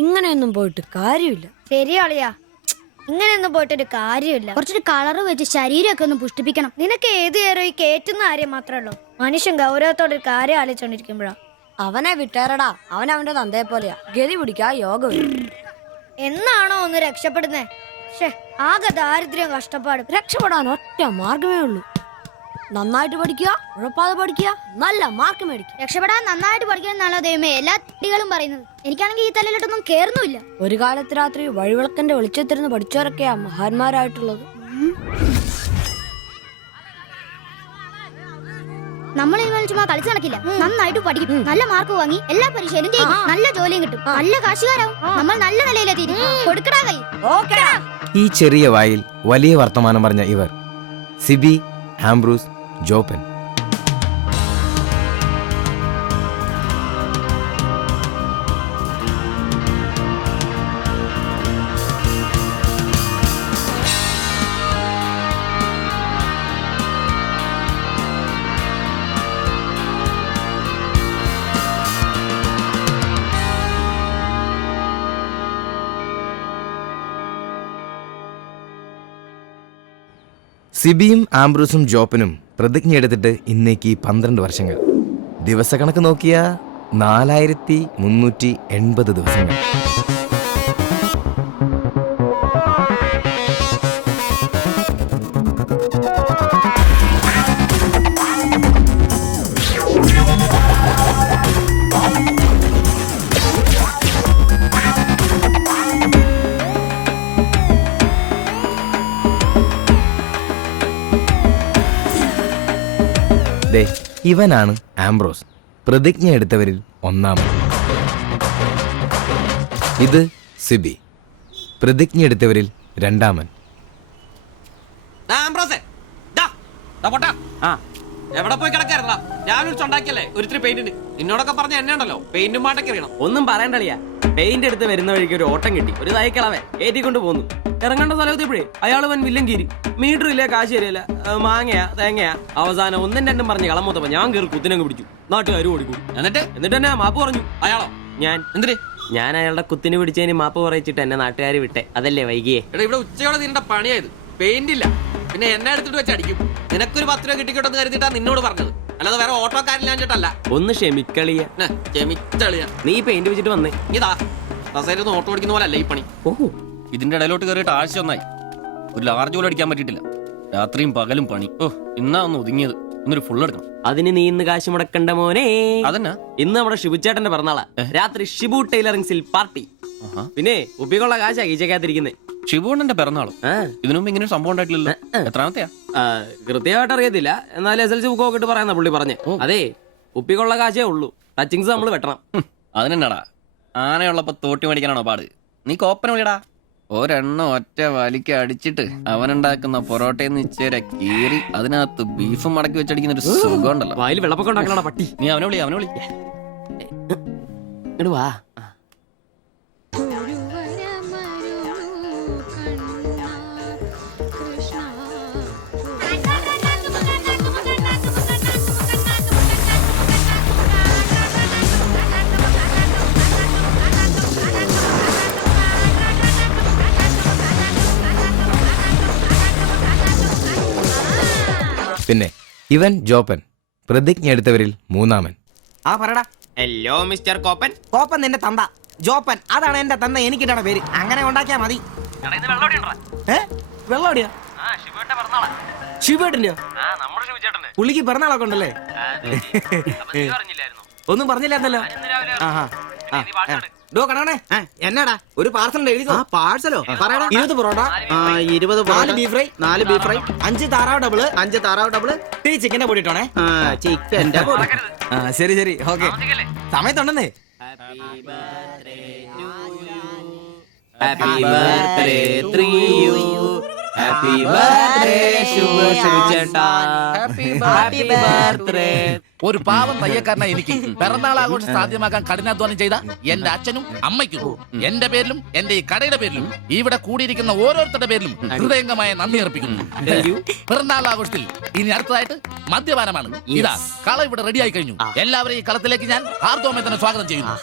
ഇങ്ങനെയൊന്നും പോയിട്ട് കാര്യമില്ല. ശരിയാളിയാ, ഇങ്ങനെയൊന്നും പോയിട്ടൊരു കാര്യമില്ല. കുറച്ചൊരു കളറ് വെച്ച് ശരീരമൊക്കെ ഒന്ന് പുഷ്ടിപ്പിക്കണം. നിനക്ക് ഏത് കയറി കയറ്റുന്ന കാര്യം മാത്രമല്ലോ. മനുഷ്യൻ ഗൗരവത്തോടെ ഒരു കാര്യം ആലോചിച്ചോണ്ടിരിക്കുമ്പോഴാ. അവനെ വിട്ടേറടാ, അവന്റെ തന്തയെ പോലെയാ. ഗതി പിടിക്കാ യോഗം. എന്നാണോ ഒന്ന് രക്ഷപ്പെടുന്നേ? ആകെ ദാരിദ്ര്യം കഷ്ടപ്പാട്. രക്ഷപ്പെടാൻ ഒറ്റ മാർഗമേ ഉള്ളൂ. നന്നായിട്ട് പഠിക്കുക, ഉഴപ്പാതെ പഠിക്കുക, നല്ല മാർക്ക് മേടിക്കുക. രക്ഷപ്പെടാൻ നന്നായിട്ട് പഠിക്കാൻ എന്നാണോ ദൈവമേ എല്ലാ കുട്ടികളും പറയുന്നത്. എനിക്കാണെങ്കിൽ ഈ തലയിലോട്ടൊന്നും കേറുന്നില്ല. ഒരു കാലത്ത് രാത്രി വഴിവിളക്കന്റെ വെളിച്ചത്തിരുന്ന് പഠിച്ചവരൊക്കെയാ മഹാന്മാരായിട്ടുള്ളത്. നമ്മൾ ഇതുപോലെ ചുമ്മാ കളിച്ചു നടക്കില്ല. നന്നായിട്ട് പഠിക്കും, നല്ല മാർക്ക് വാങ്ങി എല്ലാ പരീക്ഷയിലും ജയിക്കും, നല്ല ജോലിയും കിട്ടും, നല്ല കാശുകാരാവും. നമ്മൾ നല്ല നിലയിലെത്തി കൊടുക്കടാ കൈ. ഈ ചെറിയ വായിൽ വലിയ വർത്തമാനം പറഞ്ഞ ഇവർ സിബി, ആംബ്രൂസ്, ജോപ്പൻ. സിബിയും ആംബ്രൂസും ജോപ്പനും പ്രതിജ്ഞയെടുത്തിട്ട് ഇന്നേക്ക് 12 വർഷങ്ങൾ. ദിവസക്കണക്ക് നോക്കിയ 4380 ദിവസങ്ങൾ. ഇവനാണ് ആംബ്രോസ്, പ്രതിജ്ഞ എടുത്തവരിൽ ഒന്നാമൻ. ഇത് സിബി, പ്രതിജ്ഞ എടുത്തവരിൽ രണ്ടാമൻ. എവിടെ പോയി കിടക്കായിരുന്നാ? ഞാൻ ഉണ്ടാക്കിയല്ലേ ഒരിത്തിരി പെയിന്റിന്. നിന്നോടൊക്കെ പറഞ്ഞ എന്നെ ഉണ്ടല്ലോ പെയിന്റും പാട്ടൊക്കെ അറിയണം. ഒന്നും പറയണ്ടളിയാ. പെയിന്റ് എടുത്ത് വരുന്ന വഴിക്ക് ഒരു ഓട്ടം കിട്ടി. ഒരു തൈക്കളവേ ഏറ്റിക്കൊണ്ട് പോന്നു. ഇറങ്ങേണ്ട സ്ഥലത്തെപ്പോഴേ അയാൾ വൻ വില്ലൻ കീരി. മീറ്റർ ഇല്ല, കാശ് തരില്ല, മാങ്ങയാ തേങ്ങയാ. അവസാനം ഒന്നും രണ്ടും പറഞ്ഞ് കളമൂത്തപ്പോ ഞാൻ കയറി കുത്തിനങ്ങ് പിടിച്ചു. നാട്ടുകാർ ഓടിക്കും. എന്നിട്ട് തന്നെ മാപ്പ് പറഞ്ഞു. അയാളോ? ഞാൻ. എന്തിന്? ഞാൻ അയാളുടെ കുത്തിന് പിടിച്ചതിന് മാപ്പ് പറയിച്ചിട്ട് എന്നെ നാട്ടുകാർ വിട്ടെ. അതല്ലേ വൈകിയേ? എടാ ഇവിടെ ഉച്ചയോടെ നിന്റെ പണിയായത്. പെയിന്റ് ഇല്ല, പിന്നെ എന്നെ എടുത്തിട്ട് വെച്ച് അടിക്കും. നിനക്കൊരു 10 രൂപ കിട്ടിക്കോട്ടെന്ന് കരുതിട്ടാ നിന്നോട് പറഞ്ഞത്, അല്ലാതെ വേറെ ഓട്ടോക്കാരില്ലാഞ്ഞിട്ടല്ല. ഒന്ന് ക്ഷമിക്കളിയ. ക്ഷമിച്ചളിയ. നീ പെയിന്റ് വെച്ചിട്ട് വന്നേ. ഇതാ കസേരന്ന് ഓട്ടോ ഓടിക്കുന്ന പോലെ അല്ല ഈ പണി. ഓഹോ, ഇതിന്റെ ഇടയിലോട്ട് കയറിയിട്ട് ആഴ്ച ഒന്നായി. ഒരു ലാർജ് പോലും അടിക്കാൻ പറ്റിയിട്ടില്ല. രാത്രിയും പകലും പണി. ഇന്നാ ഒന്ന് ഒതുങ്ങിയത്. ഇന്നൊരു ഫുൾ എടുക്കണം. അതിന് നീ ഇന്ന് കാശ് മുടക്കണ്ട മോനെ. അതന്നെ, ഇന്ന് നമ്മുടെ ഷിബുച്ചേട്ടന്റെ പിറന്നാളാ. രാത്രി ഷിബു ടൈലറിംഗ്സിൽ പാർട്ടി. പിന്നെ ഉപ്പിക്കുള്ള കാശാ കീച്ചക്കാത്തിരിക്കുന്നേ. ഷിബുണ്ണന്റെ പിറന്നാളും ഇതിനു മുമ്പ് ഇങ്ങനെ സംഭവം ഉണ്ടായിട്ടില്ലല്ലോ. എത്രാമത്തെയാ? കൃത്യമായിട്ട് അറിയത്തില്ല, എന്നാലും SLC ബുക്ക് നോക്കിട്ട് പറയാന്ന പുള്ളി പറഞ്ഞേ. അതെ, ഉപ്പിക്കുള്ള കാശേ ഉള്ളൂ, ടച്ചിങ്സ് നമ്മൾ വെട്ടണം. അതിനെന്നാടാ, ആനയുള്ളപ്പോ തോട്ടി മേടിക്കാനാണോ പാട്? നീ കോപ്പന വിളിയടാ. ഒരെണ്ണം ഒറ്റ വലിക്ക് അടിച്ചിട്ട് അവനുണ്ടാക്കുന്ന പൊറോട്ടയിൽ നിന്ന് ഇച്ചേരെ കീറി അതിനകത്ത് ബീഫും മടക്കി വെച്ചടിക്കുന്ന ഒരു സുഖം ഉണ്ടല്ലോ. വായിൽ വെള്ളപ്പൊക്കം ഉണ്ടാക്കണ പട്ടി. നീ അവനെ വിളി. വാ. പിന്നെ ഇവൻ ജോപ്പൻ, പ്രതിജ്ഞ എടുത്തവരിൽ മൂന്നാമൻ. പറടാ. Hello mister കോപ്പൻ. കോപ്പൻ നിന്റെ തന്ത. ജോപ്പൻ അതാണ് എന്റെ തന്ത. എനിക്കിട്ടാണ് പേര്. അങ്ങനെ ഉണ്ടാക്കിയാ മതി. വെള്ളോടിയാ? ശിവേട്ടന്റെയോ? പുള്ളിക്ക് പിറന്നാളൊക്കെ ഉണ്ടല്ലേ? ഒന്നും പറഞ്ഞില്ലായിരുന്നല്ലോ. എന്നാടാ ഒരു പാർസൽ എഴുതിക്കോ. പാഴ്സലോ? 20 porotta, 20 4 beef fry, 4 beef fry, 5 താറാവ് ഡബിള്, 5 താറാവ് ഡബിള്, ടീ ചിക്കന്റെ പൊടി ഇട്ടോണേ. ചിക്കന്റെ പൊടി. ശരി ശരി, ഓക്കെ. സമയത്തുണ്ടെന്നേ. Happy birthday to you. Happy birthday Shubha ചേട്ടാ. ഹാപ്പി ബർത്ത്ഡേ ഒരു പാവം തയ്യക്കാരനാ എനിക്ക് പിറന്നാൾ ആഘോഷം സാധ്യമാക്കാൻ കഠിനാധ്വാനം ചെയ്ത എന്റെ അച്ഛനും അമ്മയ്ക്കും എന്റെ പേരിലും എന്റെ ഈ കടയുടെ പേരിലും ഇവിടെ കൂടിയിരിക്കുന്ന ഓരോരുത്തരുടെ പേരിലും ഹൃദയംഗമായ നന്ദി അർപ്പിക്കുന്നു. പിറന്നാൾ ആഘോഷത്തിൽ ഇനി അടുത്തതായിട്ട് മദ്യപാനമാണ്. ഇതാ കള ഇവിടെ റെഡിയായി കഴിഞ്ഞു. എല്ലാവരെയും ഈ കളത്തിലേക്ക് ഞാൻ ആർദ്രമായി തന്നെ സ്വാഗതം ചെയ്യുന്നു.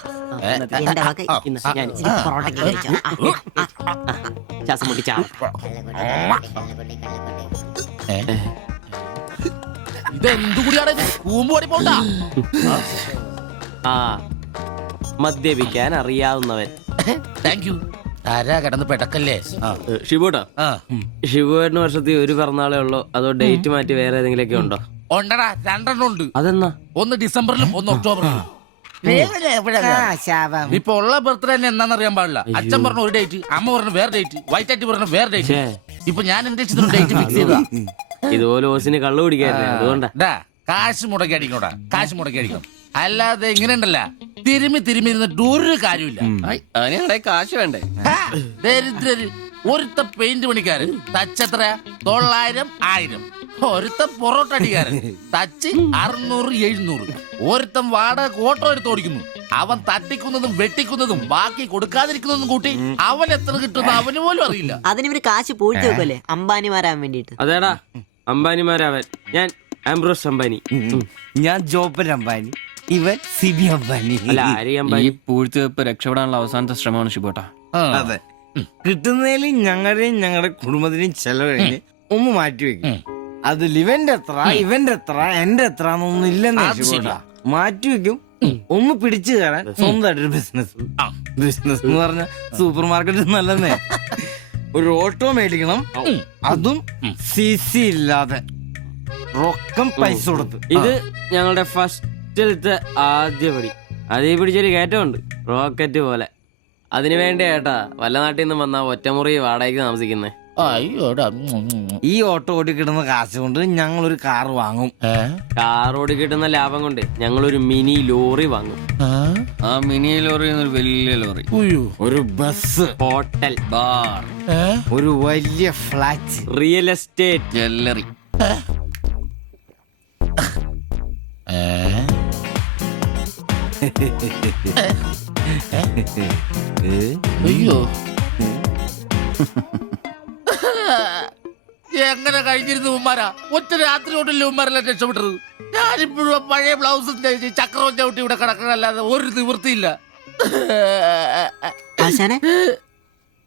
ശ്വാസം മുട്ടിച്ചാ ഇതെന്തുകൂടിയാണ് കൂമ്പുപടി പോണ്ട. ആ മദ്യപിക്കാൻ അറിയാവുന്നവൻ. Thank you. ആരാ കിടന്ന് പെടക്കല്ലേ. ഷിബുട്ടാ, ഷിബുവേട്ടന് വർഷത്തിൽ ഒരു പിറന്നാളേ ഉള്ളോ അതോ ഡേറ്റ് മാറ്റി വേറെ ഏതെങ്കിലുമൊക്കെ ഉണ്ടോ? ഉണ്ടടാ, 2 എണ്ണം ഉണ്ട്. അതെന്നാ? ഒന്ന് ഡിസംബറിലും ഒന്ന് ഒക്ടോബറിലും. ഇപ്പൊ ഉള്ള ബർത്ത്ഡേ തന്നെ എന്താണെന്നറിയാൻ പാടില്ല. അച്ഛൻ പറഞ്ഞ ഒരു ഡേറ്റ്, അമ്മ പറഞ്ഞ വേറെ ഡേറ്റ്, വൈറ്റാറ്റി പറഞ്ഞ വേറെ ഡേറ്റ്. ഇപ്പൊ ഞാൻ എന്റെ ഡേറ്റ് ഫിക്സ് ചെയ്താ. ഇതുപോലെ ഓസിന് കള്ളു കുടിക്കാറില്ല, അതുകൊണ്ടാ. കാശ് മുടക്കി അടിക്കണോടാ, കാശ് മുടക്കി അടിക്കണം. അല്ലാതെ ഇങ്ങനെ ഉണ്ടല്ല തിരുമി ഇരുന്നിട്ട് ഒരു കാര്യമില്ല. അതിനാണെ കാശ് വേണ്ടേ? ദരിദ്രര്. ഒരുത്ത പെയിന്റ് പണിക്കാരൻ തച്ചെത്ര 900 1000. ഒരുത്ത പൊറോട്ട അടിക്കാരൻ തച്ച് 600 700. ഒരുത്തൻ വാടക ഓട്ടോ എടുത്ത് ഓടിക്കുന്നു. അവൻ തട്ടിക്കുന്നതും വെട്ടിക്കുന്നതും ബാക്കി കൊടുക്കാതിരിക്കുന്നതും കൂട്ടി അവൻ എത്ര കിട്ടുന്നു അവന് പോലും അറിയില്ല. അതിനിവര് കാശ് പൂഴ്ത്തി വെക്കല്ലേ അംബാനിമാരാൻ വേണ്ടിട്ട്. അതേടാ, അംബാനിമാരാവൻ. ഞാൻ ആംബ്രോസ് അംബാനി. ഞാൻ ജോപ്പൻ അംബാനി, ഇവൻ സിബി അംബാനി. അല്ല, ആര്യ ഈ അംബാനി. പൂഴ്ത്തിവെപ്പ് രക്ഷപ്പെടാനുള്ള അവസാനത്തെ ശ്രമമാണ് ഷിബോട്ടാ. അതെ, കിട്ടുന്നതിൽ ഞങ്ങളുടെയും ഞങ്ങളുടെ കുടുംബത്തിന്റെയും ചെലവ് കഴിഞ്ഞ് ഒന്ന് മാറ്റി വെക്കും. അതിൽ ഇവന്റെ എത്ര ഇവന്റെ എത്ര എന്റെ എത്ര എന്നൊന്നും ഇല്ലെന്ന് മാറ്റി വെക്കും. ഒന്ന് പിടിച്ചു കയറാൻ സ്വന്തമായിട്ടൊരു ബിസിനസ്. ബിസിനസ് എന്ന് പറഞ്ഞ സൂപ്പർ മാർക്കറ്റ് നല്ലതേ. ഒരു ഓട്ടോ മേടിക്കണം, അതും CC ഇല്ലാതെ റൊക്കം പൈസ കൊടുത്ത്. ഇത് ഞങ്ങളുടെ ഫസ്റ്റിലത്തെ ആദ്യ പടി. അതേ പിടിച്ചൊരു കയറ്റമുണ്ട്, റോക്കറ്റ് പോലെ. അതിനു വേണ്ടി ഏട്ടാ വല്ല നാട്ടിൽ നിന്ന് വന്ന ഒറ്റമുറി വാടകയ്ക്ക് താമസിക്കുന്നേ. ഈ ഓട്ടോ ഓടി കിട്ടുന്ന കാശ് കൊണ്ട് ഞങ്ങൾ ഒരു കാർ വാങ്ങും. കാർ ഓടി കിട്ടുന്ന ലാഭം കൊണ്ട് ഞങ്ങളൊരു മിനി ലോറി വാങ്ങും. ആ മിനി ലോറി ഒരു വലിയ ലോറി, ഒരു ബസ്, ഹോട്ടൽ, ബാർ, ഒരു വലിയ ഫ്ലാറ്റ്, റിയൽ എസ്റ്റേറ്റ്, ജ്വല്ലറി. അയ്യോ, എങ്ങനെ കഴിഞ്ഞിരുന്നു ഉമ്മാരാ? ഒറ്റ രാത്രി കൊണ്ടല്ലേ ഉമ്മാരെല്ലാം രക്ഷപ്പെട്ടത്. ഞാനിപ്പോഴും പഴയ ബ്ലൗസും ചക്രവും ചവിട്ടി ഇവിടെ കിടക്കണല്ലാതെ ഒരു നിവൃത്തിയില്ല. ആശാനെ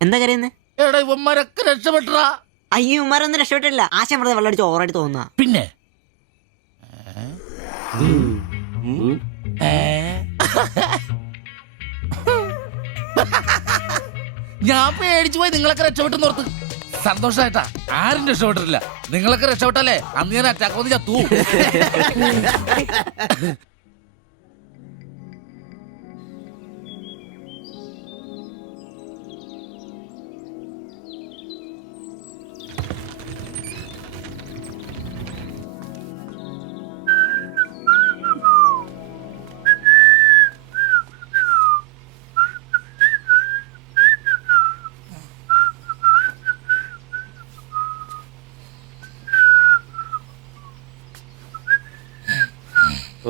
എന്താ കരയുന്നേ? എടാ ഉമ്മാരൊക്കെ രക്ഷപ്പെട്ടടാ. അയ്യോ ഉമ്മാരൊന്നും രക്ഷപ്പെട്ടില്ല. ആശാൻ വെറുതെ വെള്ളടിച്ച് ഓവറായിട്ട് തോന്നുക. പിന്നെ ഞാൻ പേടിച്ചു പോയി. നിങ്ങളൊക്കെ രക്ഷപ്പെട്ടെന്ന് ഓർത്ത് സന്തോഷായിട്ടാ. ആരും രക്ഷപ്പെട്ടിട്ടില്ല. നിങ്ങളൊക്കെ രക്ഷപ്പെട്ടല്ലേ അന്ന് ഞാൻ അറ്റാക്ക് വന്ന് ചത്തു.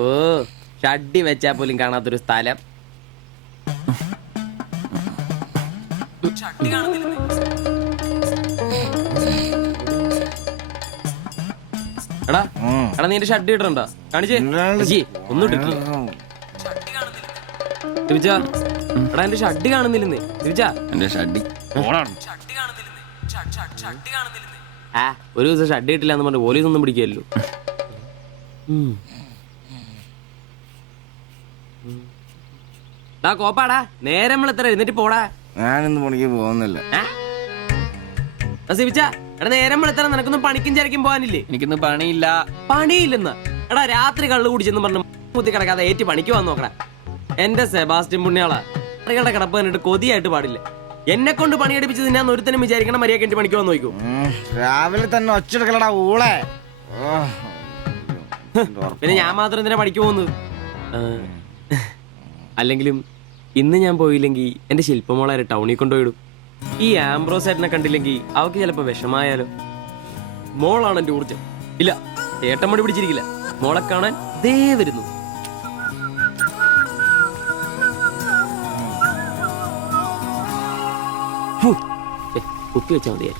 ഓ ഷഡ്ഡി വെച്ചാ പോലും കാണാത്തൊരു സ്ഥലം. എടാ എടാ നീ എന്റെ ഷഡ്ഡി ഇട്ടിട്ടുണ്ടോ? കാണിച്ചേ. ഒന്നും ഇട്ടിട്ടില്ല. എടാ എന്റെ ഷഡ്ഡി കാണുന്നില്ലെന്ന്. എന്റെ ഷഡ്ഡി ആ ഒരു ദിവസം ഷഡ്ഡി ഇട്ടില്ല എന്ന് പറഞ്ഞ് പോലീസ് ഒന്നും പിടിക്കല്ലോ. കോപ്പാടാ, നേരം എത്ര എഴുന്നേറ്റ് പോടാ. ഞാനിന്ന് പണിക്ക് പോകുന്നില്ല. എടാ നേരം എത്ര നിനക്കൊന്നും പണിക്കും ചരക്കും പോകാനില്ലേ? എനിക്കിന്ന് പണിയില്ല. പണിയില്ലെന്ന്? എടാ രാത്രി കള്ളു കുടിച്ചെന്ന് പറഞ്ഞ് കുത്തി കിടക്കാതെ ഏറ്റി പണിക്ക് വന്ന് നോക്കടാ. എന്റെ സെബാസ്റ്റ്യൻ പുണ്യാളാ, സ്ത്രീകളുടെ കിടപ്പ് കണ്ടിട്ട് കൊതിയായിട്ട് പാടില്ല. എന്നെ കൊണ്ട് പണിയെടുപ്പിച്ച് തിന്നാൻ ഒരുത്തനും വിചാരിക്കണം മര്യാദ എന്റെ പണിക്ക് വന്ന് നോക്കൂ. രാവിലെ തന്നെ ഒച്ചെടുക്കലടാ ഊളെ. പിന്നെ ഞാൻ മാത്രം എന്തിനാ പണിക്ക് പോകുന്നത്? അല്ലെങ്കിലും ഇന്ന് ഞാൻ പോയില്ലെങ്കിൽ എന്റെ ശില്പമോളെ ടൗണിൽ കൊണ്ടുപോയിടും. ഈ ആംബ്രോസ് ഏട്ടനെ കണ്ടില്ലെങ്കിൽ അവക്ക് ചിലപ്പോ വിഷമായാലോ. മോളാണ് എന്റെ ഊർജം. ഇല്ല ഏട്ടൻ മടി പിടിച്ചിരിക്കില്ല. മോളെ കാണാൻ ദേ വരുന്നു. കുപ്പി വെച്ചാൽ മതിയായി.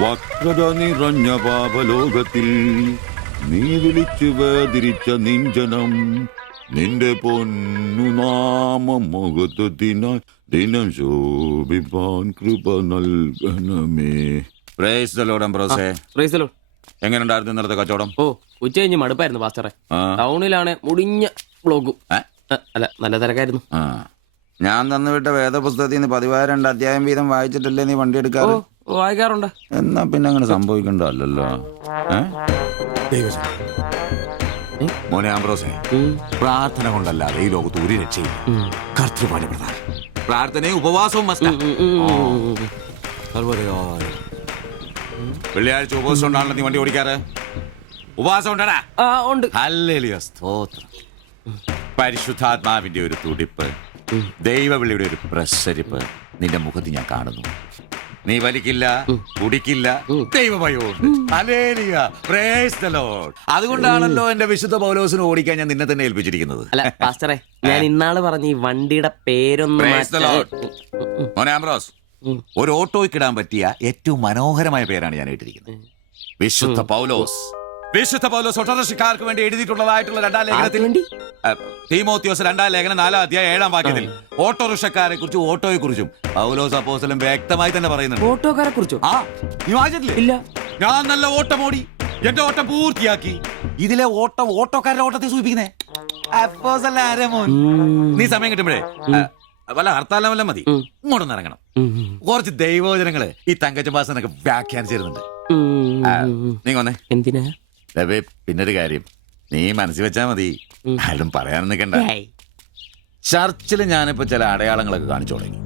വക്രത നിറഞ്ഞ പാപലോകത്തിൽ നീ വിളിച്ചു വേദിരിച്ച നിഞ്ചനം നിന്റെ പൊന്നു നാമം മുഖത്തിനായി ദിനം ശോഭിപ്പാൻ കൃപ നൽകണമേ. പ്രൈസ് ദി ലോർഡ് അംബ്രോസേ. Praise the lord. എങ്ങനെയുണ്ടായിരുന്നു ഇന്നത്തെ കച്ചവടം? ഓ, ഉച്ച കഴിഞ്ഞ് മടുപ്പായിരുന്നു പാസ്റ്ററെ. ആ. ടൗണിലാണ് മുടിഞ്ഞ ബ്ലോഗും. അല്ല, നല്ല തിരക്കായിരുന്നു. ആ, ഞാൻ തന്നുവിട്ട വേദപുസ്തകത്തിൽ നിന്ന് 12 അധ്യായം വീതം വായിച്ചിട്ടല്ലേ നീ വണ്ടി എടുക്കാറ്? വായിക്കാറുണ്ട്. എന്നാ പിന്നെ അങ്ങനെ സംഭവിക്കണ്ടല്ലോ. മോനെ ആംബ്രോസേ, പ്രാർത്ഥന കൊണ്ടല്ലാതെ ഈ ലോകത്ത് ഒരു രക്ഷയില്ല. കർത്തൃപാട് പ്രധാനം. പ്രാർത്ഥനയും ഉപവാസവും മസ്റ്റാ. വെള്ളിയാഴ്ച ഉപവാസം ഉണ്ടാണല്ലോ നീ വണ്ടി ഓടിക്കാറ്? ഉപവാസം ഉണ്ടാടാ? ഉണ്ട്. ഹല്ലേലൂയ, സ്തോത്രം. പരിശുദ്ധാത്മാവിന്റെ ഒരു തുടിപ്പ്, ദൈവവിളിയുടെ ഒരു പ്രസരിപ്പ് നിന്റെ മുഖത്ത് ഞാൻ കാണുന്നു. നീ വലിക്കില്ല, കുടിക്കില്ല, ദൈവഭയമുണ്ട്. Hallelujah, praise the lord. അതുകൊണ്ടാണല്ലോ എന്റെ വിശുദ്ധ പൗലോസിനെ ഓടിക്കാൻ ഞാൻ നിന്നെ തന്നെ ഏൽപ്പിച്ചിരിക്കുന്നത്. അല്ല പാസ്റ്ററെ, ഞാൻ ഇന്നാള് പറഞ്ഞ ഈ വണ്ടിയുടെ പേരൊന്നും പ്രൈസ് ദി ലോർഡ്. മോനെ ആംബ്രോസ്, ഒരു ഓട്ടോയ്ക്കിടാൻ പറ്റിയ ഏറ്റവും മനോഹരമായ പേരാണ് ഞാൻ ഇട്ടിരിക്കുന്നത്. വിശുദ്ധ പൗലോസ്. വിശുദ്ധ പൗലോസ് ഓട്ടോറിക്ഷക്കാർക്ക് വേണ്ടി എഴുതിയിട്ടുള്ളതായിട്ടുള്ള 2-ാം ലേഖനത്തിൽ, തീമോത്തിയോസ് 2-ാം ലേഖനം 4-ാം അധ്യായം 7-ാം വാക്യത്തിൽ ഓട്ടോറിക്ഷക്കാരെ കുറിച്ചും ഓട്ടോയെ കുറിച്ചും പൗലോസ് അപ്പോസ്തലൻ വ്യക്തമായി തന്നെ പറയുന്നുണ്ട്. ഓട്ടോക്കാരെ കുറിച്ചോ? ആ, നീ വായിച്ചിട്ടില്ലേ? ഇല്ല. ഞാൻ നല്ല ഓട്ടം ഓടി എന്റെ ഓട്ടം പൂർത്തിയാക്കി. ഇതിലെ ഓട്ടം ഓട്ടോക്കാരുടെ ഓട്ടത്തെ സൂചിപ്പിക്കുന്നേ. അപ്പോസ്തലൻ ആരാ മോൻ? നീ സമയം കിട്ടുമ്പോഴേ വല്ല ഹർത്താലം വല്ല മതി, ഇങ്ങോട്ടൊന്ന് ഇറങ്ങണം. കുറച്ച് ദൈവവചനങ്ങള് ഈ തങ്കച്ചമ്പാസനൊക്കെ വ്യാഖ്യാനിച്ചിരുന്നുണ്ട്. നീ വന്നേ. എന്തിനാ? പിന്നൊരു കാര്യം നീ മനസ്സിൽ വെച്ചാ മതി, ആരും പറയാനും നിൽക്കണ്ട. ചർച്ചിൽ ഞാനിപ്പോ ചില അടയാളങ്ങളൊക്കെ കാണിച്ചു തുടങ്ങി.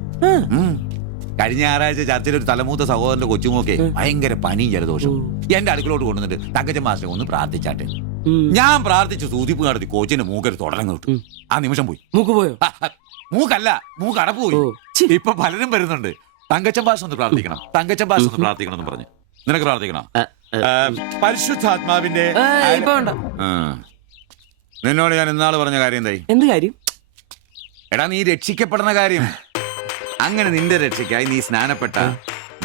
കഴിഞ്ഞ ഞായറാഴ്ച ചർച്ചിൽ ഒരു തലമൂത്ത സഹോദരന്റെ കൊച്ചുമോക്കെ ഭയങ്കര പനിയും ജലദോഷം എന്റെ അടുക്കളോട്ട് കൊണ്ടുവന്നിട്ട് തങ്കച്ചൻ മാസ്റ്റർ ഒന്ന് പ്രാർത്ഥിച്ചാട്ടെ. ഞാൻ പ്രാർത്ഥിച്ചു, സൂതിപ്പ് നടത്തി കോച്ചിന്റെ മൂക്കൊരു തുടങ്ങി കിട്ടും. ആ നിമിഷം പോയി. മൂക്ക് പോയോ? മൂക്കല്ല, മൂക്ക് അടപ്പ് പോയി. ഇപ്പൊ പലരും വരുന്നുണ്ട്, തങ്കച്ചൻ ഭാഷ ഒന്ന് പ്രാർത്ഥിക്കണം, തങ്കച്ചൻ ഭാഷ ഒന്ന് പ്രാർത്ഥിക്കണം എന്ന് പറഞ്ഞു. നിനക്ക് പ്രാർത്ഥിക്കണം? പരിശുദ്ധാത്മാവിന്റെ. നിന്നോട് ഞാൻ ഇന്നാള് പറഞ്ഞ കാര്യം എന്തായി? എന്ത് കാര്യം? എടാ, നീ രക്ഷിക്കപ്പെടുന്ന കാര്യം. അങ്ങനെ നിന്റെ രക്ഷയ്ക്കായി നീ സ്നാനപ്പെട്ട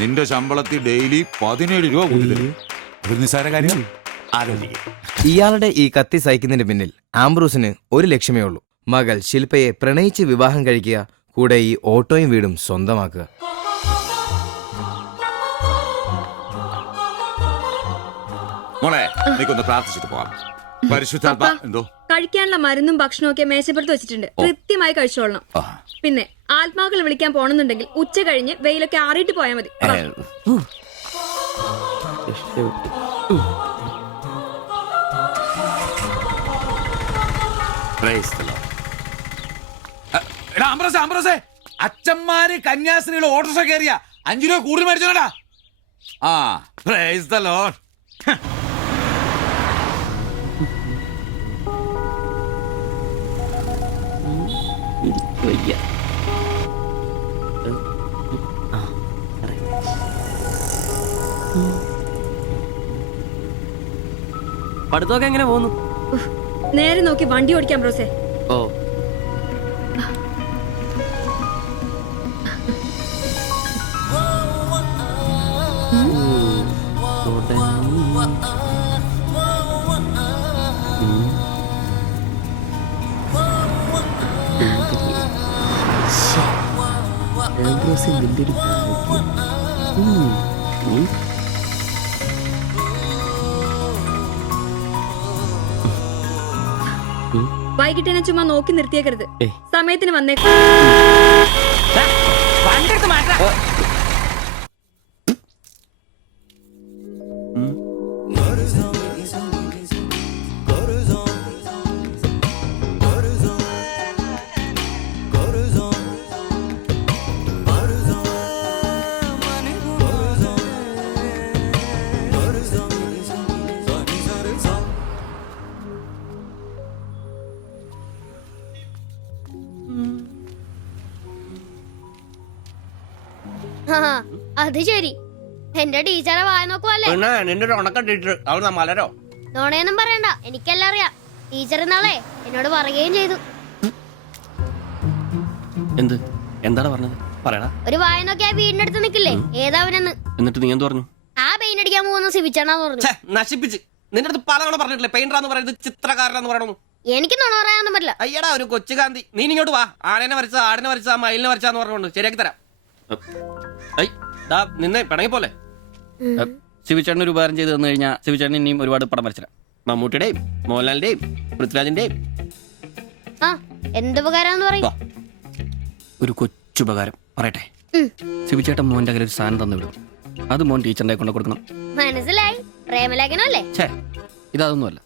നിന്റെ ശമ്പളത്തിൽ ഡെയിലി 17 രൂപ കൂടി തരും. ഒരു നിസ്സാര കാര്യം ആലോചിക്കുക. ഇയാളുടെ ഈ കത്തി സഹിക്കുന്നതിന് പിന്നിൽ ആംബ്രൂസിന് ഒരു ലക്ഷ്യമേ ഉള്ളൂ: മകൾ ശില്പയെ പ്രണയിച്ച് വിവാഹം കഴിക്കുക, കൂടെ ഈ ഓട്ടോയും വീടും സ്വന്തമാക്കുക. മോളെ, നീക്കൊന്ന് പ്രാർത്ഥിച്ചിട്ട് പോവാം. പരിശുദ്ധാത്മാ. എന്തോ? കഴിക്കാനുള്ള മരുന്നും ഭക്ഷണവും ഒക്കെ മേശപ്പുറത്ത് വെച്ചിട്ടുണ്ട്, കൃത്യമായി കഴിച്ചോളണം. പിന്നെ ആത്മാക്കൾ വിളിക്കാൻ പോണെന്നുണ്ടെങ്കിൽ ഉച്ച കഴിഞ്ഞ് വെയിലൊക്കെ ആറിയിട്ട് പോയാൽ മതി. അച്ഛന്മാര് കന്യാസ്ത്രീകൾ ഓട്ടോറിക്ഷ കയറിയ 5 രൂപ കൂടുതൽ മേടിച്ചോടാ. ആ, പ്രൈസ് ദി ലോർഡ്. പഠിത്തമൊക്കെ എങ്ങനെ പോകുന്നു? നേരെ നോക്കി വണ്ടി ഓടിക്കാം ബ്രോസേ. ഓ, വൈകിട്ട് എന്നെ ചുമ്മാ നോക്കി നിർത്തിയേക്കരുത്, സമയത്തിന് വന്നേക്കും. അത് ശരി. എന്റെ ടീച്ചറെ വായ നോക്കുവല്ലേ? പിന്നെ നിന്റെ ഒരു ഉണക്കം ടീച്ചർ അവിടെ മലരോ നോണയൊന്നും പറയണ്ട, എനിക്കെല്ലാം അറിയാം. ടീച്ചർ ഇന്നാളെ എന്നോട് പറയുകയും ചെയ്തു. എന്ത്? എന്താണ് പറഞ്ഞത്? പറയടാ. ഒരു വായ നോക്കിയാ വീടിനടുത്ത് നിക്കില്ലേ, ഏതാവനെന്ന്. എന്നിട്ട് നീ എന്ത് പറഞ്ഞു? ആ പെയിന്റ് അടിക്കാൻ പോകുന്ന സിവിച്ചാണെന്ന് പറഞ്ഞു. നശിപ്പിച്ച്. നിന്റെ അടുത്ത് പലതവണ പറഞ്ഞിട്ടില്ലേ പെയിന്ററാന്ന് പറയുന്നത് ചിത്രകാരനാന്ന് പറയണു. എനിക്ക് നുണ പറയാനൊന്നും പറ്റില്ല. അയ്യടാ ഒരു കൊച്ചു കാന്തി. നീ ഇങ്ങോട്ട് വാ. ആനനെ വരച്ച, ആടിനെ വരച്ച, മയിലിനെ വരച്ചാന്ന് പറഞ്ഞുകൊണ്ട് ശരിയാക്കി തരാം. നിന്നെ പിണങ്ങി പോലെ. ശിവചേട്ടൻ ഒരു ഉപകാരം ചെയ്ത് തന്നു കഴിഞ്ഞാൽ ശിവചേട്ടൻ ഇനിയും ഒരുപാട് പടം വരച്ചിടാം. മമ്മൂട്ടിയുടെയും മോഹൻലാലിന്റെയും പൃഥ്വിരാജിന്റെയും. ആ എന്തുപകാരാന്ന് പറയും? ഒരു കൊച്ചുപകാരം പറയട്ടെ. ശിവചേട്ടൻ മോന്റെ കയ്യിൽ ഒരു സാധനം തന്നു വിടും. അത് മോൻ ടീച്ചറിന്റെ കൊണ്ട് കൊടുക്കണം. മനസ്സിലായി. പ്രേമലേഖനല്ലേ? ഛേ, ഇതൊന്നുമല്ല.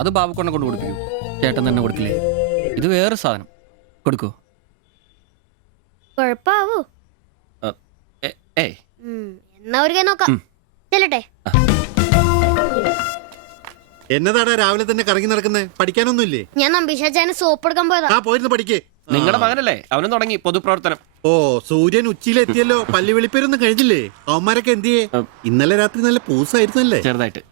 അത് ബാബുക്കൊണ്ടെ കൊണ്ട് കൊടുപ്പിക്കൂ. ചേട്ടൻ തന്നെ കൊടുക്കില്ലേ? ഇത് വേറെ സാധനം. കൊടുക്കൂ. കൊഴപ്പാവൂ? എന്നാ ഒരു കൈ നോക്കാം. ചെല്ലട്ടെ. എന്നതാടാ രാവിലെ തന്നെ കറങ്ങി നടക്കുന്നേ? പഠിക്കാനൊന്നുമില്ലേ? ഞാൻ നമ്പീശാച്ചാന് സോപ്പ് എടുക്കാൻ പോയതാ. ആ പോയിരുന്നു പഠിക്കേ. നിങ്ങളുടെ മകനല്ലേ, അവനും തുടങ്ങി പൊതുപ്രവർത്തനം. ഓ സൂര്യൻ ഉച്ചയിലെത്തിയല്ലോ. പല്ലി വെളിപ്പേരൊന്നും കഴിഞ്ഞില്ലേ? അവന്മാരൊക്കെ എന്തിയേ? ഇന്നലെ രാത്രി നല്ല പൂസായിരുന്നല്ലേ? ചെറുതായിട്ട്.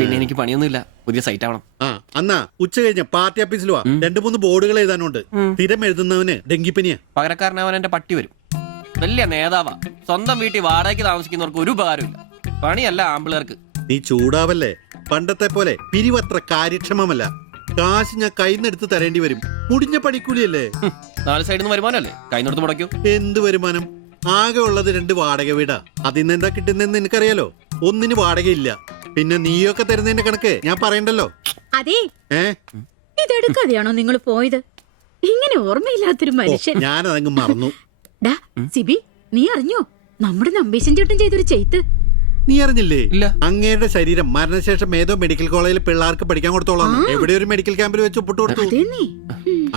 പിന്നെ എനിക്ക് പണിയൊന്നുമില്ല. പുതിയ സൈറ്റ് ആവണം. ആ എന്നാ ഉച്ച കഴിഞ്ഞ പാർട്ടി ഓഫീസിൽ വാ. 2-3 ബോർഡുകൾ എഴുതാനുണ്ട്. സ്ഥിരം എഴുതുന്നവന് ഡെങ്കിപ്പനിയാ. പകരക്കാരനവൻ എന്റെ പട്ടി വരും. വലിയ നേതാവാ. സ്വന്തം വീട്ടിൽ വാടകയ്ക്ക് താമസിക്കുന്നവർക്ക് ഒരു ഉപകാരമില്ല. പണിയല്ല ആമ്പിളേർക്ക്. നീ ചൂടാവല്ലേ. പണ്ടത്തെ പോലെ പിരിവത്ര കാര്യക്ഷമമല്ല. കാശ് ഞാൻ കൈന്നെടുത്ത് തരേണ്ടി വരും. മുടിഞ്ഞ പണിക്കൂലിയല്ലേ? 4 സൈഡിൽ നിന്ന് വരുമാനമല്ലേ, കൈന്നെടുത്ത് മുടക്കൂ. എന്ത് വരുമാനം? ആകെ ഉള്ളത് 2 വാടക വീടാ. അതിന്ന് എന്താ കിട്ടുന്നെന്ന് എനിക്കറിയാലോ. ഒന്നിന് വാടകയില്ല. പിന്നെ നീയൊക്കെ തരുന്നതിന്റെ കണക്ക് ഞാൻ പറയണ്ടല്ലോ. അതെ, ഇതെടുക്കാതെയാണോ നിങ്ങൾ പോയത്? ഇങ്ങനെ ഓർമ്മയില്ലാത്തൊരു മനുഷ്യൻ. ഞാനതങ്ങ് മറന്നു. സിബി, നീ അറിഞ്ഞോ നമ്മുടെ നമ്പീശൻ ചേട്ടൻ ചെയ്തൊരു ചെയ്ത്ത്? നീ അറിഞ്ഞില്ലേ? അങ്ങേരുടെ ശരീരം മരണശേഷം ഏതോ മെഡിക്കൽ കോളേജിൽ പിള്ളേർക്ക് പഠിക്കാൻ കൊടുത്തോളാം. എവിടെ ഒരു മെഡിക്കൽ ക്യാമ്പിൽ വെച്ച് ഒപ്പിട്ട് കൊടുത്തു.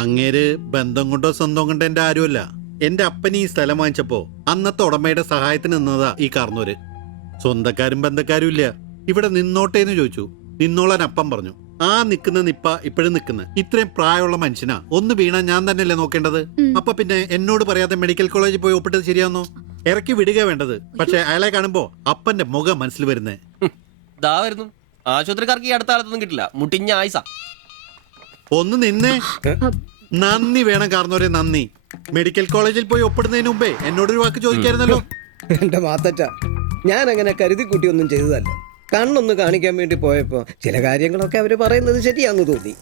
അങ്ങേര് ബന്ധം കൊണ്ടോ സ്വന്തം കൊണ്ടോ എന്റെ ആരുമല്ല. എന്റെ അപ്പന് ഈ സ്ഥലം വാങ്ങിച്ചപ്പോ അന്നത്തെ ഉടമയുടെ സഹായത്തിന് നിന്നതാ ഈ കാർന്നോര്. സ്വന്തക്കാരും ബന്ധക്കാരും ഇല്ല. ഇവിടെ നിന്നോട്ടേന്ന് ചോദിച്ചു. നിന്നോളാൻ അപ്പം പറഞ്ഞു. ആ നിക്കുന്ന നിപ്പ ഇപ്പോഴും നിക്കുന്ന. ഇത്രയും പ്രായമുള്ള മനുഷ്യനാ. ഒന്ന് വീണാ ഞാൻ തന്നെയല്ലേ നോക്കേണ്ടത്? അപ്പൊ പിന്നെ എന്നോട് പറയാതെ മെഡിക്കൽ കോളേജിൽ പോയി ഒപ്പിട്ടത് ശരിയാന്നോ? ഇറക്കി വിടുക വേണ്ടത്. പക്ഷെ അയാളെ കാണുമ്പോ അപ്പന്റെ മുഖം മനസ്സിൽ വരുന്നേ. വരുന്നു. ആശുപത്രിക്കാർക്ക് ഈ അടുത്ത കാലത്തൊന്നും കിട്ടില്ല. മുട്ടിഞ്ഞ ആയിസ. ഒന്ന് നിന്നേ. നന്ദി വേണം കാർന്നോരെ, നന്ദി. മെഡിക്കൽ കോളേജിൽ പോയി ഒപ്പിടുന്നതിന് മുമ്പേ എന്നോടൊരു വാക്ക് ചോദിക്കായിരുന്നല്ലോ. എന്റെ മാത്തച്ച, ഞാൻ അങ്ങനെ കരുതി കൂട്ടിയൊന്നും ചെയ്തതല്ല. കണ്ണൊന്ന് കാണിക്കാൻ വേണ്ടി പോയപ്പോ ചില കാര്യങ്ങളൊക്കെ അവര് പറയുന്നത് ശരിയാന്ന് തോന്നി.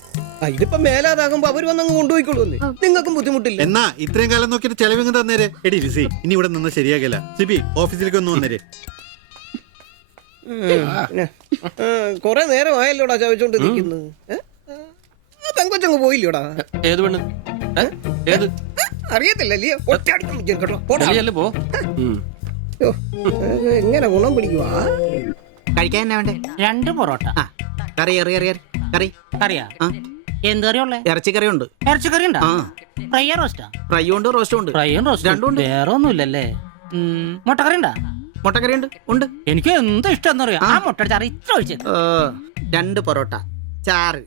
ഇതിപ്പോ മേലാതാകുമ്പോ അവര് വന്നങ്ങ് കൊണ്ടുപോയിക്കൊള്ളൂ. നിങ്ങൾക്കും ബുദ്ധിമുട്ടില്ല. എന്നാ ഇത്രയും കാലം നോക്കിയിട്ട് ചെലവിങ് തന്നേരെ. എടി ലിസി, ഇനി ഇവിടെ നിന്ന് ശരിയാകില്ല. സിബി, ഓഫീസിലേക്ക് ഒന്ന് വന്നേരെ. കൊറേ നേരം ആയല്ലോടാ ചോദിച്ചോണ്ടിരിക്കുന്നത്. പെങ്കൊച്ചങ്ങ് പോയില്ലോടാ. ഏത് പെണ്ണ്? ഏത് അറിയത്തില്ലല്ലേ? പോ. എങ്ങനെ ഗുണം പിടിക്കുവാ? കഴിക്കാൻ എന്നാ വേണ്ടേ? 2 പൊറോട്ട. കറി കറി കറിയാ? എന്ത് കറിയുള്ളേ? ഇറച്ചിക്കറി ഉണ്ട്. ഇറച്ചിക്കറി ഉണ്ടോ? ഫ്രൈ റോസ്റ്റാ? ഫ്രൈ ഉണ്ട്, റോസ്റ്റും ഉണ്ട്. ഫ്രൈയും റോസ്റ്റും രണ്ടും ഉണ്ട്. വേറെ ഒന്നുമില്ലല്ലേ? മുട്ടക്കറി ഉണ്ടാ? മുട്ടക്കറി ഉണ്ട്. ഉണ്ട്. എനിക്ക് എന്താ ഇഷ്ടം അറിയാം. ആ മുട്ട ചാറ് ഇത്ര ഒഴിച്ചത്. 2 പൊറോട്ട, ചാറ്.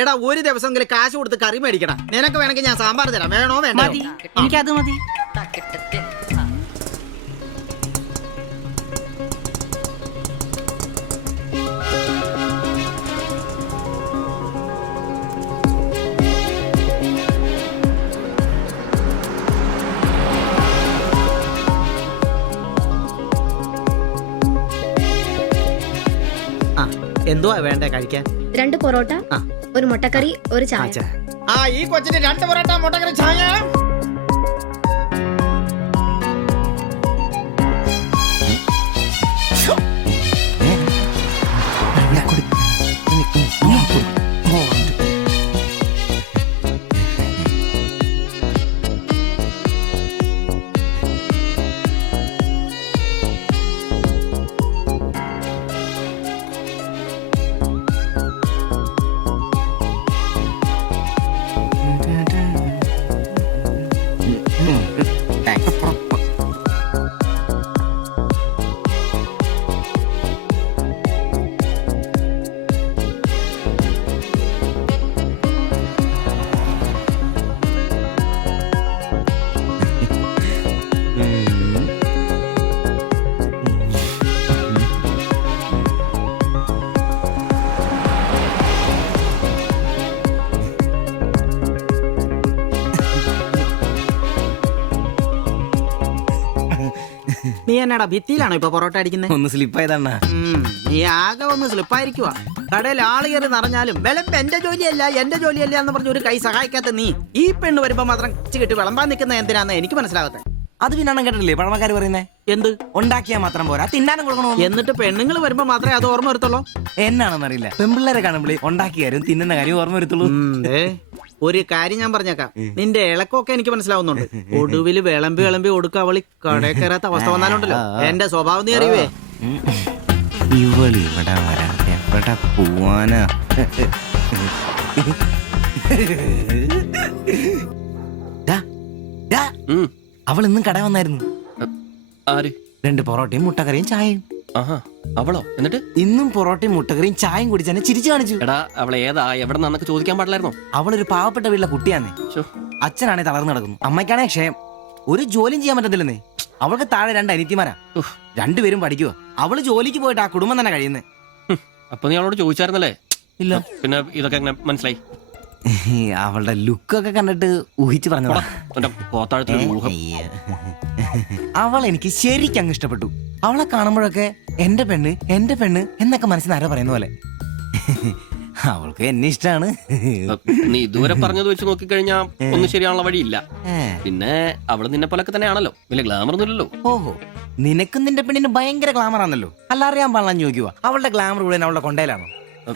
എടാ ഒരു ദിവസമെങ്കിലും കാശ് കൊടുത്ത് കറി മേടിക്കണം. നിനക്ക് വേണമെങ്കിൽ ഞാൻ സാമ്പാർ തരാം. വേണോ? വേണ്ട. മതി, എനിക്കത് മതി. എന്തുവാ വേണ്ടേ കഴിക്കാൻ? 2 പൊറോട്ട, ഒരു മുട്ടക്കറി, ഒരു ചായ. ഈ കൊച്ചിന് 2 പൊറോട്ട, മുട്ടക്കറി, ചായ. നീ എന്നാടാ ഭിത്തിയിലാണോ ഇപ്പൊ പൊറോട്ട അടിക്കുന്നത്? ഒന്ന് സ്ലിപ്പായതണ്ണ. നീ ആകെ ഒന്ന് സ്ലിപ്പായിരിക്കുവാ. കടയിൽ ആള് കയറി നിറഞ്ഞാലും വിളമ്പ് എന്റെ ജോലിയല്ല എന്ന് പറഞ്ഞ ഒരു കൈ സഹായിക്കാത്ത നീ ഈ പെണ്ണ് വരുമ്പോ മാത്രം കിട്ടി വിളമ്പാൻ നിൽക്കുന്ന എന്തിനാന്ന് എനിക്ക് മനസ്സിലാകത്തെ. അത് പിന്നെ അണ്ണൻ കേട്ടില്ലേ പഴമക്കാര് പറയുന്നേ? എന്ത് ഉണ്ടാക്കിയാൽ മാത്രം പോരാ, തിന്നാനും കൊടുക്കണോ. എന്നിട്ട് പെണ്ണുങ്ങൾ വരുമ്പോ മാത്രമേ അത് ഓർമ്മ വരുത്തുള്ളൂ. എന്നാണെന്നറിയില്ല, പെൺപിള്ളേരെ കാണുമ്പോഴേ ഉണ്ടാക്കിയാലും തിന്നുന്ന കാര്യം ഓർമ്മ വരുത്തുള്ളൂ. ഒരു കാര്യം ഞാൻ പറഞ്ഞേക്കാം, നിന്റെ ഇളക്കമൊക്കെ എനിക്ക് മനസ്സിലാവുന്നുണ്ട്. ഒടുവില് വിളമ്പി കൊടുക്ക അവളി കടയിൽ കയറാത്ത അവസ്ഥ വന്നാലുണ്ടല്ലോ എന്റെ സ്വഭാവം നീ അറിയുവേ. ഇവള് ഇവിടെ വരാൻ എവിടെ പോവാനാ? അവൾ ഇന്നും കട വന്നായിരുന്നു. ആര്? 2 പൊറോട്ടയും മുട്ടക്കറിയും ചായയും. ആഹാ, അവളോ? എന്നിട്ട് ഇന്നും പൊറോട്ടയും മുട്ടക്കറിയും ചായയും കുടിച്ച് എന്നെ ചിരിച്ചു കാണിച്ചു. എടാ, അവളെ ഏതാ എവിടെ നിന്നൊക്കെ ചോദിക്കാൻ പാടില്ലായിരുന്നോ? അവളൊരു പാവപ്പെട്ട വീട്ടിലെ കുട്ടിയാന്നേ. അച്ഛനാണെ തളർന്നു കിടക്കുന്നു, അമ്മയ്ക്കാണെ ക്ഷയം. ഒരു ജോലിയും ചെയ്യാൻ പറ്റത്തില്ലെന്നേ. അവൾക്ക് താഴെ 2 അനിയത്തിമാരാ, 2 പേരും പഠിക്കുവോ. അവള് ജോലിക്ക് പോയിട്ട് ആ കുടുംബം തന്നെ കഴിയുന്നേ. അപ്പൊ നീ അവളോട് ചോദിച്ചായിരുന്നല്ലേ? ഇല്ല. പിന്നെ ഇതൊക്കെ എങ്ങനെ മനസ്സിലായി? അവളുടെ ലുക്കൊക്കെ കണ്ടിട്ട് ഊഹിച്ചു പറഞ്ഞതാ. അവൾ എനിക്ക് ശരിക്കും അങ്ങ് ഇഷ്ടപ്പെട്ടു. അവളെ കാണുമ്പോഴൊക്കെ എന്റെ പെണ്ണ് എന്നൊക്കെ മനസ്സിൽ ആരോ പറയുന്ന പോലെ. അവൾക്ക് എന്നെ ഇഷ്ടമാണ്. നീ ഇതുവരെ പറഞ്ഞത് വെച്ച് നോക്കിക്കഴിഞ്ഞാ ഒന്നും ശരിയാണുള്ള വഴിയില്ല. പിന്നെ അവള് നിന്നെ പോലൊക്കെ തന്നെയാണല്ലോ, വലിയ ഗ്ലാമർ ഒന്നുമില്ലല്ലോ. ഓഹോ, നിനക്കും നിന്റെ പെണ്ണിന് ഭയങ്കര ഗ്ലാമർ ആണല്ലോ. അല്ല, അറിയാൻ പാടില്ല ചോദിക്കുക. അവളുടെ ഗ്ലാമർ മുഴുവൻ അവളുടെ കൊണ്ടയിലാണോ?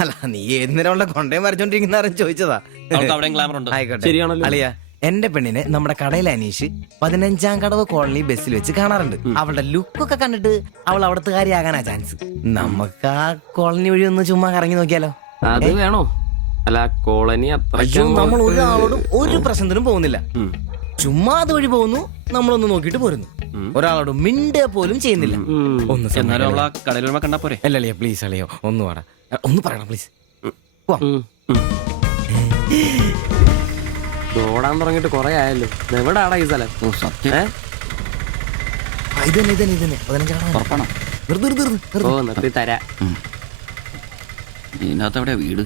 അല്ല, നീ ഏതിനും അവളുടെ കൊണ്ടയും വരച്ചോണ്ടിരിക്കുന്ന ചോദിച്ചതാ. ആയിക്കോട്ടെ, അളിയ, എന്റെ പെണ്ണിനെ നമ്മുടെ കടയിലെ അനീഷ് 15-ാം കടവ് കോളനി ബസ്സിൽ വെച്ച് കാണാറുണ്ട്. അവളുടെ ലുക്കൊക്കെ കണ്ടിട്ട് അവൾ അവിടുത്തെ കാര്യമാകാനാ ചാൻസ്. നമുക്ക് ആ കോളനി വഴി ഒന്ന് ചുമ്മാ കറങ്ങി നോക്കിയാലോ? അത് വേണോ? അല്ല, കോളനി നമ്മൾ ഒരാളോടും ഒരു പ്രശ്നത്തിനും പോകുന്നില്ല. ചുമ്മാ അത് വഴി പോകുന്നു, നമ്മളൊന്ന് നോക്കിട്ട് പോരുന്നു. ഒരാളോട് മിണ്ട പോലും ചെയ്യുന്നില്ല. അല്ലല്ലേ, പ്ലീസ് അളിയോ, ഒന്ന് വാടാ, ഒന്ന് പറയണം പ്ലീസ്. ഓടാൻ തുടങ്ങിട്ട് കൊറേ ആയല്ലോ. എവിടാടാ ഈ സ്ഥലം? നിർത്തി തരാ. ഇതിനകത്ത് എവിടെയാ വീട്?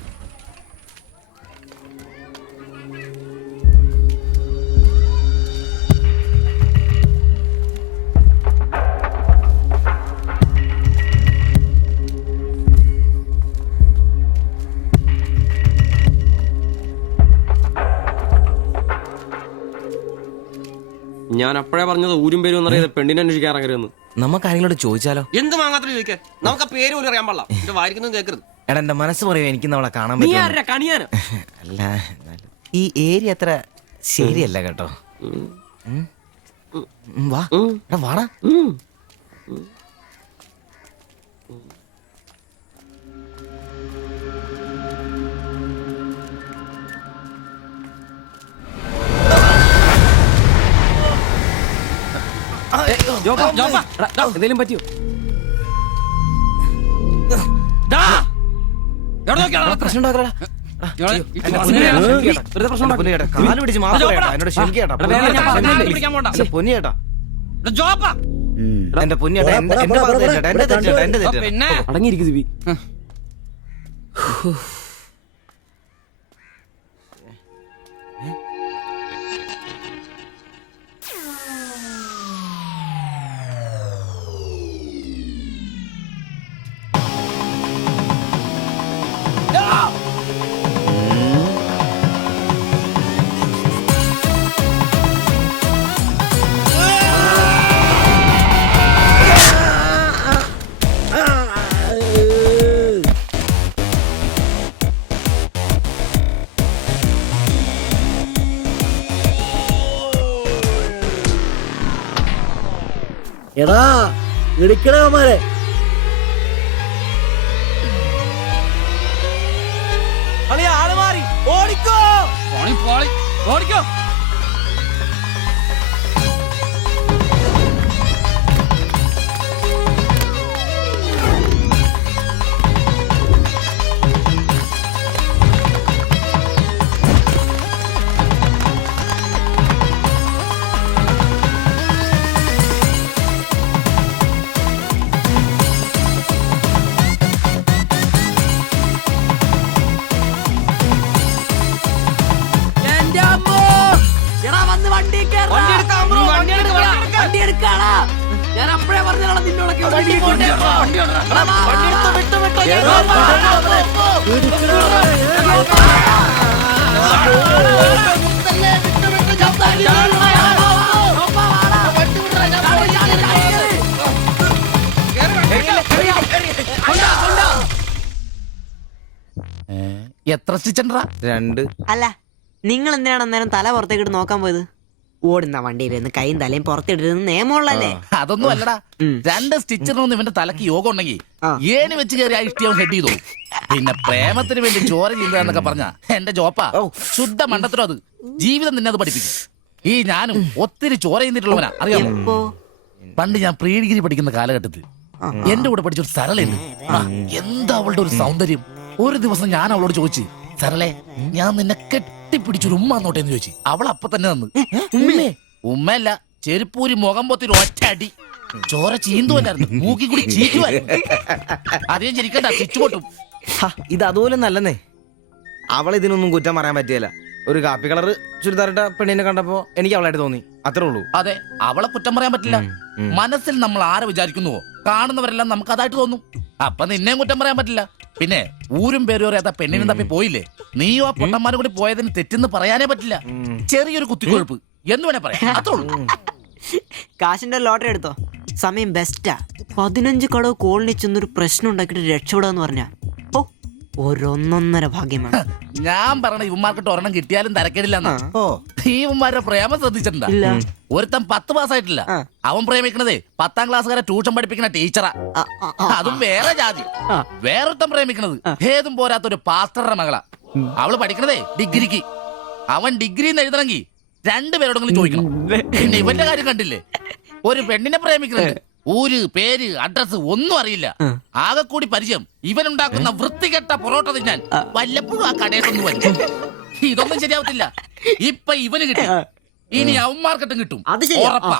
ഞാൻ അപ്പോഴേ പറഞ്ഞത് ഊരും പേരും എന്നറിയാതെ പെണ്ണിനെ അന്വേഷിക്കാൻ ഇറങ്ങരുതെന്ന്. നമുക്ക് ആരെങ്കിലും ചോദിച്ചാലോ? എന്ത് വാങ്ങാത്ത ചോദിക്കാൻ? നമുക്ക് ആ പേര് പോലും അറിയാൻ പാടില്ല. എന്റെ വായിക്കുന്നത് കേൾക്കരുത്. എടാ, എന്റെ മനസ്സ് പറയൂ, എനിക്ക് അവളെ കാണാൻ പറ്റും. അല്ല, ഈ ഏരിയ അത്ര ശരിയല്ല കേട്ടോ. വാ, വാടാ. എന്തേലും പറ്റിയോ? പ്രശ്നം കാല് പിടിച്ച് എന്നോട് ക്ഷമിക്കേട്ടാ. പൊന്നിയേട്ടാ, എന്റെ പൊന്നിയേട്ടാ, എന്റെ തെറ്റേട്ടാ. അടങ്ങിയിരിക്കും ദിവി. എടാ, ഇടിക്കണമാരെ ആള് മാറി. ഓടിക്കോ, ഓടിക്കോ. വണ്ടി എടുക്കാളാ. ഞാൻ അപ്പഴേ പറഞ്ഞാണ് നിന്നോടൊക്കെ എത്ര സ്റ്റിച്ചണ്ടാ? 2. അല്ല നിങ്ങൾ എന്തിനാണ് അന്നേരം തല പുറത്തേക്കിട്ട് നോക്കാൻ പോയത്? ഓടുന്ന വണ്ടിയിലിരുന്ന് കൈയും തലയും പുറത്തിട്ടിരുന്ന് നിയമമുള്ളല്ലേ? അതൊന്നും അല്ലടാ. 2 സ്റ്റിച്ചറിനൊന്നും ഇവന്റെ തലക്ക് യോഗം ഉണ്ടെങ്കിൽ ഏണി വെച്ച് കയറി ആ ഇഷ്ടിയവൻ ഹെഡ് ചെയ്തു. പിന്നെ പ്രേമത്തിന് വേണ്ടി ചോര ചെയ്യുന്നതൊക്കെ പറഞ്ഞ എന്റെ ജോപ്പാ ശുദ്ധ മണ്ടത്തരം. അത് ജീവിതം നിന്നെ അത് പഠിപ്പിക്കും. ഈ ഞാനും ഒത്തിരി ചോര ചെയ്യുന്നിട്ടുള്ളവനാ, അറിയാമോ? പണ്ട് ഞാൻ പ്രീ ഡിഗ്രി പഠിക്കുന്ന കാലഘട്ടത്തിൽ എന്റെ കൂടെ പഠിച്ചൊരു സരളയുണ്ട്. എന്താ അവളുടെ ഒരു സൗന്ദര്യം! ഒരു ദിവസം ഞാൻ അവളോട് ചോദിച്ചു, സരളെ ഞാൻ നിന്നെ കെട്ടിപ്പിടിച്ചൊരു ഉമ്മ എന്നോട്ടെന്ന് ചോദിച്ചു. അവൾ അപ്പൊ തന്നെ തന്നു. ഉമ്മയല്ല, ചെരുപ്പൂരി മുഖം പൊത്തിരി ഒറ്റ അടി. ചോര ചീന്തുവല്ലായിരുന്നു, മൂക്കി കൂടി ചീറ്റുമായിരുന്നു. അധികം ചിരിക്കണ്ട, ചിച്ചുപൊട്ടും. ഇത് അതുപോലെ നല്ലെന്നേ. അവൾ ഇതിനൊന്നും കുറ്റം പറയാൻ പറ്റിയല്ല. ഒരു കാപ്പി കളറ് ചുരിദാറിട്ട പെണ്ണിനെ കണ്ടപ്പോ എനിക്ക് അവളായിട്ട് തോന്നി, അത്രേ ഉള്ളൂ. അതെ, അവളെ കുറ്റം പറയാൻ പറ്റില്ല. മനസ്സിൽ നമ്മൾ ആരെ വിചാരിക്കുന്നുവോ കാണുന്നവരെല്ലാം നമുക്ക് അതായിട്ട് തോന്നും. അപ്പൊ നിന്നെയും കുറ്റം പറയാൻ പറ്റില്ല. പിന്നെ ഊരും പേരും അറിയാത്ത പെണ്ണിനും തപ്പി പോയില്ലേ? നീയും ആ പൊട്ടന്മാരും കൂടി പോയതിന് തെറ്റെന്ന് പറയാനേ പറ്റില്ല. ചെറിയൊരു കുത്തിക്കൊഴുപ്പ് എന്ന് വേണേ പറയാം, അത്രേ ഉള്ളൂ. കാശിന്റെ ലോട്ടറി എടുത്തോ, സമയം ബെസ്റ്റാ. 15 കടവ് കോളനി ചെന്നൊരു പ്രശ്നം ഉണ്ടാക്കിട്ട് രക്ഷപ്പെടാന്ന് പറഞ്ഞ ഒരൊന്നൊന്നര ഭാഗ്യമാണ്. ഞാൻ പറഞ്ഞ ഇവന്മാർക്കിട്ട് ഒരെണ്ണം കിട്ടിയാലും തരക്കേടില്ലെന്നാ. ഈ ഇവന്മാരുടെ പ്രേമം ശ്രദ്ധിച്ചിട്ടുണ്ടാ? ഒരുത്തൻ 10 പാസ്സായിട്ടില്ല. അവൻ പ്രേമിക്കണതേ 10ാം ക്ലാസ്സുകാരെ ട്യൂഷൻ പഠിപ്പിക്കുന്ന ടീച്ചറാ. അതും വേറെ ജാതി. വേറൊരുത്തൻ പ്രേമിക്കണത് ഏതും പോരാത്തൊരു പാസ്റ്ററുടെ മകളാ. അവള് പഠിക്കണതേ ഡിഗ്രിക്ക്. അവൻ ഡിഗ്രി എഴുതണമെങ്കിൽ 2 പേരോടെങ്കിലും ചോദിക്കണം. പിന്നെ ഇവന്റെ കാര്യം കണ്ടില്ലേ? ഒരു പെണ്ണിനെ പ്രേമിക്കുന്നത് ഊര് പേര് അഡ്രസ് ഒന്നും അറിയില്ല. ആകെ കൂടി പരിചയം ഇവനുണ്ടാക്കുന്ന വൃത്തികെട്ട പൊറോട്ട തിന്നാൻ വല്ലപ്പോഴും ആ കടയിലൊന്നും വരും. ഇതൊന്നും ശരിയാവത്തില്ല. ഇപ്പൊ ഇവന് കിട്ടി, ഇനി അവന്മാർക്കിട്ടും കിട്ടും, ഉറപ്പാ.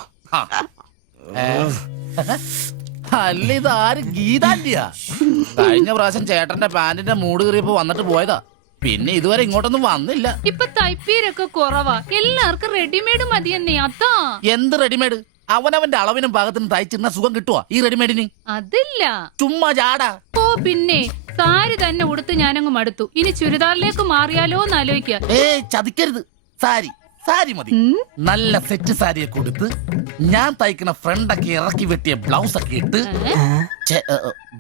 അല്ല, ഇത് ആര് ഗീതാന്റിയാ? കഴിഞ്ഞ പ്രാവശ്യം ചേട്ടന്റെ പാന്റിന്റെ മൂട് കയറിയപ്പോ വന്നിട്ട് പോയതാ. പിന്നെ ഇതുവരെ ഇങ്ങോട്ടൊന്നും വന്നില്ല. ഇപ്പൊ തയ്പ്പീരൊക്കെ കുറവാ, എല്ലാവർക്കും റെഡിമെയ്ഡ് മതി തന്നെ. അതാ. എന്ത് റെഡിമെയ്ഡ്? അവനവന്റെ അളവിനും പാകത്തിനും തയ്ച്ചിരുന്ന സുഖം കിട്ടുവാ ഈ റെഡിമെയ്ഡിന്? അതില്ല, ചുമ്മാ ജാടാ. ഓ പിന്നെ സാരി തന്നെ ഉടുത്ത് ഞാനങ്ങ് മടുത്തു. ഇനി ചുരിദാറിലേക്ക് മാറിയാലോ എന്ന് ആലോചിക്കുക. ചതിക്കരുത്. സാരി മതി. നല്ല സെറ്റ് സാരിയൊക്കെ കൊടുത്ത് ഞാൻ തയ്ക്കുന്ന ഫ്രണ്ടൊക്കെ ഇറക്കി വെട്ടിയ ബ്ലൗസ് ഒക്കെ ഇട്ട്,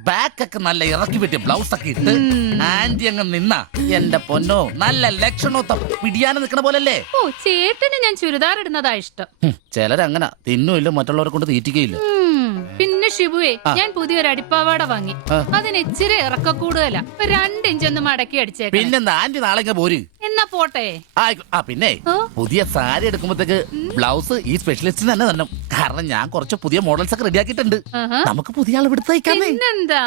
ബാക്കൊക്കെ നല്ല ഇറക്കി വെട്ടിയ ബ്ലൗസ് ഒക്കെ ഇട്ട് ആന്റി അങ്ങ് നിന്ന എന്റെ പൊന്നോ നല്ല ലക്ഷണത്തെ പിടിയാനെ നിക്കണ പോലല്ലേ. ഓ, ചേട്ടന് ഞാൻ ചുരിദാർ ഇടുന്നതാ ഇഷ്ടം. ചിലരങ്ങനെ തിന്നുമില്ല, മറ്റുള്ളവരെ കൊണ്ട് തീറ്റിക്കയില്ല. പിന്നെ ഷിബുവേ, ഞാൻ പുതിയൊരു അടിപ്പാവാട വാങ്ങി. അതിന് ഇച്ചിരി ഇറക്ക കൂടുതലാ. 2 ഇഞ്ച് ഒന്ന് മടക്കി അടിച്ചേക്കാം. പിന്നെന്താ ആന്റി നാളെ പോര്. എന്നാ പോട്ടെ. പിന്നെ പുതിയ സാരി എടുക്കുമ്പോഴത്തേക്ക് ബ്ലൗസ് ഈ സ്പെഷ്യലിസ്റ്റിന് തന്നെ തന്നെ. കാരണം ഞാൻ കുറച്ച് പുതിയ മോഡൽസ് ഒക്കെ റെഡിയാക്കിയിട്ടുണ്ട്. നമുക്ക് പുതിയ ആൾ എടുത്ത് തയ്ക്കാമേ. പിന്നെന്താ,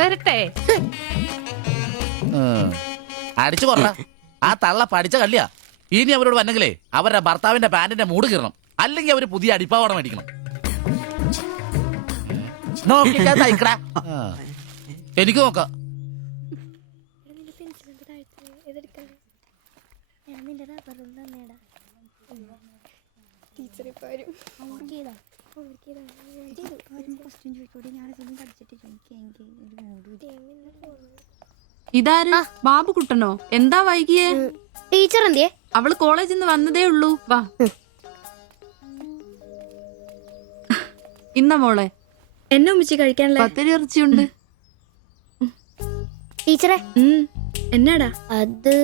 വരട്ടെ. അടിച്ചു കൊറ. ആ തള്ള പഠിച്ച കല്യാ. ഇനി അവരോട് വന്നെങ്കിലേ അവരുടെ ഭർത്താവിന്റെ പാന്റിന്റെ മൂട് കീറണം, അല്ലെങ്കിൽ അവര് പുതിയ അടിപ്പാവട മേടിക്കണം. എനിക്ക് നോക്കാം. ഇതാര്? ബാബുക്കുട്ടനോ? എന്താ വൈകിയേ? ടീച്ചർ എന്തിയെ? അവള് കോളേജിൽ നിന്ന് വന്നതേ ഉള്ളൂ. വാ. ഇന്ന മോളെ എന്നെ ഉമ്മിച്ച് കഴിക്കാനുള്ള പത്തിരി ഇറച്ചിയുണ്ട്. ടീച്ചറെ എന്നാടാ അത്?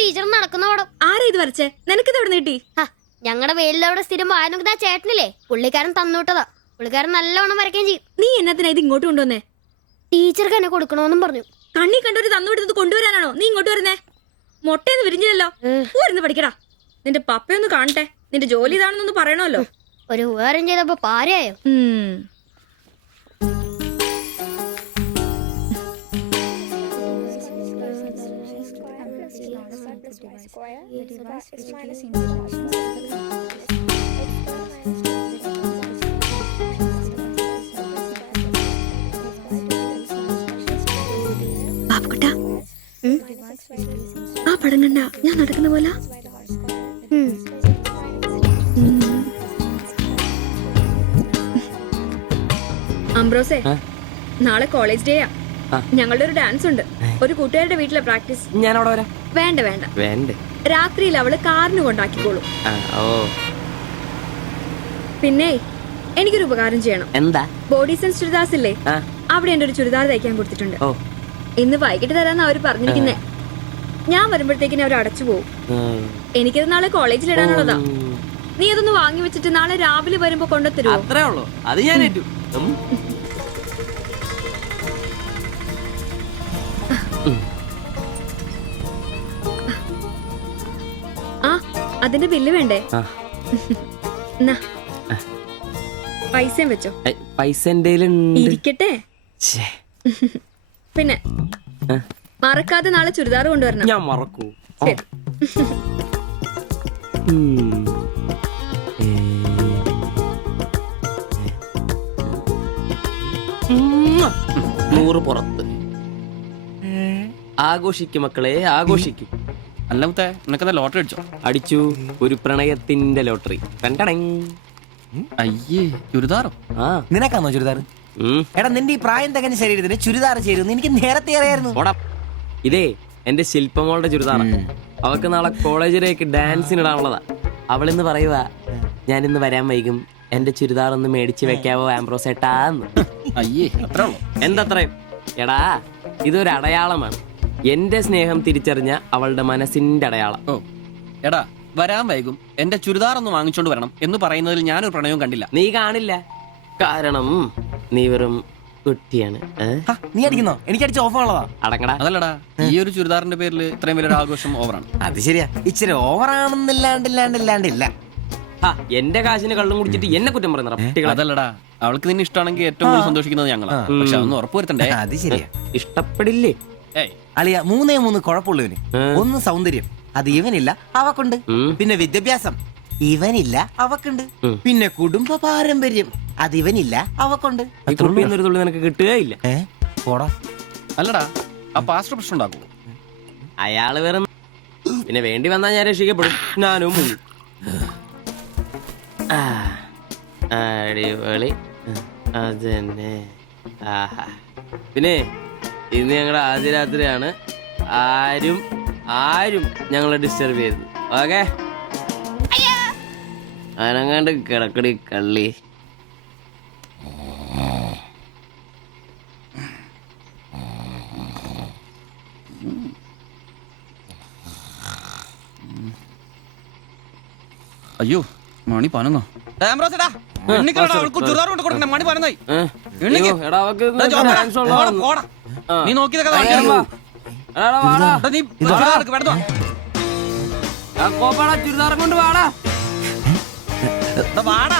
ടീച്ചർ നടക്കുന്ന പടം. ആരാ ഇത് വരച്ചേ? നിനക്കിത് എവിടെ കിട്ടി? ഞങ്ങളുടെ വെയിലവിടെ സ്ഥിരം വായനക്ക് ആ ചേട്ടനില്ലേ, പുള്ളിക്കാരൻ തന്നുവിട്ടതാ. പുള്ളിക്കാരൻ നല്ലോണം വരയ്ക്കുകയും ചെയ്യും. നീ എന്നത്തിനാ ഇത് ഇങ്ങോട്ട് കൊണ്ടുവന്നേ? ടീച്ചർക്ക് എന്നെ കൊടുക്കണോന്നും പറഞ്ഞു. കണ്ണി കണ്ടൊരു തന്നുവിട്ടത് കൊണ്ടുവരാനാണോ നീ ഇങ്ങോട്ട് വരുന്നേ? മൊട്ടയൊന്നും വിരിഞ്ഞില്ലല്ലോ. പോരുന്ന് പഠിക്കടാ. നിന്റെ പപ്പയൊന്ന് കാണട്ടെ. നിന്റെ ജോലി ഇതാണെന്നൊന്ന് പറയണമല്ലോ. ഒരു ഉപകാരം ചെയ്തപ്പോ പാരയായോ? ബാബുക്കുട്ടാ, ആ പടം കണ്ട ഞാൻ നടക്കുന്ന പോലെ അംബ്രോസേ, നാളെ കോളേജ് ഡേയാ. ഞങ്ങളുടെ ഒരു ഡാൻസ് ഉണ്ട്. ഒരു കൂട്ടുകാരുടെ വീട്ടിലെ പ്രാക്ടീസ്. ഞാൻ അവിടെ വരാം. വേണ്ട വേണ്ട വേണ്ടേ? രാത്രിയിൽ അവള് കാറിന് കൊണ്ടാക്കിക്കോളും. ഓ, പിന്നെ എനിക്കൊരു ഉപകാരം ചെയ്യണം. എന്താ? ബോഡി സെൻസ് ചുരിദാർസ് ഇല്ലേ, അവിടെ എന്റെ ഒരു ചുരിദാർ തയ്ക്കാൻ കൊടുത്തിട്ടുണ്ട്. ഓ, ഇന്ന് വൈകിട്ട് തരാന്ന് അവര് പറഞ്ഞിരിക്കുന്നേ. ഞാൻ വരുമ്പോഴത്തേക്കിന് അവർ അടച്ചു പോകും. എനിക്കത് നാളെ കോളേജിൽ ഇടാനുള്ളതാ. നീ അതൊന്ന് വാങ്ങി വെച്ചിട്ട് നാളെ രാവിലെ വരുമ്പോ കൊണ്ടുത്തരുമോ? അത്രേ ഉള്ളൂ. അത് ഞാൻ ഏറ്റു. ആ, അതിന്റെ ബില്ല് വേണ്ടേ? എന്നാ, പൈസയും വെച്ചോ. പൈസ എന്റെ ഇരിക്കട്ടെ. പിന്നെ മറക്കാതെ നാളെ ചുരിദാർ കൊണ്ടുവരണം. ഞാൻ മറക്കൂ. ശരി. നൂറ് പുറത്ത്. ആഘോഷിക്കും മക്കളെ, ആഘോഷിക്കും. അല്ല മുത്തേ, നിനക്കെന്താ ലോട്ടറി അടിച്ചോ? അടിച്ചു, ഒരു പ്രണയത്തിന്റെ ലോട്ടറി. അയ്യേ, ചുരിദാറോ? ആ, നിനക്കാന്നോ ചുരിദാർ? എടാ, നിന്റെ ഈ പ്രായം തികഞ്ഞ ശരീരത്തിന് ചുരിദാർ ചേരുന്നു എനിക്ക് നേരത്തെ അറിയായിരുന്നു. ഇതേ എന്റെ ശില്പമോളുടെ ചുരിദാർ. അവൾക്ക് നാളെ കോളേജിലേക്ക് ഡാൻസിനിടാനുള്ളതാ. അവളിന്ന് പറയുക, ഞാനിന്ന് വരാൻ വൈകും, എന്റെ ചുരിദാർ ഒന്ന് മേടിച്ച് വെക്കാവോ ആംബ്രോസേട്ടാന്ന്. അയ്യേ, അത്ര എന്തത്രയും? എടാ, ഇതൊരു അടയാളമാണ്. എന്റെ സ്നേഹം തിരിച്ചറിഞ്ഞ അവളുടെ മനസ്സിന്റെ അടയാളം. ഓ, എടാ, വരാൻ വൈകും, എന്റെ ചുരിദാർ ഒന്ന് വാങ്ങിച്ചോണ്ട് വരണം എന്ന് പറയുന്നതിൽ ഞാനൊരു പ്രണയവും കണ്ടില്ല. നീ കാണില്ല, കാരണം നീ വെറും കുട്ടിയാണ്. നീ അടിക്കുന്നോ? എനിക്ക് അടിച്ച ഓഫറുള്ളതാ. അടങ്ങടാ. അതല്ലടാ, ഈ ഒരു ചുരിദാറിന്റെ പേരിൽ ഇത്രയും വലിയൊരു ആഘോഷം ഓവറാണ്. അത് ശരിയാ, ഇച്ചിരി ഓവറാണെന്നില്ലാണ്ടില്ല. എന്റെ കാശിന് കള്ളും കുടിച്ചിട്ട് എന്നെ കുറ്റം പറയുന്ന. അതല്ലടാ, അവൾക്ക് നിന്നെ ഇഷ്ടമാണെങ്കിൽ ഏറ്റവും കൂടുതൽ സന്തോഷിക്കുന്നത് ഞങ്ങളാ. പക്ഷെ അതൊന്ന് ഉറപ്പുവരുത്തണ്ടേ? അത് ശരിയാ. ഇഷ്ടപ്പെടില്ലേ? അളിയ, 3 കുഴപ്പമുള്ളവന്. ഒന്ന് സൗന്ദര്യം, അത് ഇവനില്ല, അവക്കുണ്ട്. പിന്നെ വിദ്യാഭ്യാസം, ഇവനില്ല, അവക്കുണ്ട്. പിന്നെ കുടുംബ പാരമ്പര്യം, അത് ഇവനില്ല, അവക്കുണ്ട്. ഒരു തുള്ളി നിനക്ക് കിട്ടുകയില്ല. പോടാ. അല്ലടാ, ആ പാസ്റ്റർ പ്രശ്നം ഉണ്ടാക്കൂ. അയാള് വേറെ. പിന്നെ വേണ്ടി വന്നാൽ ഞാൻ രക്ഷിക്കപ്പെടും. ഞാനും മുങ്ങും. അടിപൊളി. അതന്നെ. പിന്നെ ഇന്ന് ഞങ്ങളുടെ ആദ്യ രാത്രിയാണ്. ആരും ഞങ്ങളെ ഡിസ്റ്റർബ് ചെയ്തു. ഓക്കെ, അനങ്ങാണ്ട് കിടക്കടി കള്ളി. അയ്യോ, മണി 11. നീ നോക്കിയതൊക്കെ ചുരിദാറും കൊണ്ട് വാടാ. വാടാ.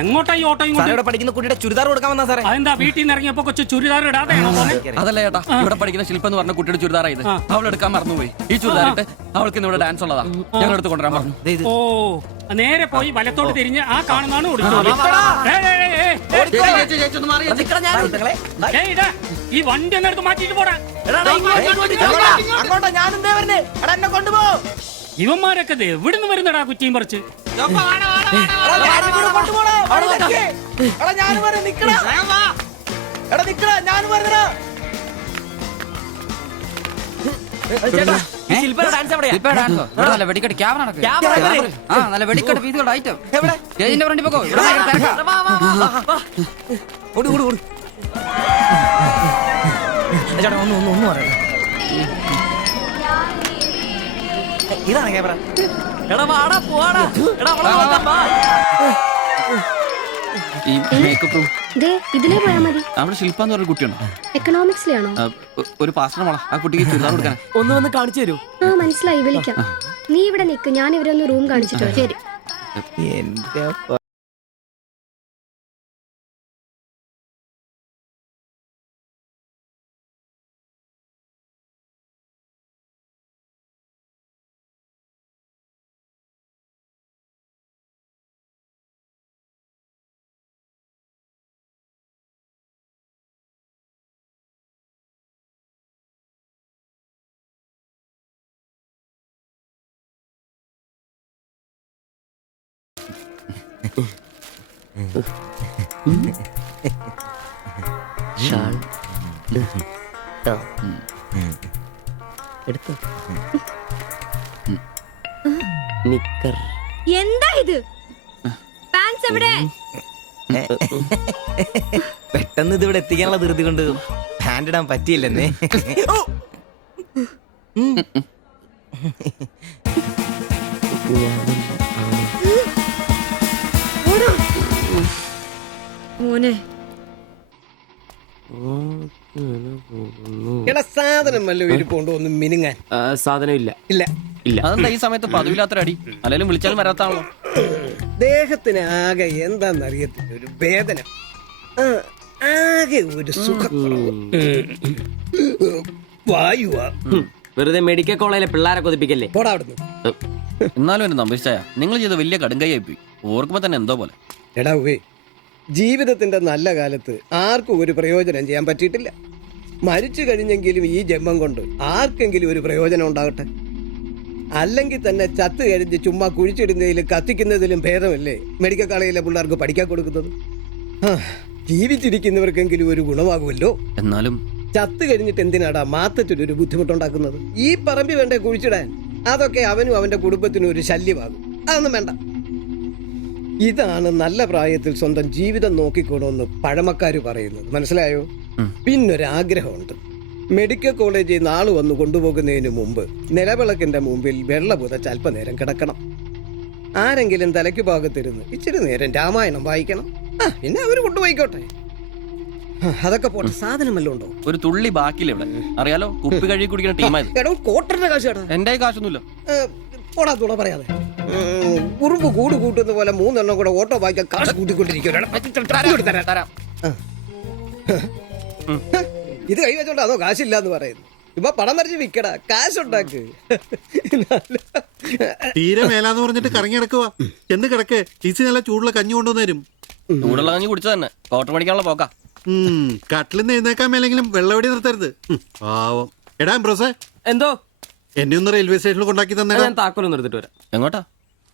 എങ്ങോട്ടാ ഈ ഓട്ടോ? പഠിക്കുന്ന കുട്ടിയുടെ ചുരിദാർ കൊടുക്കാൻ വന്നാ സാറേ. അതെന്താ വീട്ടിൽ നിന്ന് ഇറങ്ങിയപ്പോ കൊച്ചു ചുരിദാർ ഇടാതെ? അതല്ല ചേട്ടാ, ഇവിടെ പഠിക്കുന്ന ശില്പം എന്ന് പറഞ്ഞ കുട്ടിയുടെ ചുരിദാർ ഇത്. അവൾ എടുക്കാൻ മറന്നുപോയി. ഈ ചുരിദാർ ഇട്ട് അവൾക്ക് ഇന്ന് ഇവിടെ ഡാൻസ് ഉള്ളതാ. ഞങ്ങൾ എടുത്ത് കൊണ്ടുവരാൻ പറഞ്ഞു. ഓ, നേരെ പോയി വലത്തോട്ട് തിരിഞ്ഞ് ആ കാണുന്നതാണ് ഈ വണ്ടി ഒന്നെടുത്ത് മാറ്റിട്ട് പോടാ. ഇവന്മാരൊക്കെ എവിടുന്ന് വരുന്നടാ കുറ്റിയും പറിച്ച്? വെടിക്കെട്ട് ക്യാമറ നല്ല വെടിക്കെട്ട് പീസുകളുടെ ഐറ്റം സ്റ്റേജിന്റെ ഫ്രണ്ടിൽ പോകോ. ഒന്നും പറയാം. ഇതാണ് ക്യാമറ. ഈ മേക്കപ്പ് ഇതിലേ പോയാ മതി. അവിടെ ശില്പ എന്ന് പറഞ്ഞ കുട്ടിയുണ്ടോ? എക്കണോമിക്സിലാണോ? ഒരു പാസ്റ്റർ മോളാ. ആ കുട്ടിക്ക് ചുരിദാർ കൊടുക്കാൻ ഒന്ന് വന്ന് കാണിച്ചു തരൂ. ആ, മനസ്സിലായി, വിളിക്കാം. നീ ഇവിടെ നിക്ക്, ഞാൻ ഇവരൊന്ന് റൂം കാണിച്ചിട്ട്. ശരി. എന്റെ ഷാൾ എടുത്തു നിക്കർ എന്താ ഇത്? പാൻസ് എവിടെ? പെട്ടെന്ന് ഇത് ഇവിടെ എത്തിക്കാനുള്ള ധൃതി കൊണ്ട് ഹാൻഡ് ഇടാൻ പറ്റിയില്ലെന്നേ. മോനെ സാധനം വല്ല ഇരിപ്പുണ്ടോ ഒന്ന് മിനുങ്ങാൻ? സാധനം ഇല്ല. ഇല്ല ഇല്ല. അതെന്താ ഈ സമയത്ത് പതിവില്ലാത്തൊരടി? അല്ലെങ്കിലും വിളിച്ചാലും വരാത്താണല്ലോ. ദേഹത്തിന് ആകെ എന്താന്നറിയത്തില്ല, ഒരു വേദന, ആകെ ഒരു സുഖക്കുറവ്. വായുവാ. വെറുതെ മെഡിക്കൽ കോളേജിലെ പിള്ളേരെ കൊതിപ്പിക്കല്ലേ. പോടാ അവിടുന്ന്. എന്നാലും എന്റെ നമ്പീശായ നിങ്ങൾ ചെയ്ത വലിയ കടുങ്കയായി പോയി. ഓർക്കുമ്പോ തന്നെ എന്തോ പോലെ. എടാ ജീവിതത്തിന്റെ നല്ല കാലത്ത് ആർക്കും ഒരു പ്രയോജനം ചെയ്യാൻ പറ്റിയിട്ടില്ല. മരിച്ചു കഴിഞ്ഞെങ്കിലും ഈ ജന്മം കൊണ്ട് ആർക്കെങ്കിലും ഒരു പ്രയോജനം ഉണ്ടാകട്ടെ. അല്ലെങ്കിൽ തന്നെ ചത്ത് കഴിഞ്ഞ് ചുമ്മാ കുഴിച്ചിടുന്നതിലും കത്തിക്കുന്നതിലും ഭേദമല്ലേ മെഡിക്കൽ കോളേജിലെ പിള്ളേർക്ക് പഠിക്കാൻ കൊടുക്കുന്നത്. ജീവിച്ചിരിക്കുന്നവർക്കെങ്കിലും ഒരു ഗുണമാകുമല്ലോ. എന്നാലും ചത്ത് കഴിഞ്ഞിട്ട് എന്തിനാടാ മാത്തച്ചൊരു ബുദ്ധിമുട്ടുണ്ടാക്കുന്നത്? ഈ പറമ്പി വേണ്ടേ കുഴിച്ചിടാൻ? അതൊക്കെ അവനും അവന്റെ കുടുംബത്തിനും ഒരു ശല്യമാകും. അതൊന്നും വേണ്ട. ഇതാണ് നല്ല പ്രായത്തിൽ സ്വന്തം ജീവിതം നോക്കിക്കോണമെന്ന് പഴമക്കാര് പറയുന്നത്, മനസ്സിലായോ? പിന്നൊരാഗ്രഹമുണ്ട്. മെഡിക്കൽ കോളേജിൽ നാള് വന്ന് കൊണ്ടുപോകുന്നതിന് മുമ്പ് നിലവിളക്കിന്റെ മുമ്പിൽ വെള്ള പുതച്ച് അല്പനേരം കിടക്കണം. ആരെങ്കിലും തലയ്ക്ക് ഭാഗത്തിരുന്ന് ഇച്ചിരി നേരം രാമായണം വായിക്കണം. പിന്നെ അവര് കൊണ്ടുപോയിക്കോട്ടെ. അതൊക്കെ പോട്ടെ, സാധനം വല്ലതും ഉണ്ടോ? ഒരു തുള്ളി ബാക്കിയില്ല ഇവിടെ. അറിയാലോ, കുപ്പി കഴുകി കുടിക്കുന്ന ടീമായത്. എടോ കോട്ടറിന്റെ കാശ് കേട്ടോ. എന്റെ കാശൊന്നുമില്ല. പോടാ തുണ പറയാതെ. ഉറുമ്പ് കൂട് കൂട്ടുന്ന പോലെ 3 എണ്ണം കൂടെ ഓട്ടോ വായിക്കാൻ കാശ് കൂട്ടിക്കൊണ്ടിരിക്കും. ഇത് കൈ വെച്ചോണ്ട് അതോ കാശില്ല എന്ന് പറയുന്നു. ഇപ്പൊ പണം വരച്ച് വിൽക്കടാ, കാശുണ്ടാക്ക്. തീരെ മേലാന്ന് പറഞ്ഞിട്ട് കറങ്ങി കിടക്കുവാ. എന്ന് കിടക്ക്, ടീസി നല്ല ചൂടുള്ള കഞ്ഞി കൊണ്ടുവന്നരും. ചൂടുള്ള കഞ്ഞി കുടിച്ചു തന്നെ കോട്ടർ പഠിക്കാനുള്ള പോക്കാ. കട്ടിലിന്ന് എഴുന്നേക്കാൻ മേലെങ്കിലും വെള്ളവടി നിർത്തരുത്. പാവം. എടാ ബ്രോസേ, എന്തോ എന്നെ ഒന്ന് റെയിൽവേ സ്റ്റേഷനിൽ കൊണ്ടാക്കി തന്നെ. ഞാൻ താക്കോലൊന്നും എടുത്തിട്ട് വരാം. എങ്ങോട്ടാ?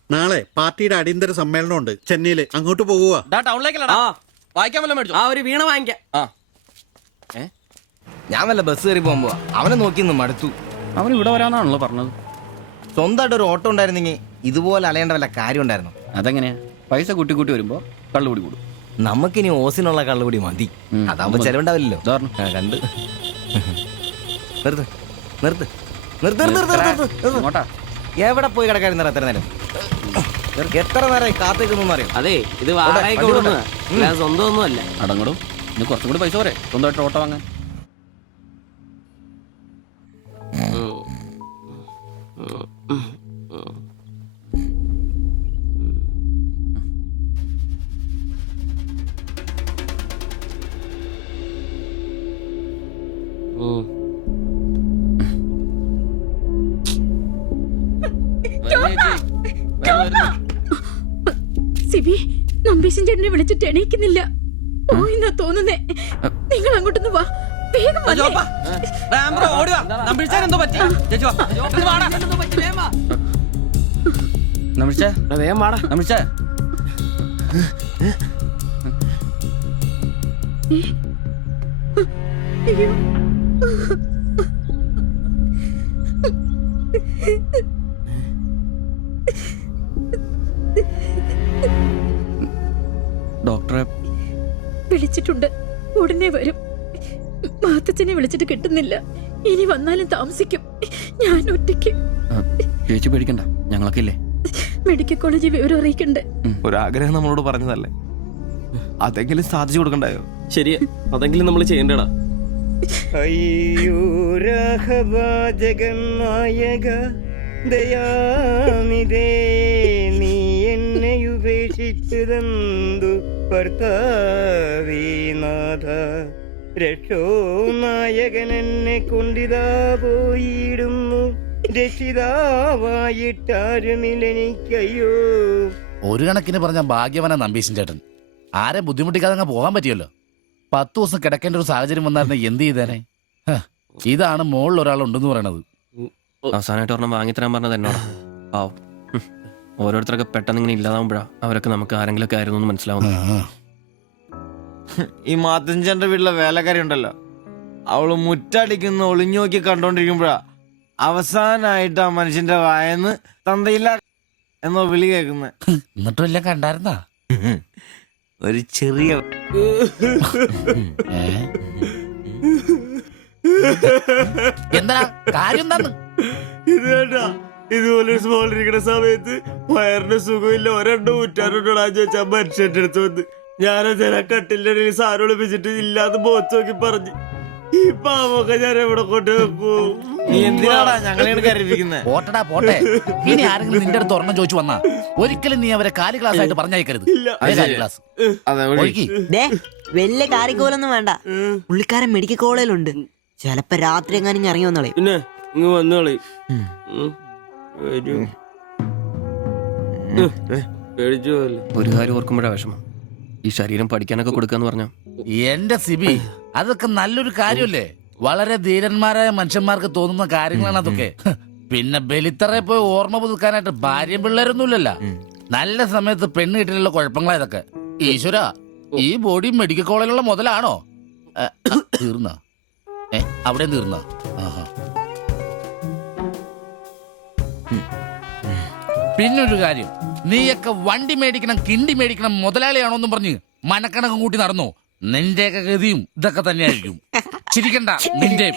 നാളെ പാർട്ടിയുടെ അടിയന്തര സമ്മേളനം ഉണ്ട് ചെന്നൈയില്. അങ്ങോട്ട് പോകുക. ടൗണിലേക്കല്ല, വായിക്കാൻ വല്ല മേടിച്ചു. ഒരു വീണ വാങ്ങിക്കാം. ഞാൻ വല്ല ബസ് കയറി പോകുമ്പോ അവനെ നോക്കിന്ന് മടുത്തു. അവൻ ഇവിടെ വരാന്നാണല്ലോ പറഞ്ഞത്. സ്വന്തമായിട്ട് ഒരു ഓട്ടോ ഉണ്ടായിരുന്നെങ്കിൽ ഇതുപോലെ അലയേണ്ട വല്ല കാര്യം ഉണ്ടായിരുന്നു. അതെങ്ങനെയാ? പൈസ കൂട്ടി കൂട്ടി വരുമ്പോ കള്ളുകൂടി കൂടും. നമുക്കിനി ഓസിനുള്ള കള്ളുകൂടി മതി. അതാവുമ്പോ ചെലവുണ്ടാവില്ലല്ലോ. കണ്ട് നിർത്ത് നിർത്ത് നിർത്ത് നിർത്ത്. എവിടെ പോയി കിടക്കാരുന്ന എത്ര നേരം? എത്ര നേരം കാത്തേക്കൊന്നും അറിയാം. അതെ, ഇത് വാടകയ്ക്ക് കൊടുക്കുന്നതാ, സ്വന്തം ഒന്നും അല്ല. അടങ്ങടും. ഇനി കുറച്ചും കൂടി പൈസ പോരെ സ്വന്തമായിട്ട് ഓട്ടോ വാങ്ങാൻ. സിബി, നമ്പീശൻ ചേട്ടനെ വിളിച്ചിട്ട് എണീക്കുന്നില്ല. പോയിന്നാ തോന്നുന്നേ. നിങ്ങൾ അങ്ങോട്ടൊന്ന് വാ, വേഗം വന്നേ. അയ്യോ, ഡോക്ടറെ വിളിച്ചിട്ടുണ്ട്, ഉടനെ വരും. മാത്തച്ഛനെ വിളിച്ചിട്ട് കിട്ടുന്നില്ല. ഇനി വന്നാലും താമസിക്കും. ഞാൻ ഒറ്റയ്ക്ക്. ചേച്ചി പേടിക്കണ്ട, ഞങ്ങളൊക്കെ ഇല്ലേ. മെഡിക്കൽ കോളേജിൽ വിവരം അറിയിക്കണ്ടേ? ഒരാഗ്രഹം നമ്മളോട് പറഞ്ഞതല്ലേ, അതെങ്കിലും സാധിച്ചു കൊടുക്കണ്ടായോ? ശരിയാ, അതെങ്കിലും നമ്മൾ ചെയ്യണ്ടടാ. അയ്യോ ജഗന്നായക ദയാനിധേ, നീ എന്നെ ഉപേക്ഷിച്ചതെന്തു ഭർത്താവീനാഥ. രക്ഷോ നായകൻ എന്നെ കൊണ്ടിതാ പോയിടുന്നു, രക്ഷിതാവായിട്ടാരുമില്ലെനിക്കയ്യോ. ഒരു കണക്കിന് പറഞ്ഞ ഭാഗ്യവന നമ്പീശൻ ചേട്ടൻ. ആരെ ബുദ്ധിമുട്ടിക്കാതെ അങ്ങ് പോകാൻ പറ്റിയല്ലോ. 10 ദിവസം കിടക്കേണ്ട ഒരു സാഹചര്യം വന്നായിരുന്നു എന്ത് ചെയ്തേനെ? ഇതാണ് മുകളിൽ ഒരാളുണ്ടെന്ന് പറയണത്. അവസാനമായിട്ട് ഒരെണ്ണം വാങ്ങിത്തരാൻ പറഞ്ഞത് എന്നോടാ. പാവം. ഓരോരുത്തരൊക്കെ പെട്ടെന്ന് ഇങ്ങനെ ഇല്ലാതാവുമ്പോഴാ അവരൊക്കെ നമുക്ക് ആരെങ്കിലൊക്കെ ആയിരുന്നു എന്ന് മനസ്സിലാവുന്നു. ഈ മാത്തഞ്ചന്റെ വീട്ടിലെ വേലക്കാരി ഉണ്ടല്ലോ, അവള് മുറ്റടിക്കുന്ന ഒളിഞ്ഞു നോക്കി കണ്ടോണ്ടിരിക്കുമ്പോഴാ അവസാനായിട്ട് ആ മനുഷ്യന്റെ വായന്ന് തന്തയില്ല എന്നോ വിളി കേൾക്കുന്നത്. എന്നിട്ടും എല്ലാം കണ്ടായിരുന്നാ? ഒരു ചെറിയ എന്താ കാര്യം എന്താന്ന്? ഇതേട്ടാ, ഇതുപോലെ സ്മോളിരിക്കുന്ന സമയത്ത് വയറിന് സുഖമില്ല, ഒരെണ്ണം ഊറ്റാറുണ്ടോടാ ചോദിച്ചാ മനുഷ്യന്റെ അടുത്ത് വന്ന് ഞാനതിനെ കട്ടിലിന്റെ ഇടയിൽ സാരം ഒളിപ്പിച്ചിട്ട് ഇല്ലാതെ ബോത്ത് നോക്കി പറഞ്ഞു. ഈ പാവൊക്കെ ഞാൻ എവിടെ കൊണ്ട് വെക്കൂ? നീ എന്തിനാടാ ഞങ്ങളെയാണ് കരയിപ്പിക്കുന്നത്? പോട്ടടാ പോട്ടെ. ഇനി ആരെങ്കിലും നിന്റെ അടുത്ത് ഒരെണ്ണം ചോദിച്ചു വന്നാ ഒരിക്കലും നീ അവരെ കാലി ക്ലാസ് ആയിട്ട് പറഞ്ഞയക്കരുത്. ക്ലാസ് വലിയ കാരിക്കോലൊന്നും വേണ്ട, പുള്ളിക്കാരൻ മെഡിക്കൽ കോളേജിലുണ്ട്. ചിലപ്പോ രാത്രി എങ്ങാനും ഇറങ്ങി വന്നോളെ. പിന്നെ ഇങ്ങ് വന്നോളി. ഒരു കാര്യം ഓർക്കുമ്പോഴാ വിഷമം. ഈ ശരീരം പഠിക്കാനൊക്കെ കൊടുക്കാന്ന് പറഞ്ഞ എന്റെ സിബി, അതൊക്കെ നല്ലൊരു കാര്യമല്ലേ? വളരെ ധീരന്മാരായ മനുഷ്യന്മാർക്ക് തോന്നുന്ന കാര്യങ്ങളാണ് അതൊക്കെ. പിന്നെ ബലിത്തറയെ പോയി ഓർമ്മ പുതുക്കാനായിട്ട് ഭാര്യയും പിള്ളേരൊന്നുമില്ലല്ലോ. നല്ല സമയത്ത് പെണ്ണ് കിട്ടിയുള്ള കുഴപ്പങ്ങളാ ഇതൊക്കെ. ഈശ്വര, ഈ ബോഡി മെഡിക്കൽ കോളേജിലുള്ള മുതലാണോ? തീർന്ന അവിടെ തീർന്ന. പിന്നൊരു കാര്യം, നീയൊക്കെ വണ്ടി മേടിക്കണം, കിണ്ടി മേടിക്കണം, മുതലാളിയാണോന്നും പറഞ്ഞ് മനക്കണക്കം കൂട്ടി നടന്നു. നിന്റെയൊക്കെ ഗതിയും ഇതൊക്കെ തന്നെയായിരിക്കും. ചിരിക്കണ്ട നിന്റെ.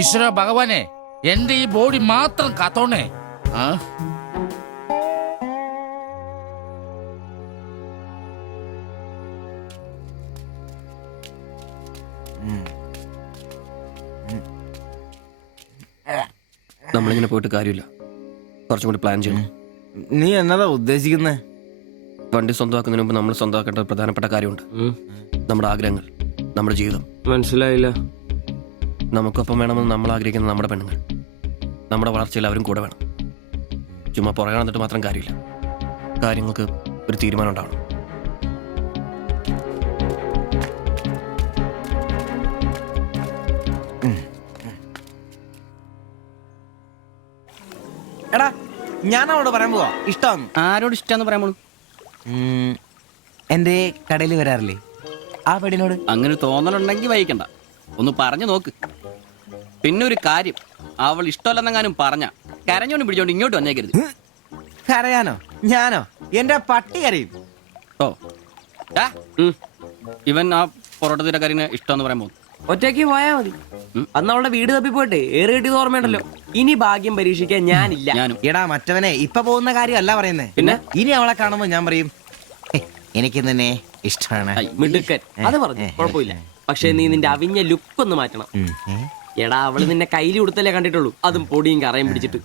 ഈശ്വര ഭഗവാനെ, എന്റെ ഈ ബോഡി മാത്രം കാത്തോണേ. നമ്മളിങ്ങനെ പോയിട്ട് കാര്യമില്ല, കുറച്ചും കൂടി പ്ലാൻ ചെയ്യണം. നീ എന്നതാ ഉദ്ദേശിക്കുന്നേ? വണ്ടി സ്വന്തമാക്കുന്നതിന് മുമ്പ് നമ്മൾ സ്വന്തമാക്കേണ്ട ഒരു പ്രധാനപ്പെട്ട കാര്യമുണ്ട്. നമ്മുടെ ആഗ്രഹങ്ങൾ, നമ്മുടെ ജീവിതം. മനസ്സിലായില്ല. നമുക്കൊപ്പം വേണമെന്ന് നമ്മൾ ആഗ്രഹിക്കുന്ന നമ്മുടെ പെണ്ണുങ്ങൾ. നമ്മുടെ വളർച്ചയിൽ അവരും കൂടെ വേണം. ചുമ്മാ പുറകെ നടന്നിട്ട് മാത്രം കാര്യമില്ല. കാര്യങ്ങൾക്ക് ഒരു തീരുമാനം ഉണ്ടാവണം. എടാ, ഞാൻ അവളോട് പറയാൻ പോവാ ഇഷ്ടമാണ്. ആരോട് ഇഷ്ടമാന്ന് പറയാൻ പോണു? എന്റെ കടയിൽ വരാറില്ലേ ആ പെടിനോട്? അങ്ങനെ തോന്നലുണ്ടെങ്കിൽ വഹിക്കണ്ട, ഒന്ന് പറഞ്ഞു നോക്ക്. പിന്നെ ഒരു കാര്യം, അവൾ ഇഷ്ടമല്ലെന്നെങ്ങാനും പറഞ്ഞ കരഞ്ഞോണ്ട് പിടിച്ചോണ്ട് ഇങ്ങോട്ട് വന്നേക്കരുത്. കരയാനോ? ഞാനോ? എന്റെ പട്ടി കരയും. ഓ ഇവൻ ആ പൊറോട്ടത്തിന്റെ കാര്യം ഇഷ്ടമെന്ന് പറയാൻ പോകുന്നു. ഒറ്റയ്ക്ക് പോയാ മതി. അന്ന് അവളുടെ വീട് തപ്പി പോട്ടെ, ഏറെ കിട്ടിയത് ഓർമ്മയുണ്ടല്ലോ. ഇനി ഭാഗ്യം പരീക്ഷിക്കാൻ ഞാനില്ല. എടാ മറ്റവനെ, ഇപ്പൊ പോകുന്ന കാര്യമല്ല പറയുന്നേ. പിന്നെ ഇനി അവളെ കാണുമ്പോ ഞാൻ പറയും എനിക്ക് തന്നെ ഇഷ്ടമാണ്. മിടുക്കൻ, അത് പറഞ്ഞു കുഴപ്പമില്ല. പക്ഷെ നീ നിന്റെ അവിഞ്ഞ ലുക്ക് ഒന്ന് മാറ്റണം. എടാ, അവള് നിന്നെ കയ്യിൽ കൊടുത്തല്ലേ കണ്ടിട്ടുള്ളൂ, അതും പൊടിയും കറയും പിടിച്ചിട്ട്.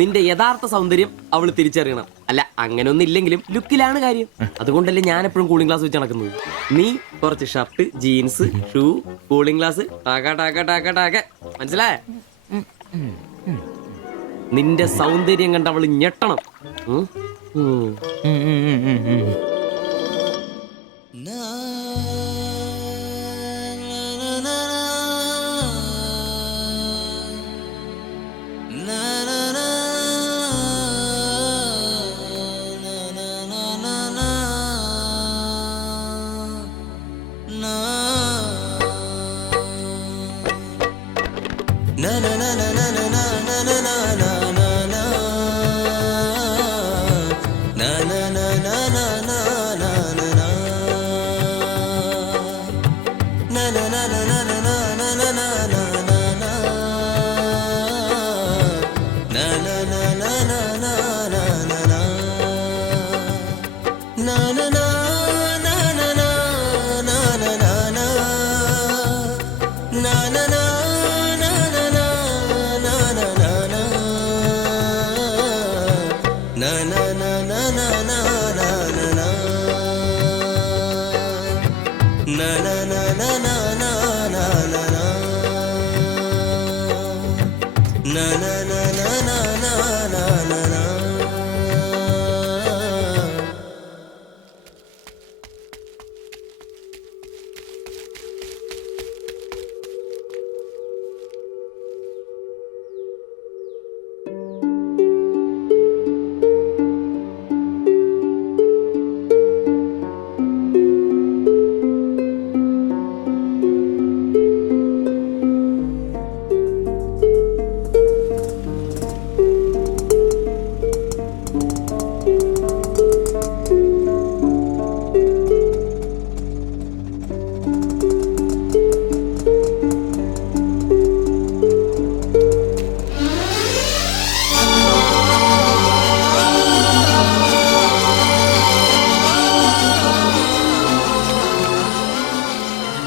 നിന്റെ യഥാർത്ഥ സൗന്ദര്യം അവള് തിരിച്ചറിയണം. അല്ല, അങ്ങനെ ഒന്നും ഇല്ലെങ്കിലും ലുക്കിലാണ് കാര്യം. അതുകൊണ്ടല്ലേ ഞാൻ എപ്പോഴും കൂളിംഗ് ഗ്ലാസ് വെച്ച് നടക്കുന്നത്. നീ കുറച്ച് shirt, jeans, shoe, cooling glass, മനസ്സിലായ? നിന്റെ സൗന്ദര്യം കണ്ട് അവള് ഞെട്ടണം.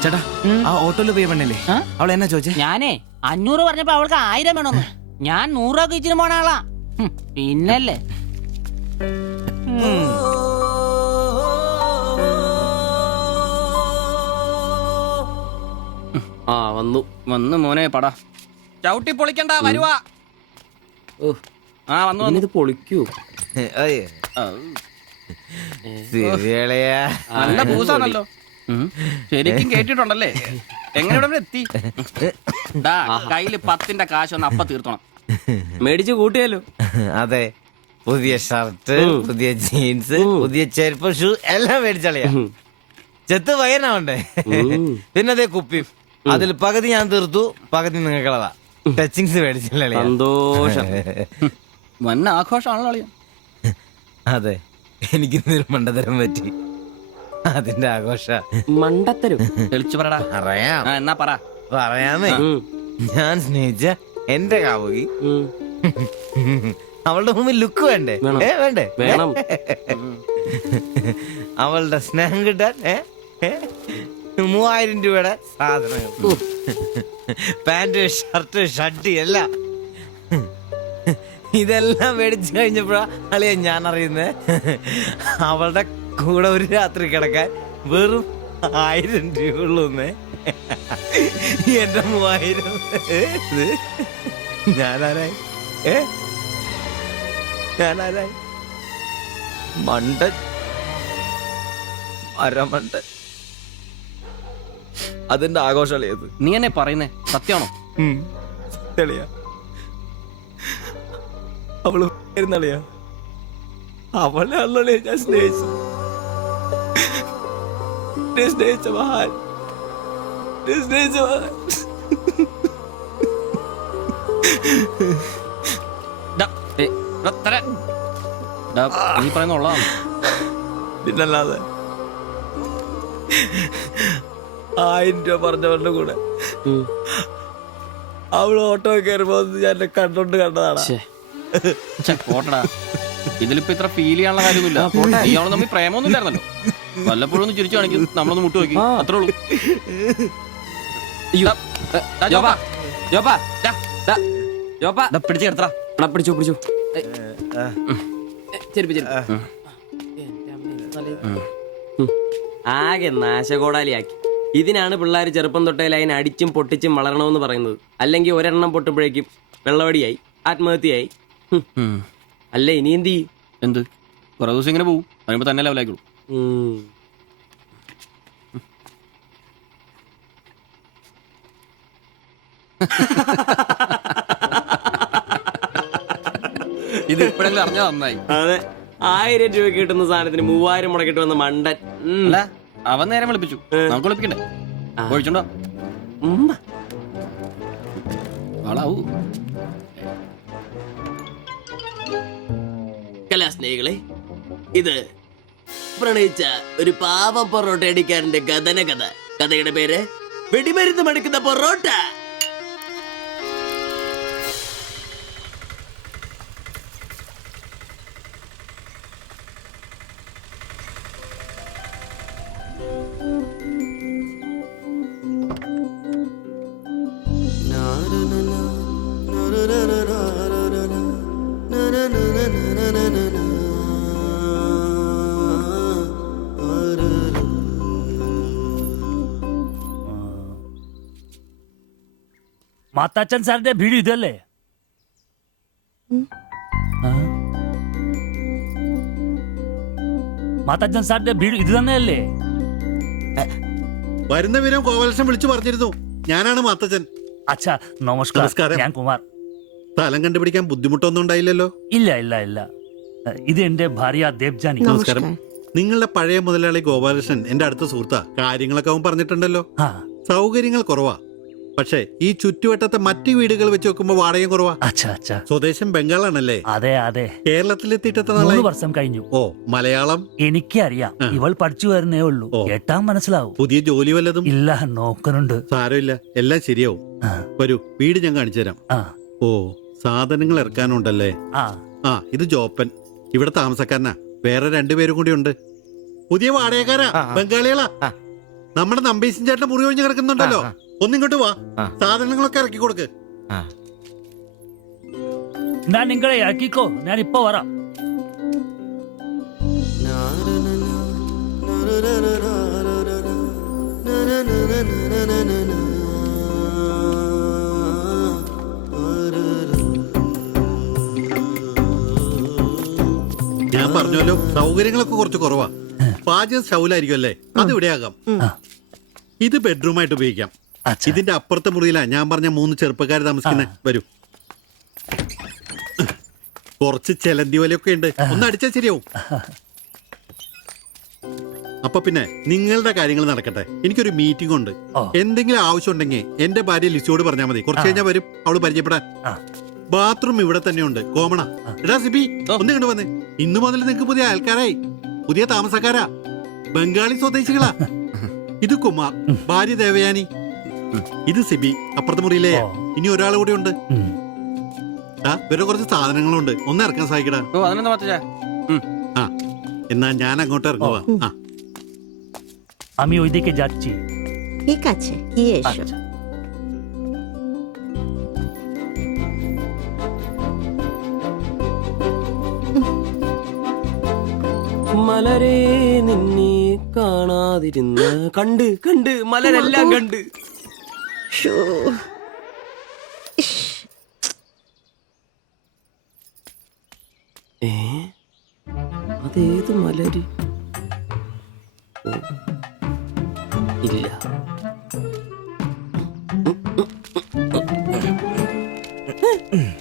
ചേട്ടാ ആ ഓട്ടോയിൽ പോയ പെണ്ണല്ലേ അവൾ എന്നാ ചോദിച്ചേ? ഞാനേ 500 പറഞ്ഞപ്പോ അവൾക്ക് 1000 വേണമെന്ന്. ഞാൻ 100 രൂപ ഇച്ചിരി പോണ ആളാ. പിന്നല്ലേ ആ വന്നു വന്ന് മോനെ പടാ ചവിട്ടി പൊളിക്കണ്ട വരുവാ. ആ വന്നു വന്നു. ഇത് പൊളിക്കൂ. നല്ല പൂസാണല്ലോ. ശരിക്കും കേട്ടിട്ടുണ്ടല്ലേ? എങ്ങനെ ഇവിടെ എത്തി? കയ്യില് 10ന്റെ കാശൊന്ന് അപ്പ തീർത്തോണം. മേടിച്ച് കൂട്ടിയല്ലോ. അതെ, പുതിയ ഷർട്ട്, പുതിയ ജീൻസ്, പുതിയ ചെരുപ്പ്, ഷൂ എല്ലാം മേടിച്ചളിയാ. ചെത്ത് വയനാവണ്ടേ? പിന്നെ അതേ കുപ്പി, അതിൽ പകുതി ഞാൻ തീർത്തു, പകുതി നിങ്ങൾക്കുള്ളതാ. ടച്ചിങ്സ് മേടിച്ചില്ലേ? സന്തോഷം. വന്ന ആഘോഷമാണല്ലോ അളിയാ. അതെ, എനിക്കിന്നൊരു മണ്ടത്തരം പറ്റി, അതിന്റെ ആഘോഷ. മണ്ടത്തരും തെളിച്ചു പറടാ. പറയാം. എന്നാ പറ. പറയാമേ. ഞാൻ സ്നേഹിച്ച എന്റെ കാമുകി അവളുടെ മുമ്പിൽ ലുക്ക് വേണ്ടേ? വേണ്ടേ? വേണം. അവളുടെ സ്നേഹം കിട്ടാൻ 3000 രൂപയുടെ സാധനങ്ങൾ, പാന്റ്, ഷർട്ട്, ഷഡ്ഡി എല്ലാം. ഇതെല്ലാം മേടിച്ചു കഴിഞ്ഞപ്പോഴാ അളിയ ഞാൻ അറിയുന്നേ, അവളുടെ കൂടെ ഒരു രാത്രി കിടക്കാൻ വെറും 1000 രൂപ ഉള്ളൂന്നേ. എന്റെ 3000 ഞാനാരായി? ഞാനാരായി? മണ്ടൻ, അരമണ്ടൻ. അതിന്റെ ആഘോഷളിയത്. നീ എന്നെ പറയുന്നേ സത്യമാണോ? തെളിയാ അവള് ളിയാ, അവളെ അല്ലേ ഞാൻ സ്നേഹിച്ചു. സ്നേഹിച്ച മഹാൻ, സ്നേഹിച്ച മഹാൻ. നീ പറയുന്ന ഉള്ളതാണ്. പിന്നല്ലാതെ 1000 രൂപ പറഞ്ഞവരുടെ കൂടെ അവള് ഓട്ടോ കയറുമ്പോ ഞാൻ എന്നെ കണ്ടോണ്ട് കണ്ടതാണ്. പോട്ടടാ, ഇതിലിപ്പോ ഇത്ര ഫീൽ ചെയ്യാനുള്ള കാര്യമൊന്നുമില്ല. ഇയാള് തമ്മിൽ പ്രേമൊന്നും ഇല്ലായിരുന്നല്ലോ. വല്ലപ്പോഴും ഒന്ന് ചിരിച്ചു കാണിക്കും, നമ്മളൊന്ന് മുട്ടു നോക്കി, അത്രേ ഉള്ളൂ. പിടിച്ചു കിടത്തടാ. പിടിച്ചു പിടിച്ചു. ആകെ നാശകോടാലിയാക്കി. ഇതിനാണ് പിള്ളേർ ചെറുപ്പം തൊട്ടേ ലൈൻ അടിച്ചും പൊട്ടിച്ചും വളരണമെന്ന് പറയുന്നത്. അല്ലെങ്കിൽ ഒരെണ്ണം പൊട്ടുമ്പോഴേക്കും വെള്ളവടിയായി, ആത്മഹത്യയായി. അല്ല ഇനി എന്ത് ചെയ്യും? എന്ത് കുറെ ദിവസം ഇങ്ങനെ പോവും, പറയുമ്പോ തന്നെ ലെവലായിക്കോളൂ. ഇത് ഇപ്പോഴെങ്കിലും അറിഞ്ഞാ നന്നായി. അതെ, 1000 രൂപ കിട്ടുന്ന സാധനത്തിന് 3000 മുടക്കിട്ട് വന്ന മണ്ടൻ. അല്ല, അവൻ നേരം വിളിപ്പിച്ചു, നമുക്ക് വിളിപ്പിക്കണ്ടേ? ഒഴിച്ചുണ്ടോ? ആളാവൂ. കലാസ്നേഹികളെ, ഇത് പ്രണയിച്ച ഒരു പാവം പൊറോട്ട അടിക്കാരന്റെ കഥന കഥ. കഥയുടെ പേര് വെടിമരുന്ന് മടുക്കുന്ന പൊറോട്ട. മാത്താച്ചൻ സാറിന്റെ വീട് ഇതല്ലേ? മാത്താച്ചൻ സാറിന്റെ വീട് ഇത് തന്നെയല്ലേ? വരുന്ന വിവരം ഗോപാലകൃഷ്ണൻ വിളിച്ചു പറഞ്ഞിരുന്നു. ഞാനാണ് മാത്തച്ഛൻ. അച്ഛാ നമസ്കാരം. ഞാൻ കുമാർ. സ്ഥലം കണ്ടുപിടിക്കാൻ ബുദ്ധിമുട്ടൊന്നും ഉണ്ടായില്ലല്ലോ? ഇല്ല ഇല്ല ഇല്ല. ഇത് എന്റെ ഭാര്യ ദേവ്ജാനി. നമസ്കാരം. നിങ്ങളുടെ പഴയ മുതലാളി ഗോപാലകൃഷ്ണൻ എന്റെ അടുത്ത സുഹൃത്താ. കാര്യങ്ങളൊക്കെ അവൻ പറഞ്ഞിട്ടുണ്ടല്ലോ. സൗകര്യങ്ങൾ കുറവാ, പക്ഷേ ഈ ചുറ്റുവട്ടത്തെ മറ്റു വീടുകൾ വെച്ച് നോക്കുമ്പോ വാടകയും കുറവാ. സ്വദേശം ബംഗാളാണല്ലേ? അതെ അതെ. കേരളത്തിലെത്തിയിട്ട് 3 വർഷം കഴിഞ്ഞു. ഓ, മലയാളം എനിക്കറിയാം. ഇവൾ പഠിച്ചു വരുന്നേ ഉള്ളൂ. കേട്ടാ മനസ്സിലാവും. പുതിയ ജോലി വല്ലതും? ഇല്ല, നോക്കുന്നുണ്ട്. സാരമില്ല, എല്ലാം ശരിയാവും. വരൂ, വീട് ഞാൻ കാണിച്ചു തരാം. ഓ, സാധനങ്ങൾ ഇറക്കാനുണ്ടല്ലേ? ഇത് ജോപ്പൻ, ഇവിടെ താമസക്കാരനാ. വേറെ 2 പേരും കൂടി ഉണ്ട്. പുതിയ വാടകക്കാരാ, ബംഗാളികളാ. നമ്മുടെ നമ്പീശൻ ചേട്ടൻ മുറി ഒഴിഞ്ഞ് കിടക്കുന്നുണ്ടല്ലോ, ഒന്നിങ്ങോട്ട് വാ, സാധനങ്ങളൊക്കെ ഇറക്കി കൊടുക്ക്. ഞാൻ നിങ്ങളെ ഇറക്കിക്കോ, ഞാൻ ഇപ്പൊ വരാം. ഞാൻ പറഞ്ഞല്ലോ സൗകര്യങ്ങളൊക്കെ കുറച്ച് കുറവാ. പാചകം സ്റ്റൗലായിരിക്കും അല്ലേ, അത് ഇവിടെ ആകാം. ഇത് ബെഡ്റൂമായിട്ട് ഉപയോഗിക്കാം. ഇതിന്റെ അപ്പുറത്തെ മുറിയിലാ ഞാൻ പറഞ്ഞ 3 ചെറുപ്പക്കാർ താമസിക്കുന്നേ. വരൂ. കുറച്ച് ചെലന്തി വലയൊക്കെ ഉണ്ട്, ഒന്ന് അടിച്ചാൽ ശരിയാവും. അപ്പൊ പിന്നെ നിങ്ങളുടെ കാര്യങ്ങൾ നടക്കട്ടെ, എനിക്കൊരു മീറ്റിംഗ് ഉണ്ട്. എന്തെങ്കിലും ആവശ്യം ഉണ്ടെങ്കിൽ എന്റെ ഭാര്യ ലിസിയോട് പറഞ്ഞാൽ മതി, കുറച്ച് കഴിഞ്ഞാൽ വരും അവള് പരിചയപ്പെടാൻ. ബാത്റൂം ഇവിടെ തന്നെയുണ്ട്, കോമണ. എടാ സിബി, ഒന്ന് കണ്ടു വന്നേ. ഇന്നു മുതൽ നിങ്ങൾക്ക് പുതിയ ആൾക്കാരായി, പുതിയ താമസക്കാരാ, ബംഗാളി സ്വദേശികളാ. ഇത് കുമാർ, ഭാര്യ ദേവയാനി. ഇത് സിബി, അപ്പുറത്തെ മുറിയിലെ. ഇനി ഒരാൾ കൂടി ഉണ്ട്. വേറെ കുറച്ച് സാധനങ്ങളുണ്ട്, ഒന്ന് ഇറക്കാൻ സഹായിക്കടാ. ആ, എന്നാ ഞാൻ അങ്ങോട്ട് ഇറങ്ങുവാ. আমি ওইদিকে যাচ্ছি। ঠিক আছে, কি এসো। മലരെ നിന്നെ കാണാതിരുന്ന് കണ്ട് കണ്ട് മലരെല്ലാം കണ്ട്. അതേത് മലര്? ഇല്ല.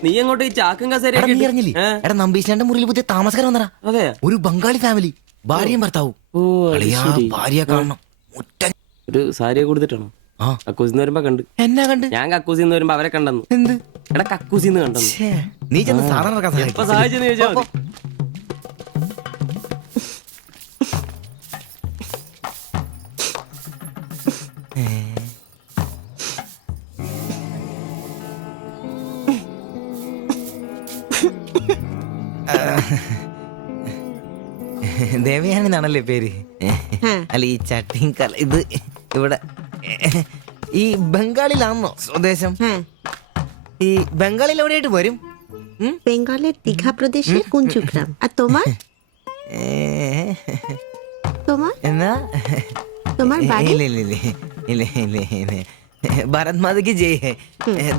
നീ അങ്ങോട്ട് ഈ ചാക്കും കസേരയൊക്കെ എടാ നമ്പീശന്റെ മുറിയിൽ പുതിയ താമസക്കാരൻ വന്നടാ. അതെ, ഒരു ബംഗാളി ഫാമിലി, ഭാര്യയും ഭർത്താവും. ഭാര്യ കാണണം. ഒരു സാരിയെ കൊടുത്തിട്ടാണോ? കക്കൂസിന്ന് വരുമ്പോ കണ്ട്. എന്നാ കണ്ട്? ഞാൻ കക്കൂസിന്ന് വരുമ്പോ അവരെ കണ്ടെന്നു. എന്ത്? എടാ കക്കൂസിന്ന് കണ്ടെന്നു. നീ ചെന്ന് സാധനം എപ്പോ സഹായിച്ചെന്ന് ചോദിച്ചാ മതി. ദേവയാനി എന്നാണല്ലേ പേര്? അല്ല ഈ ചട്ടിയും കല ഇത് ഇവിടെ ഈ ബംഗാളിലാണോ സ്വദേശം? ഈ ബംഗാളിൽ എവിടെയായിട്ട് വരും? বেঙ্গলের দীঘা প্রদেশের কুঞ্জগ্রাম। আর তোমার? তোমার എന്നാ তোমার বাড়ি? ഭാരത് മാതയ്ക്ക് ജയ്.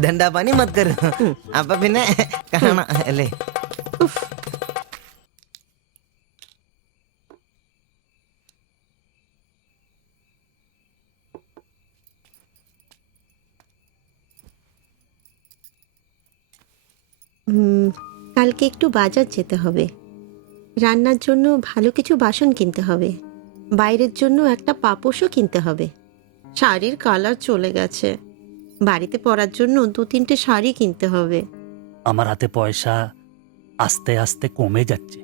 ദണ്ഡാപാനി മത് കരോ. അപ്പൊ പിന്നെ കാണാം അല്ലേ? কালকে একটু বাজার যেতে হবে, রান্নার জন্য ভালো কিছু বাসন কিনতে হবে, বাইরের জন্য একটা পাপোশও কিনতে হবে। শাড়ির কালার চলে গেছে, বাড়িতে পরার জন্য 2-3টে শাড়ি কিনতে হবে। আমার হাতে পয়সা আস্তে আস্তে কমে যাচ্ছে,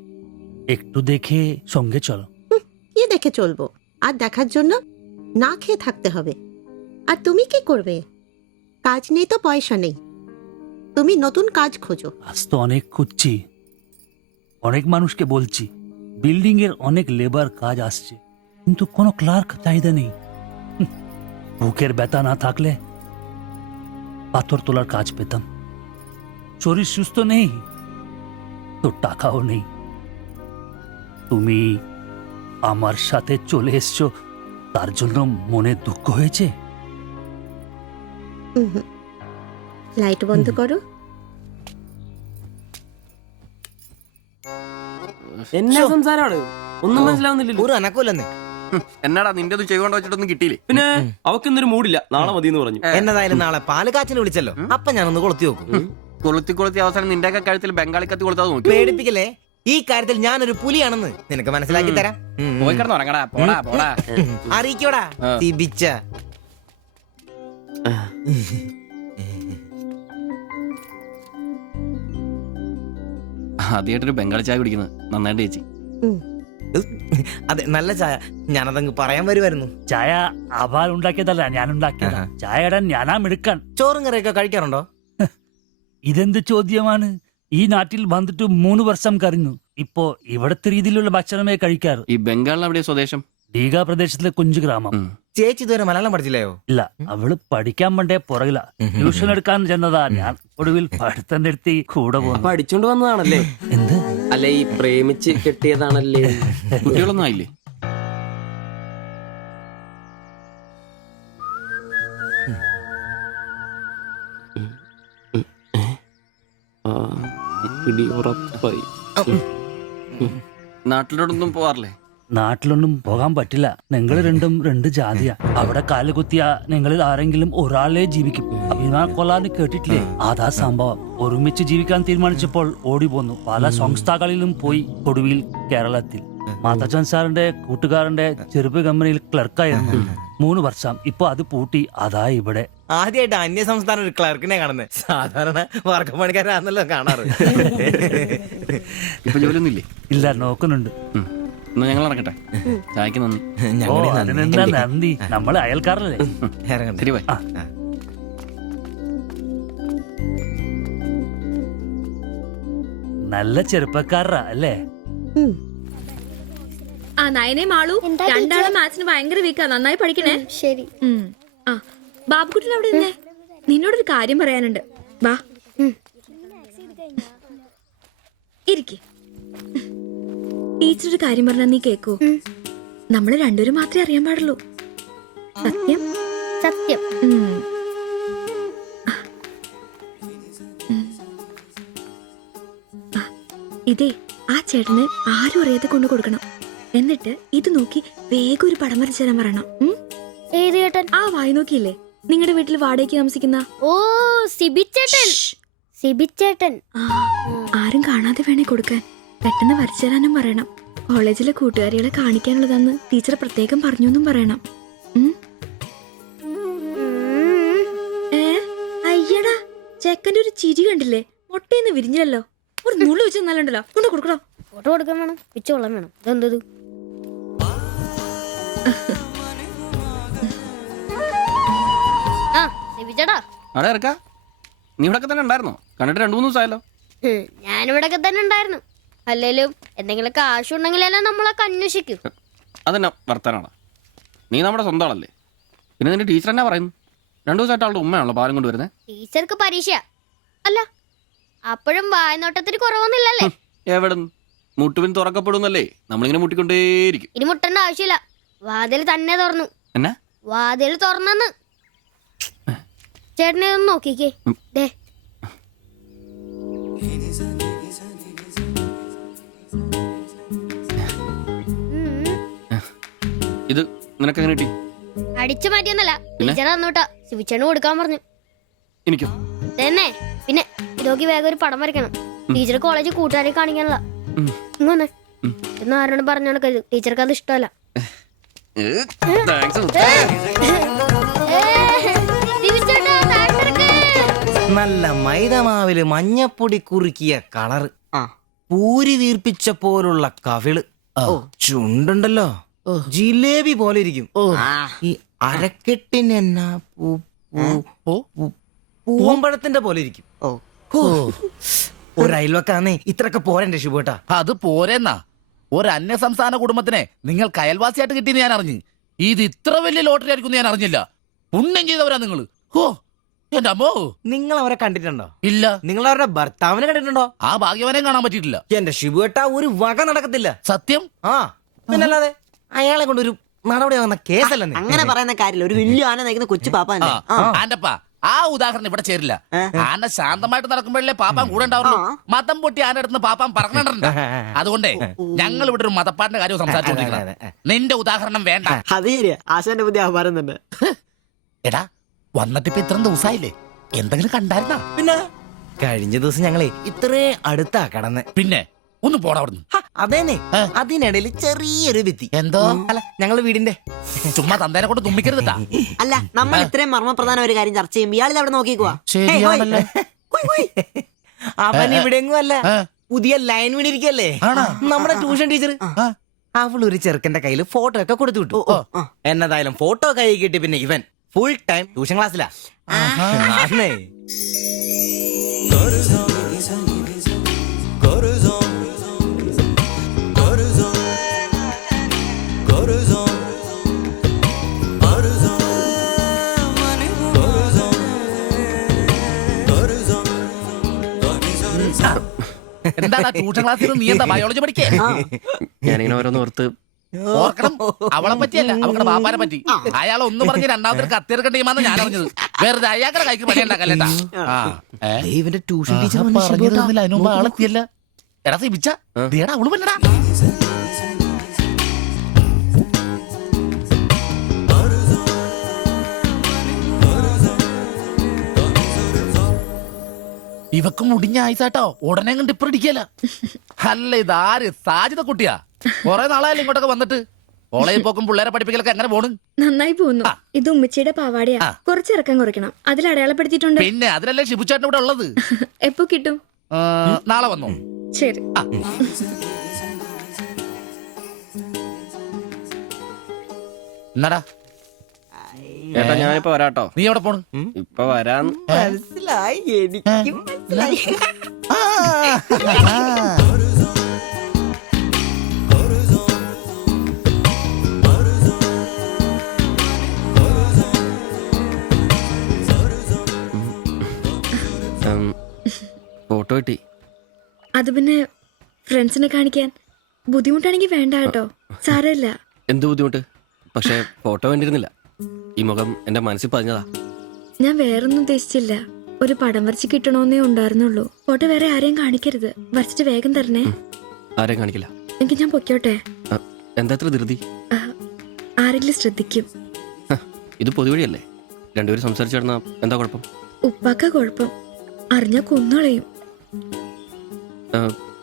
একটু দেখে সঙ্গে চলো। কি দেখে চলবো? আর দেখার জন্য না খেয়ে থাকতে হবে। আর তুমি কি করবে? কাজ নেই তো পয়সা নেই, তুমি নতুন কাজ খোঁজো। আজ তো অনেক খুঁজছি, অনেক মানুষকে বলছি, বিল্ডিং এর অনেক লেবার কাজ আসছে, কিন্তু কোনো ক্লার্ক চাহিদা নেই। বুকের ব্যথা না থাকলে পাথর তোলার কাজ পেতাম। শরীর সুস্থ নেই তো টাকাও নেই। তুমি আমার সাথে চলে এসছো, তার জন্য মনে দুঃখ হয়েছে? ലൈറ്റ് ബന്ദ് করো। എന്നാ സംസാരമാണ്? ഒന്നും മനസ്സിലാവുന്നില്ലല്ലോ. ഒരു അനക്കമില്ലെന്നേ. എന്നാടാ നിന്റെ ഒന്നും ചെയ്തുകൊണ്ട് വെച്ചിട്ടൊന്നും കിട്ടിയില്ലേ? പിന്നെ അവക്കിന്നൊരു മൂടില്ല, നാളെ മതി എന്ന് പറഞ്ഞു. എന്നതായാലും നാളെ പാല് കാച്ചിന് വിളിച്ചല്ലോ, അപ്പൊ ഞാനൊന്ന് കൊളുത്തി നോക്കും. കൊളുത്തി അവസാനം നിന്റെയൊക്കെ കഴുത്തിൽ ബംഗാളി കത്തി കൊടുത്താൽ നോക്കി. പേടിപ്പിക്കല്ലേ, ഈ കാര്യത്തിൽ ഞാനൊരു പുലിയാണെന്ന് നിനക്ക് മനസ്സിലാക്കി തരാം. പോയി കിടന്ന് ഉറങ്ങടാ, പോടാ പോടാ. അറിയിക്കോടാ തിബിച്ച. ആദ്യമായിട്ടൊരു ബംഗാളി ചായ കുടിക്കുന്നത് നന്നായിട്ട് ചേച്ചി. അതെ, നല്ല ചായ. ഞാനതങ്ങ് പറയാൻ വരുമായിരുന്നു. ചായ അവാൽ ഉണ്ടാക്കിയതല്ല, ഞാൻ ഉണ്ടാക്കിയതാ. ചായ ഇടാൻ ഞാനാ മിടുക്കാൻ. ചോറും കറിയൊക്കെ കഴിക്കാറുണ്ടോ? ഇതെന്ത് ചോദ്യമാണ്? ഈ നാട്ടിൽ വന്നിട്ട് 3 വർഷം കഴിഞ്ഞു. ഇപ്പോ ഇവിടത്തെ രീതിയിലുള്ള ഭക്ഷണമേ കഴിക്കാറ്. ഈ ബംഗാളിൽ എവിടെയാ സ്വദേശം? ദീഘ പ്രദേശത്തിലെ കുഞ്ചു ഗ്രാമം. ചേച്ചി ഇതുവരെ മലയാളം പഠിച്ചില്ലയോ? ഇല്ല, അവള് പഠിക്കാൻ വേണ്ടേ പുറകില. ട്യൂഷൻ എടുക്കാൻ ചെന്നതാ. ഞാൻ ഒടുവിൽ പഠിത്തം നിർത്തി കൂടെ പോകുന്നു. പഠിച്ചോണ്ട് വന്നതാണല്ലേ? എന്ത്? അല്ല, ഈ പ്രേമിച്ച് കെട്ടിയതാണല്ലേ? കുട്ടികളൊന്നും ആയില്ലേ? പിടി ഉറപ്പായി. നാട്ടിലോടൊന്നും പോവാറില്ലേ? നാട്ടിലൊന്നും പോകാൻ പറ്റില്ല. നിങ്ങൾ രണ്ടും രണ്ട് ജാതിയാ. അവിടെ കാല് കുത്തിയ നിങ്ങളിൽ ആരെങ്കിലും ഒരാളെ ജീവിക്കും. അഭിമാന കൊല്ലാന്ന് കേട്ടിട്ടില്ലേ? അതാ സംഭവം. ഒരുമിച്ച് ജീവിക്കാൻ തീരുമാനിച്ചപ്പോൾ ഓടി പോന്നു. പല സംസ്ഥകളിലും പോയി. ഒടുവിൽ കേരളത്തിൽ മാതച്ചൻ സാറിന്റെ കൂട്ടുകാരന്റെ ചെറുപ്പ് കമ്പനിയിൽ ക്ലർക്കായിരുന്നു 3 വർഷം. ഇപ്പൊ അത് പൂട്ടി. അതാ ഇവിടെ. ആദ്യമായിട്ട് അന്യ സംസ്ഥാന ഒരു ക്ലർക്കിനെ കാണുന്നത്. സാധാരണ വർഗപ്പണിക്കാരാണല്ലോ കാണാറ്. ഇപ്പൊ ജോലിയൊന്നും ഇല്ലേ? ഇല്ല, നോക്കുന്നുണ്ട്. എന്നാ ഞങ്ങൾ ഇറങ്ങട്ടെ. ചായക്ക് നന്ദി. ഓ, അതിനെന്താ നന്ദി, നമ്മള് അയൽക്കാരല്ലേ. ശരി, ബൈ. നല്ല ചെറുപ്പക്കാരാ അല്ലേ? ആ നയനേം ആളു രണ്ടാളും മാത്സിന് ഭയങ്കര വീക്കാ. നന്നായി പഠിക്കണേ. ശരി. ആ ബാബുക്കുട്ടൻ അവിടെ നിന്നേ, നിന്നോടൊരു കാര്യം പറയാനുണ്ട്. വാ ഇരിക്കെ. ടീച്ചർ ഒരു കാര്യം പറഞ്ഞാ നീ കേക്കോ? നമ്മള് രണ്ടുപേരും മാത്രമേ അറിയാൻ പാടുള്ളൂ. സത്യം സത്യം. ഇതേ ആ ചേട്ടന് ആരും അറിയാതെ കൊണ്ടു കൊടുക്കണം. എന്നിട്ട് ഇത് നോക്കി വേഗം ഒരു പടം വരച്ചു തരാൻ പറയണം. ഏത് ചേട്ടൻ? ആ വായി നോക്കിയില്ലേ, നിങ്ങളുടെ വീട്ടിൽ വാടകയ്ക്ക് താമസിക്കുന്ന? ഓ, സിബിച്ചേട്ടൻ. സിബിച്ചേട്ടൻ. ആരും കാണാതെ വേണേ കൊടുക്കാൻ. പെട്ടെന്ന് വരച്ചു തരാനും പറയണം. കോളേജിലെ കൂട്ടുകാരികളെ കാണിക്കാനുള്ളതാന്ന് ടീച്ചർ പ്രത്യേകം പറഞ്ഞു എന്നും പറയണം. അയ്യടാ, ചെക്കന്റെ ഒരു ചിരി കണ്ടില്ലേ? മുട്ടയെന്ന് വിരിഞ്ഞല്ലോ. ഒരു നുള്ളു വെച്ച് നല്ലുണ്ടല്ലോ. കൊണ്ട് കൊടുക്കണോ? ഫോട്ടോ കൊടുക്കാൻ വേണം, പിച്ചോളം വേണം. ഇതെന്തത്? ആ സിബിച്ചേട്ടാ. അവിടെ ഇറക്കാ. നീ ഇവിടെ തന്നെ ഉണ്ടായിരുന്നോ? കണ്ടിട്ട് 2-3 ദിവസമായല്ലോ. ഞാനിവിടൊക്കെ തന്നെ ഉണ്ടായിരുന്നു. അല്ലേലും എന്തെങ്കിലും കാശുണ്ടെങ്കിലല്ലേ നമ്മളൊക്കെ അന്വേഷിക്കും. അതെന്നാ വർത്താനാണ്? നീ നമ്മുടെ സ്വന്തം ആളല്ലേ. പിന്നെ നിന്റെ ടീച്ചർ എന്നാ പറയുന്നു? 2 ദിവസമായിട്ട് ആളുടെ ഉമ്മയാണല്ലോ പാലം കൊണ്ടുവരുന്നത്. ടീച്ചർക്ക് പരീക്ഷ അല്ല, അപ്പോഴും വായനോട്ടത്തിന് കുറവൊന്നുമില്ലല്ലേ? എവിടുന്ന്? മുട്ടുപിൻ തുറക്കപ്പെടുന്നല്ലേ, നമ്മളിങ്ങനെ മുട്ടിക്കൊണ്ടേയിരിക്കും. ഇനി മുട്ടേണ്ട ആവശ്യമില്ല. വാതിൽ തന്നെ തുറന്നു. എന്നാ വാതിൽ തുറന്നെന്ന്. ചേട്ടനെ ഒന്ന് നോക്കിക്കേ. ദേ ഇത് നിനക്ക് എങ്ങനെ കിട്ടി? അടിച്ചു മാറ്റിയൊന്നല്ല, ടീച്ചർ തന്നോട്ടാ. സിബിച്ചേട്ടന് കൊടുക്കാൻ പറഞ്ഞു. എനിക്കോ? തന്നെ. പിന്നെ ഇതൊക്കെ വേഗം ഒരു പടം വരയ്ക്കണം. ടീച്ചർ കോളേജ് കൂട്ടുകാരെ കാണിക്കാനുള്ള. ഇങ്ങനെ എന്ന് ആരോടും പറഞ്ഞു നടക്കരുത്. ടീച്ചർക്ക് അത് ഇഷ്ടമല്ല. നല്ല മൈദമാവില് മഞ്ഞപ്പൊടി കുറുക്കിയ കളറ്, പൂരി വീർപ്പിച്ച പോലുള്ള കവിള്, ചുണ്ടുണ്ടല്ലോ ജിലേബി പോലെ ഇരിക്കും. ഈ അരക്കെട്ടിന് എന്നാ പൂവമ്പഴത്തിന്റെ പോലെ ഇരിക്കും. ഒരു അയൽവക്കാന്നേ ഇത്രയൊക്കെ പോരണ്ടേ ശുഭേട്ടാ? അത് പോരെന്നാ. ഒരു അന്യ സംസ്ഥാന കുടുംബത്തിനെ നിങ്ങൾക്ക് അയൽവാസിയായിട്ട് കിട്ടിയെന്ന് ഞാൻ അറിഞ്ഞു. ഇത് ഇത്ര വലിയ ലോട്ടറി ആയിരിക്കും ഞാൻ അറിഞ്ഞില്ല. പുണ്യം ചെയ്തവരാ നിങ്ങള്. ഓ എന്റെ അമ്മോ. നിങ്ങൾ അവരെ കണ്ടിട്ടുണ്ടോ? ഇല്ല. നിങ്ങൾ അവരുടെ ഭർത്താവിനെ കണ്ടിട്ടുണ്ടോ? ആ ഭാഗ്യവനെയും കാണാൻ പറ്റിയിട്ടില്ല. എന്റെ ശിവുവേട്ടാ, ഒരു വക നടക്കത്തില്ല. സത്യം. ആ പിന്നല്ലാതെ അയാളെ കൊണ്ട് ഒരു നടപടി വന്ന കേസല്ല. അങ്ങനെ പറയുന്ന കാര്യമില്ല. ഒരു വലിയ ആന നയിക്കുന്ന കൊച്ചു പാപ്പ. ആന്റപ്പാ, ആ ഉദാഹരണം ഇവിടെ ചേരില്ല. ആന ശാന്തമായിട്ട് നടക്കുമ്പോഴല്ലേ പാപ്പാൻ കൂടെ ഉണ്ടാവുള്ളൂ. മതം പൊട്ടി ആന അടുത്ത് പാപ്പാൻ പറഞ്ഞിട്ടുണ്ട്. അതുകൊണ്ടേ ഞങ്ങൾ ഇവിടെ ഒരു മതപ്പാടിന്റെ കാര്യം സംസാരിച്ചോണ്ടിരിക്കണം. നിന്റെ ഉദാഹരണം വേണ്ട. അതേ ആശാന്റെ പുതിയ ആഹാരം തന്നെ. എടാ, വന്നിട്ടിപ്പോ ഇത്ര ദിവസമായില്ലേ? എന്തെങ്കിലും കണ്ടായിരുന്നാ? പിന്നെ കഴിഞ്ഞ ദിവസം ഞങ്ങളെ ഇത്രേ അടുത്താ കടന്ന്. പിന്നെ ഒന്ന് പോടാ അവിടുന്ന്. അതേനെ, അതിനിടയിൽ ചെറിയൊരു ഭിത്തി. എന്തോ? അല്ല, ഞങ്ങള് വീടിന്റെ. ചുമ്മാ തന്തേനെ കൊണ്ട് തുമ്മിക്കരുതാ. അല്ല, നമ്മൾ ഇത്രയും മർമ്മപ്രധാന ഒരു കാര്യം ചർച്ച ചെയ്യുമ്പോൾ ഇയാളിത് അവിടെ നോക്കിക്കുവാ. ശരിയാണല്ലോ. അവൻ ഇവിടെങ്ങും അല്ല, പുതിയ ലൈൻ വീണിരിക്കല്ലേ നമ്മുടെ ട്യൂഷൻ ടീച്ചർ. അവൾ ഒരു ചെറുക്കന്റെ കയ്യിൽ ഫോട്ടോ ഒക്കെ കൊടുത്തു വിട്ടു. എന്നതായാലും ഫോട്ടോ കൈ കിട്ടി. പിന്നെ ഇവൻ ഫുൾ ടൈം ട്യൂഷൻ ക്ലാസ്സിലാ. എന്താ ട്യൂഷൻ ക്ലാസ്സിൽ നീ എന്താ ബയോളജി പഠിക്കേ? ഞാനിങ്ങനെ ഓരോന്ന് ഓർത്ത് ഓർക്കണം, അവളെ പറ്റിയല്ല, അവളുടെ ബാപ്പാനെ പറ്റി. അയാൾ ഒന്ന് പറഞ്ഞ് രണ്ടാമത്തെ കത്തിയെടുക്കേണ്ട ടീമാന്ന് ഞാൻ അറിഞ്ഞത്. വെറുതെ അയാളുടെ കൈക്ക് പണിയുണ്ടാക്കല്ലേട്ടാ. ഇവന്റെ ട്യൂഷൻ ടീച്ചർ അതിന് മുമ്പ് ആളെത്തിയല്ല. എടാ സിബിച്ച അവള് പറ്റടാ. ഇവക്ക് മുടിഞ്ഞ ആയിസാട്ടോ, ഉടനെ കണ്ട് ഇപ്പൊ ഇടിക്കല. അല്ല ഇതാര് സാജിത കുട്ടിയാ? കൊറേ നാളായാലും ഇങ്ങോട്ടൊക്കെ വന്നിട്ട്. കോളേജിൽ പോക്കും പിള്ളേരെ പഠിപ്പിക്കലൊക്കെ എങ്ങനെ പോണു? നന്നായി പോകുന്നു. ഇത് ഉമ്മച്ചിയുടെ പാവാടയാ, കുറച്ചിറക്കം കുറയ്ക്കണം. അതിൽ അടയാളപ്പെടുത്തിയിട്ടുണ്ട്. പിന്നെ അതിലല്ലേ ഷിബുച്ചേട്ടൻ ഇവിടെ ഉള്ളത്. എപ്പോ കിട്ടും? നാളെ വന്നോ? ശരി. എന്നാടാ ചേട്ടാ ഞാനിപ്പോ വരാട്ടോ. നീ എവിടെ പോണു? ഇപ്പൊ വരാന്ന്. മനസ്സിലായി, എനിക്കും മനസ്സിലായി. ഫോട്ടോ കിട്ടി. അത് പിന്നെ ഫ്രണ്ട്സിനെ കാണിക്കാൻ ബുദ്ധിമുട്ടാണെങ്കിൽ വേണ്ട കേട്ടോ, സാരമില്ല. എന്ത് ബുദ്ധിമുട്ട്? പക്ഷെ ഫോട്ടോ വേണ്ടിയിരുന്നില്ല. ഈ മുഖം എന്റെ മനസ്സിൽ പതിഞ്ഞതാ. ഞാൻ വേറൊന്നും ഉദ്ദേശിച്ചില്ല. ഒരു പടം വരച്ച് കിട്ടണമെന്നേ ഉണ്ടായിരുന്നുള്ളൂ. ഫോട്ടോ വേറെ ആരെയും കാണിക്കരുത്. വരച്ചിട്ട് വേഗം തരണേ. ആരെയും കാണിക്കില്ല. എനിക്ക് ഞാൻ പൊക്കോട്ടെ? എന്താ ഇത്ര ധൃതി? ആരെങ്കിലും ശ്രദ്ധിക്കും. ഇത് പൊതുവഴിയല്ലേ, രണ്ടുപേരും സംസാരിച്ചു കിടന്നാ എന്താ കുഴപ്പം? ഉപ്പാക്ക കുഴപ്പം, അറിഞ്ഞ കൊന്നുകളയും.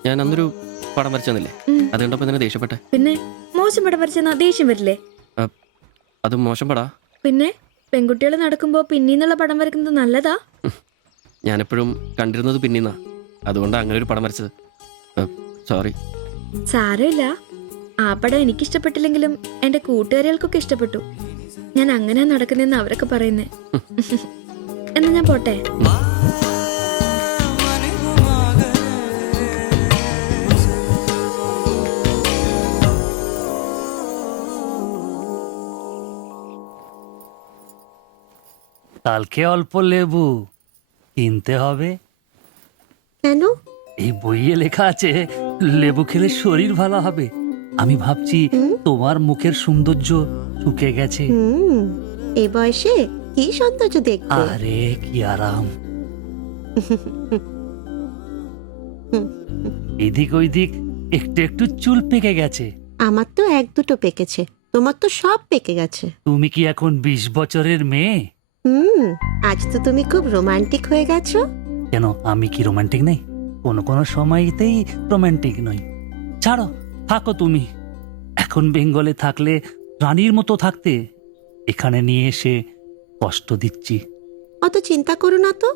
ഞാൻ അന്നൊരു പടം വരച്ചു തന്നില്ലേ, അത് കണ്ടപ്പോ തന്നെ ദേഷ്യപ്പെട്ടെ. പിന്നെ മോശം പടം വരച്ചെന്നാ ദേഷ്യം വരില്ലേ? അത് മോശം പടാ. പിന്നെ പെൺകുട്ടികൾ നടക്കുമ്പോ പിന്നീന്നുള്ള പടം വരക്കുന്നത് നല്ലതാ. ഞാനെപ്പോഴും കണ്ടിരുന്നത് പിന്നീന്നാ, അതുകൊണ്ടാണ് അങ്ങനെ ഒരു പടം വരച്ചത്. സോറി. സാരമില്ല. ആ പടം എനിക്കിഷ്ടപ്പെട്ടില്ലെങ്കിലും എന്റെ കൂട്ടുകാരികൾക്കൊക്കെ ഇഷ്ടപ്പെട്ടു. ഞാൻ അങ്ങനെ നടക്കുന്നെന്ന് അവരൊക്കെ പറയുന്നേ. എന്നാ ഞാൻ പോട്ടെ. কালকে অল্প লেবু কিনতে হবে। কেন? এই বইয়ে লেখা আছে লেবু খেলে শরীর ভালো হবে। আমি ভাবছি তোমার মুখের সৌন্দর্য শুকে গেছে। এই বয়সে কি সৌন্দর্য দেখবে? আরে কি আরাম। এদিক ওইদিক একটু একটু চুল পেকে গেছে। আমার তো এক দুটো পেকেছে, তোমার তো সব পেকে গেছে। তুমি কি এখন 20 বছরের মেয়ে? আজ তো তুমি খুব রোমান্টিক হয়ে গেছো। কেন, আমি কি রোমান্টিক নেই? কোনো কোনো সময়তেই রোমান্টিক নই। ছাড়ো, থাকো তুমি। এখন বেঙ্গলে থাকলে রানীর মতো থাকতে, এখানে নিয়ে এসে কষ্ট দিচ্ছি। অত চিন্তা করো না তো।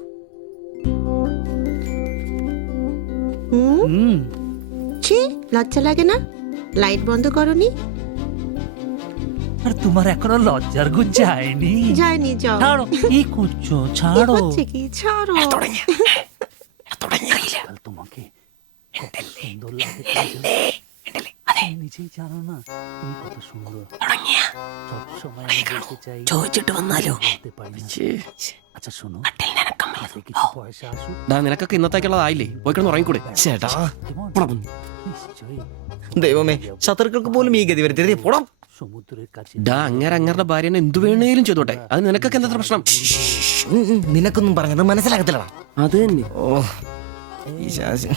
ছি, লজ্জা লাগে না? লাইট বন্ধ করনি? আর তোমার এখনো লজ্জার গুণ যায়নি? যায়নি, যাও। ছাড়ো, কি করছো? ছাড়ো। হচ্ছে কি? ছাড়ো। তোমাকে সুন্দর লাগে, নিজেই জানো না তুমি কত সুন্দর। সবসময় আমি বলতে চাই, ചോദിച്ചിട്ട് വന്നാലോ? আচ্ছা শোনো, কিছু পয়সা আসুক। നിനക്കൊക്കെ ഇന്നത്തേക്കുള്ളതായില്ലേ, പോയി കിടന്ന് ഉറങ്ങിക്കൂടെ? ചേട്ടാ, নিশ্চয়ই ദൈവമേ, ശത്രുക്കൾക്ക് പോലും ഈ ഗതി വരുത്തരുതേ. പോടാം. সমুদ্রের কাছে അങ്ങേരെ അങ്ങേരുടെ ഭാര്യനെ എന്ത് വേണേലും ചെയ്തോട്ടെ, അത് നിനക്കൊക്കെ എന്താ പ്രശ്നം? നിനക്കൊന്നും പറഞ്ഞത് മനസ്സിലാകത്തില്ലടാ. അത് തന്നെ. ഓ ഈ ശാസി.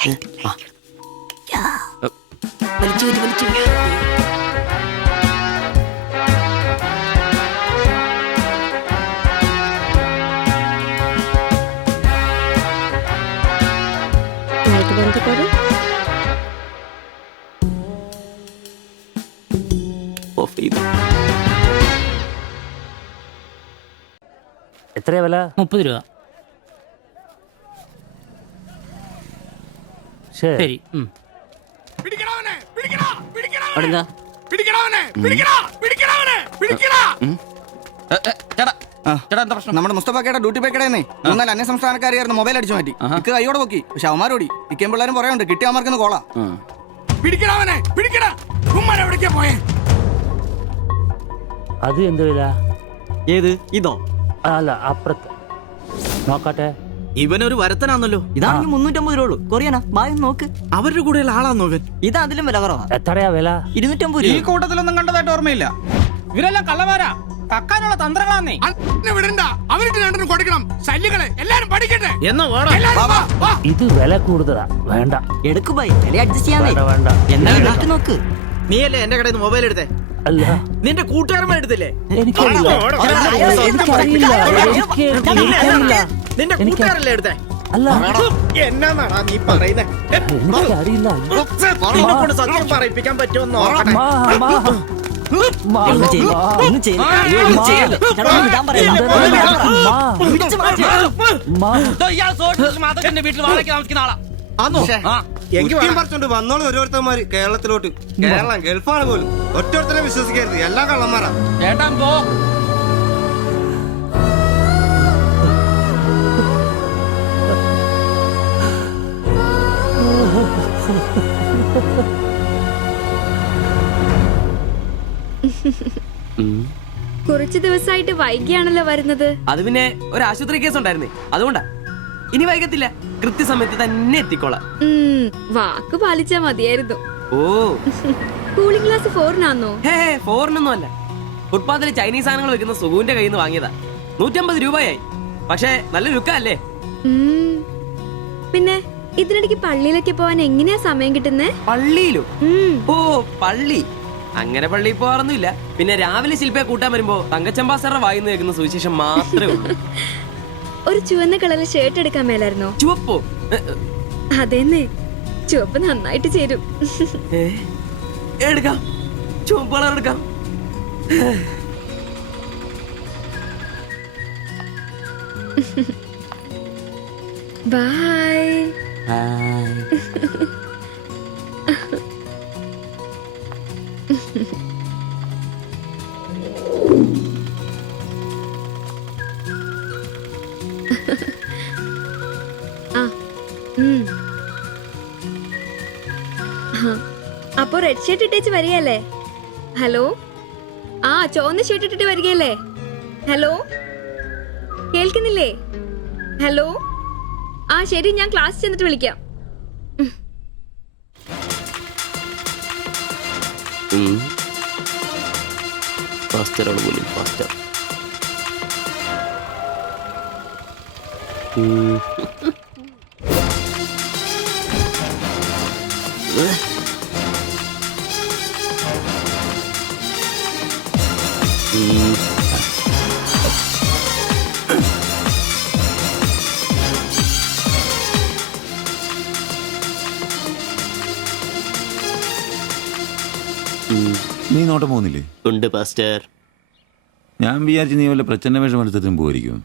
വലിച്ചു കയറ്റി വലിച്ചു লাইট বন্ধ করো। ഓഫ് ചെയ്തു. എത്രയാ വില? 30 രൂപ. ശരി. അവിടെന്താ? നമ്മുടെ മുസ്തഫാക്കയുടെ ഡ്യൂട്ടി പേക്കടേന്നേ 3-4 അന്യ സംസ്ഥാനക്കാരെയായിരുന്നു മൊബൈൽ അടിച്ചു മാറ്റി ഇക്ക് കൈയോടെ നോക്കി. പക്ഷെ അവന്മാരോടി ഇക്കേം പിള്ളേരും പറയാനുണ്ട് കിട്ടിയ അവന്മാർക്കൊന്ന് കോളാ. അത് എന്ത് വില? ഏത് ഇതോ? അല്ല അപ്പുറത്ത് നോക്കട്ടെ. ഇവനൊരു വരത്തനാന്നല്ലോ. ഇതാണെങ്കിൽ 350 രൂപ ഉള്ളൂ. കൊറിയനാ ബായ് നോക്ക്. അവരുടെ കൂടെയുള്ള ആളാന്നോ ഇവൻ? ഇത് അതിലും വില കുറവാ. എത്രയാ വില? 250 ഈ രൂപ. കൂട്ടത്തിലൊന്നും കണ്ടതായിട്ട് ഓർമ്മയില്ല. ഇവരെല്ലാം കള്ളമാരാ, കക്കാനുള്ള തന്ത്രങ്ങളാന്നേ. എന്നോ ഇത് വില കൂടുതലാ. വേണ്ട എടുക്കു ബായ്, വില അഡ്ജസ്റ്റ് ചെയ്യാൻ വേണ്ട വേണ്ട. എന്താ നോക്ക്. നീയല്ലേ എന്റെ കടയിൽ നിന്ന് മൊബൈൽ എടുത്തേ? അല്ല നിന്റെ കൂട്ടുകാരന്മാർ എടുത്തില്ലേ? എനിക്കറിയില്ല. നിന്റെ കൂട്ടുകാരല്ലേ എടുത്തേ? അല്ല എന്നാടാ നീ പറയുന്നേ? എനിക്കറിയില്ല. കൊണ്ട് സത്യം പറയിപ്പിക്കാൻ പറ്റുമെന്നോ? വീട്ടിൽ വാടക താമസിക്കുന്ന ആളാ. വന്നോളൂ ഓരോരുത്തന്മാര് കേരളത്തിലോട്ട്. കേരളം ഗൾഫാണ് പോലും. ഒറ്റൊരുത്തരെ വിശ്വസിക്കരുത്, എല്ലാ കള്ളന്മാരാ. ചേട്ടാ പോ. കുറച്ചു ദിവസമായിട്ട് വൈകിയാണല്ലോ വരുന്നത്. അത് പിന്നെ ഒരു ആശുപത്രി കേസ് ഉണ്ടായിരുന്നേ, അതുകൊണ്ടാ. ഇനി വൈകത്തില്ല, കൃത്യസമയത്ത് തന്നെ എത്തിക്കോളാം. വാക്ക് പാലിച്ചാ മതിയായിരുന്നു. ഓ കൂളിംഗ് ഗ്ലാസ് 4-നാന്നോ? ഹേ ഫോറിനൊന്നും അല്ല. ഫുട്പാത്തിൽ ചൈനീസ് സാധനങ്ങൾ വെക്കുന്ന സുഖുവിന്റെ കയ്യിൽ നിന്ന് വാങ്ങിയതാ. 150 രൂപയായി. പക്ഷെ നല്ല ലുക്കല്ലേ? പിന്നെ ഇതിനിടയ്ക്ക് പള്ളിയിലൊക്കെ പോവാൻ എങ്ങനെയാ സമയം കിട്ടുന്നേ? പള്ളിയിലോ? ഓ പള്ളി, അങ്ങനെ പള്ളിയിൽ പോവാറൊന്നുമില്ല. പിന്നെ രാവിലെ ശില്പയെ കൂട്ടാൻ വരുമ്പോ തങ്കച്ചമ്പാസറുടെ വായിന്ന് കേൾക്കുന്ന സുവിശേഷം മാത്രമേ ഉള്ളൂ. ഒരു ചുവന്ന കളറിൽ ഷർട്ട് എടുക്കാൻ മേലായിരുന്നോ? ചുവപ്പോ? അതെന്നെ, ചുവപ്പ് നന്നായിട്ട് ചേരും. എടുക്കാം, ചുവപ്പ് കളർ എടുക്കാം. ബൈ. അപ്പൊ റെഡ് ഷർട്ട് ഇട്ടേച്ച് വരികയല്ലേ? ഹലോ, ആ ചുവന്ന ഷർട്ട് ഇട്ടിട്ട് വരികയല്ലേ? ഹലോ, കേൾക്കുന്നില്ലേ? ഹലോ, ആ ശരി, ഞാൻ ക്ലാസ് ചെന്നിട്ട് വിളിക്കാം. നീ നോട്ടം പോകുന്നില്ലേ? ഉണ്ട് പാസ്റ്റർ. ഞാൻ വിചാരിച്ചു നീ വല്ല പ്രച്ഛന്ന വേഷം എടുത്തിട്ടും പോയിരിക്കും.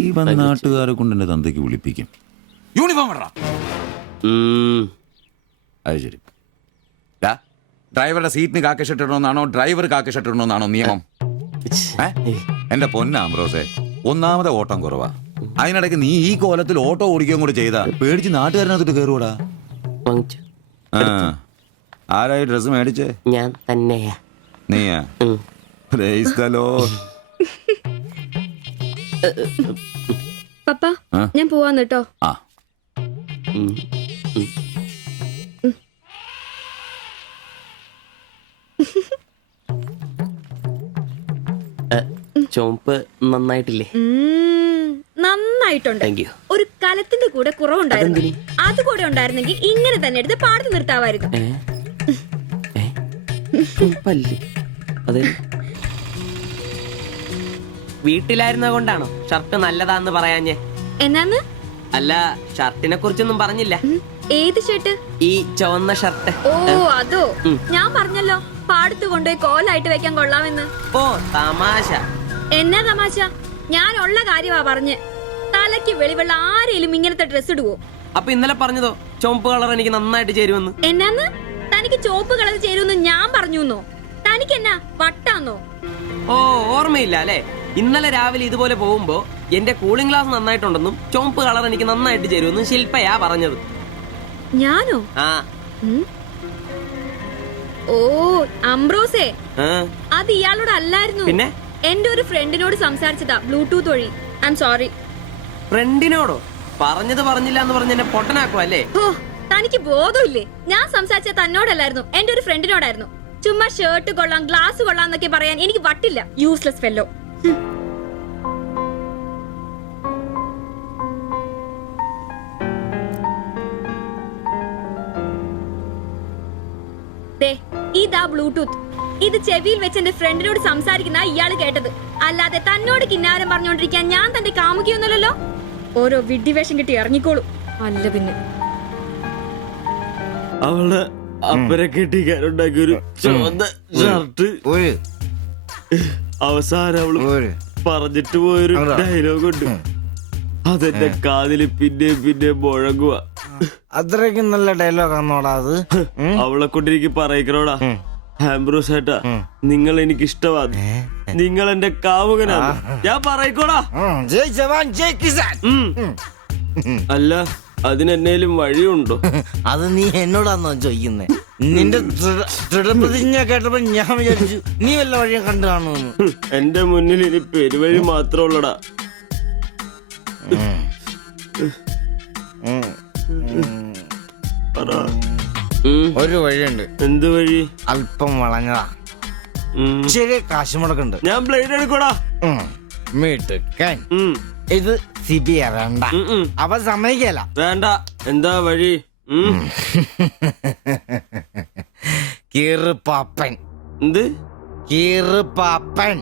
ഈ വന്ന നാട്ടുകാരെ കൊണ്ട് എന്റെ തന്തയ്ക്ക് വിളിപ്പിക്കും. യൂണിഫോം ഇടറാ. അത് ശരി. ഡ്രൈവറുടെ സീറ്റിന് കാക്ക ഷർട്ട് ഇടണമെന്നാണോ ഡ്രൈവർ കാക്ക ഷർട്ട് ഇടണമെന്നാണോ നിയമം? എന്റെ പൊന്നാമ്പ്രോസേ, ഒന്നാമത്തെ ഓട്ടം കുറവാ. അതിനിടയ്ക്ക് നീ ഈ കോലത്തിൽ ഓട്ടോ ഓടിക്കുകയും കൂടെ ചെയ്താ പേടിച്ച് നാട്ടുകാരനകത്തോട്ട് കയറുകൂടാ. ആരായി ഡ്രസ് മേടിച്ചേ? ഞാൻ തന്നെയാ. നീയാ? Price the Lord. പപ്പ, ഞാൻ പോവാന്ന് കേട്ടോ. ചോപ്പ് നന്നായിട്ടില്ലേ? നന്നായിട്ടുണ്ട്. ഒരു കൈ സ്ഥലത്തിന്റെ കൂടെ കുറവുണ്ടായിരുന്നു. അത് കൂടെ ഉണ്ടായിരുന്നെങ്കിൽ ഇങ്ങനെ തന്നെ എടുത്ത് പാടത്ത് നിർത്താമായിരുന്നു. അതെ, വീട്ടിലായിരുന്ന കൊണ്ടാണോ ഷർട്ട് നല്ലതാന്ന് പറയാഞ്ഞേ? എന്നാന്ന്? അല്ല, ഷർട്ടിനെ കുറിച്ചൊന്നും പറഞ്ഞില്ല. ഏത് ഷർട്ട്? ഈ ചുവന്ന ഷർട്ട്. ഓ അതോ, ഞാൻ പറഞ്ഞല്ലോ പാടത്ത് കൊണ്ടുപോയി കോലായിട്ട് വെക്കാൻ കൊള്ളാമെന്ന്. ഓ തമാശ. എന്നാ തമാശ? ഞാൻ ഉള്ള കാര്യമാ പറഞ്ഞ്. തലയ്ക്ക് വെളിവെള്ള ആരെയും ഇങ്ങനത്തെ ഡ്രസ് ഇടുവോ? അപ്പൊ ഇന്നലെ പറഞ്ഞതോ ചുവപ്പ് കളർ എനിക്ക് നന്നായിട്ട് ചേരുമെന്ന്? എന്നാന്ന്? തനിക്ക് ചോപ്പ് കളർ ചേരുമെന്ന് ഞാൻ പറഞ്ഞുന്നോ? തനിക്ക് എന്നാ വട്ടാന്നോ? ഓ ഓർമ്മയില്ല അല്ലെ? ഇന്നലെ രാവിലെ ഇതുപോലെ പോകുമ്പോ എന്റെ കൂളിംഗ് ഗ്ലാസ് നന്നായിട്ടുണ്ടെന്നും ചുവപ്പ് കളർ എനിക്ക് നന്നായിട്ട് ചേരുമെന്നും ശില്പയാ പറഞ്ഞത്. ഞാനോ? ആ. ഓ അംബ്രോസേ, ആ. അത് ഇയാളോട് അല്ലായിരുന്നു. പിന്നെ? എന്റെ ഒരു ഫ്രണ്ടിനോട് സംസാരിച്ചതാ ബ്ലൂടൂത്ത് വഴി. I am sorry. ഫ്രണ്ടിനോടോ? പറഞ്ഞത് പറഞ്ഞില്ല എന്ന് പറഞ്ഞ് എന്നെ പൊട്ടനാക്കുവല്ലേ? ഓ തനിക്ക് ബോധമില്ലേ? ഞാൻ സംസാരിച്ച തന്നോടല്ലായിരുന്നു, എന്റെ ഒരു ഫ്രണ്ടിനോടായിരുന്നു. ചുമ്മാ ഷർട്ട് കൊള്ളാം ഗ്ലാസ് കൊള്ളാം എന്നൊക്കെ പറയാൻ എനിക്ക് വട്ടില്ല. Useless fellow. ഇതാ ബ്ലൂടൂത്ത്. ഇത് ചെവിയിൽ വെച്ച് എന്റെ ഫ്രണ്ടിനോട് സംസാരിക്കുന്ന ഇയാള് കേട്ടത്. അല്ലാതെ തന്നോട് കിന്നാരം പറഞ്ഞോണ്ടിരിക്കാൻ ഞാൻ തന്റെ കാമുകിയൊന്നുമല്ലല്ലോ. ഓരോ വിഡ്ഢിവേഷം കിട്ടി ഇറങ്ങിക്കോളൂ. അല്ല പിന്നെ അവള് അപ്പനെ കെട്ടിക്കാനുണ്ടാക്കിയൊരു ചുവന്ന ഷർട്ട്. അവസാനം അവള് പറഞ്ഞിട്ട് പോയൊരു ഡയലോഗ് ഉണ്ട്. അതെന്റെ കാതില് പിന്നെ മുഴങ്ങുക. അത്രയ്ക്കും നല്ല ഡയലോഗാന്നോടാ അത്. അവളെ കൊണ്ട് എനിക്ക് പറയിക്കണോടാ, ആംബ്രോസ് ഏട്ടാ നിങ്ങൾ എനിക്ക് ഇഷ്ടമാണ്, നിങ്ങൾ എന്റെ കാമുകനാണ്. ഞാൻ പറയിക്കോടാ. അല്ല അതിനെന്നേലും വഴിയുണ്ടോ? അത് നീ എന്നോടാന്നോ ചോദിക്കുന്നേ? നിന്റെ ദൃഢപ്രതിജ്ഞ കേട്ടപ്പോ ഞാൻ വിചാരിച്ചു നീ വല്ല വഴിയും കണ്ടു കാണുമെന്ന്. എന്റെ മുന്നിൽ ഇനി പെരുവഴി മാത്രമുള്ളടാ. ഒരു വഴിയുണ്ട്. എന്ത് വഴി? അല്പം വളഞ്ഞതാ, ശരി കാശ് മുടക്കുണ്ട്. ഞാൻ ബ്ലേഡ് എടുക്കോടാ. മീട്ടുക്കാൻ ഇത് സിബി വേണ്ട, അവ സമ്മതിക്കല. വേണ്ട. എന്താ വഴി? കീറുപാപ്പൻ. എന്ത് കീറുപാപ്പൻ?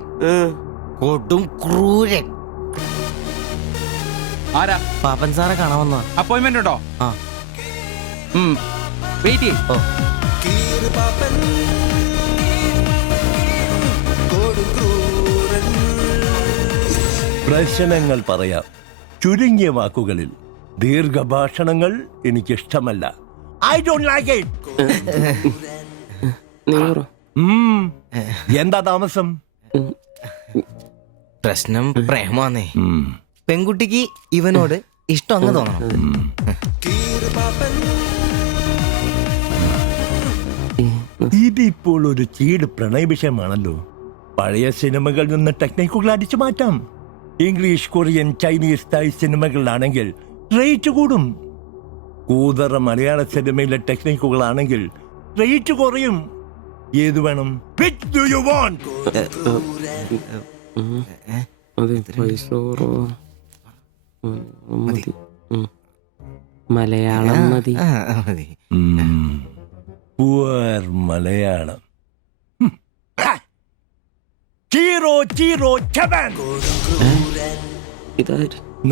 കൊടും ക്രൂരൻ. ആരാ? പാപ്പൻ സാറെ കാണാമെന്ന അപ്പോയിന്റ്മെന്റ് ഉണ്ടോ? വെയിറ്റ് ചെയ്യ്. പ്രശ്നങ്ങൾ പറയാം ചുരുങ്ങിയ വാക്കുകളിൽ. ദീർഘഭാഷണങ്ങൾ എനിക്കിഷ്ടമല്ല. I don't like it. എന്താ താമസം? പ്രശ്നം പ്രേമാന്നേ. പെൺകുട്ടിക്ക് ഇവനോട് ഇഷ്ടം അങ്ങ് തോന്നണം. ഇതിപ്പോൾ ഒരു ചീട് പ്രണയ വിഷയമാണല്ലോ. പഴയ സിനിമകളിൽ നിന്ന് ടെക്നിക്കുകൾ അടിച്ചു മാറ്റാം. ഇംഗ്ലീഷ്, കൊറിയൻ, ചൈനീസ്, തായ് സിനിമകളിലാണെങ്കിൽ റേറ്റ് കൂടും. കൂതറ മലയാള സിനിമയിലെ ടെക്നിക്കുകളാണെങ്കിൽ റേറ്റ് കുറയും. ഏത് വേണം? Which do you want? Malayalam മതി. പുവർ മലയാളം. Chi Rho Chi Rho ചവൻ.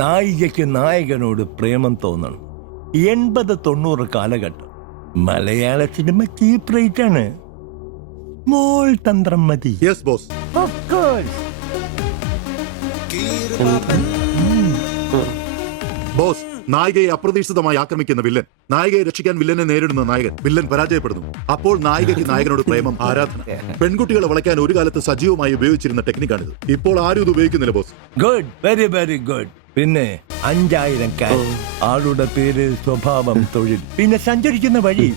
നായികയ്ക്ക് നായകനോട് പ്രേമം തോന്നണം. 80-90 കാലഘട്ടം മലയാള സിനിമ ചീപ്പ് റേറ്റ് ആണ്. മോൾ തന്ത്രം മതി. Yes boss. Of course. Boss, നായികയെ അപ്രതീക്ഷിതമായി ആക്രമിക്കുന്ന വില്ലൻ, നായികയെ രക്ഷിക്കാൻ വില്ലനെ നേരിടുന്ന നായകൻ, വില്ലൻ പരാജയപ്പെടുന്നു. അപ്പോൾ നായികയ്ക്ക് നായകനോട് പ്രേമം, ആരാധന. പെൺകുട്ടികളെ വളയ്ക്കാൻ ഒരു കാലത്ത് സജീവമായി ഉപയോഗിച്ചിരുന്ന ടെക്നിക്കാണിത്. ഇപ്പോൾ ആരും ഇത് ഉപയോഗിക്കുന്നില്ല boss. Good, very very good. പിന്നെ 5000 ക്യാഷ്, ആളുടെ പേര്, സ്വഭാവം, തൊഴിൽ, പിന്നെ സഞ്ചരിക്കുന്ന വഴി,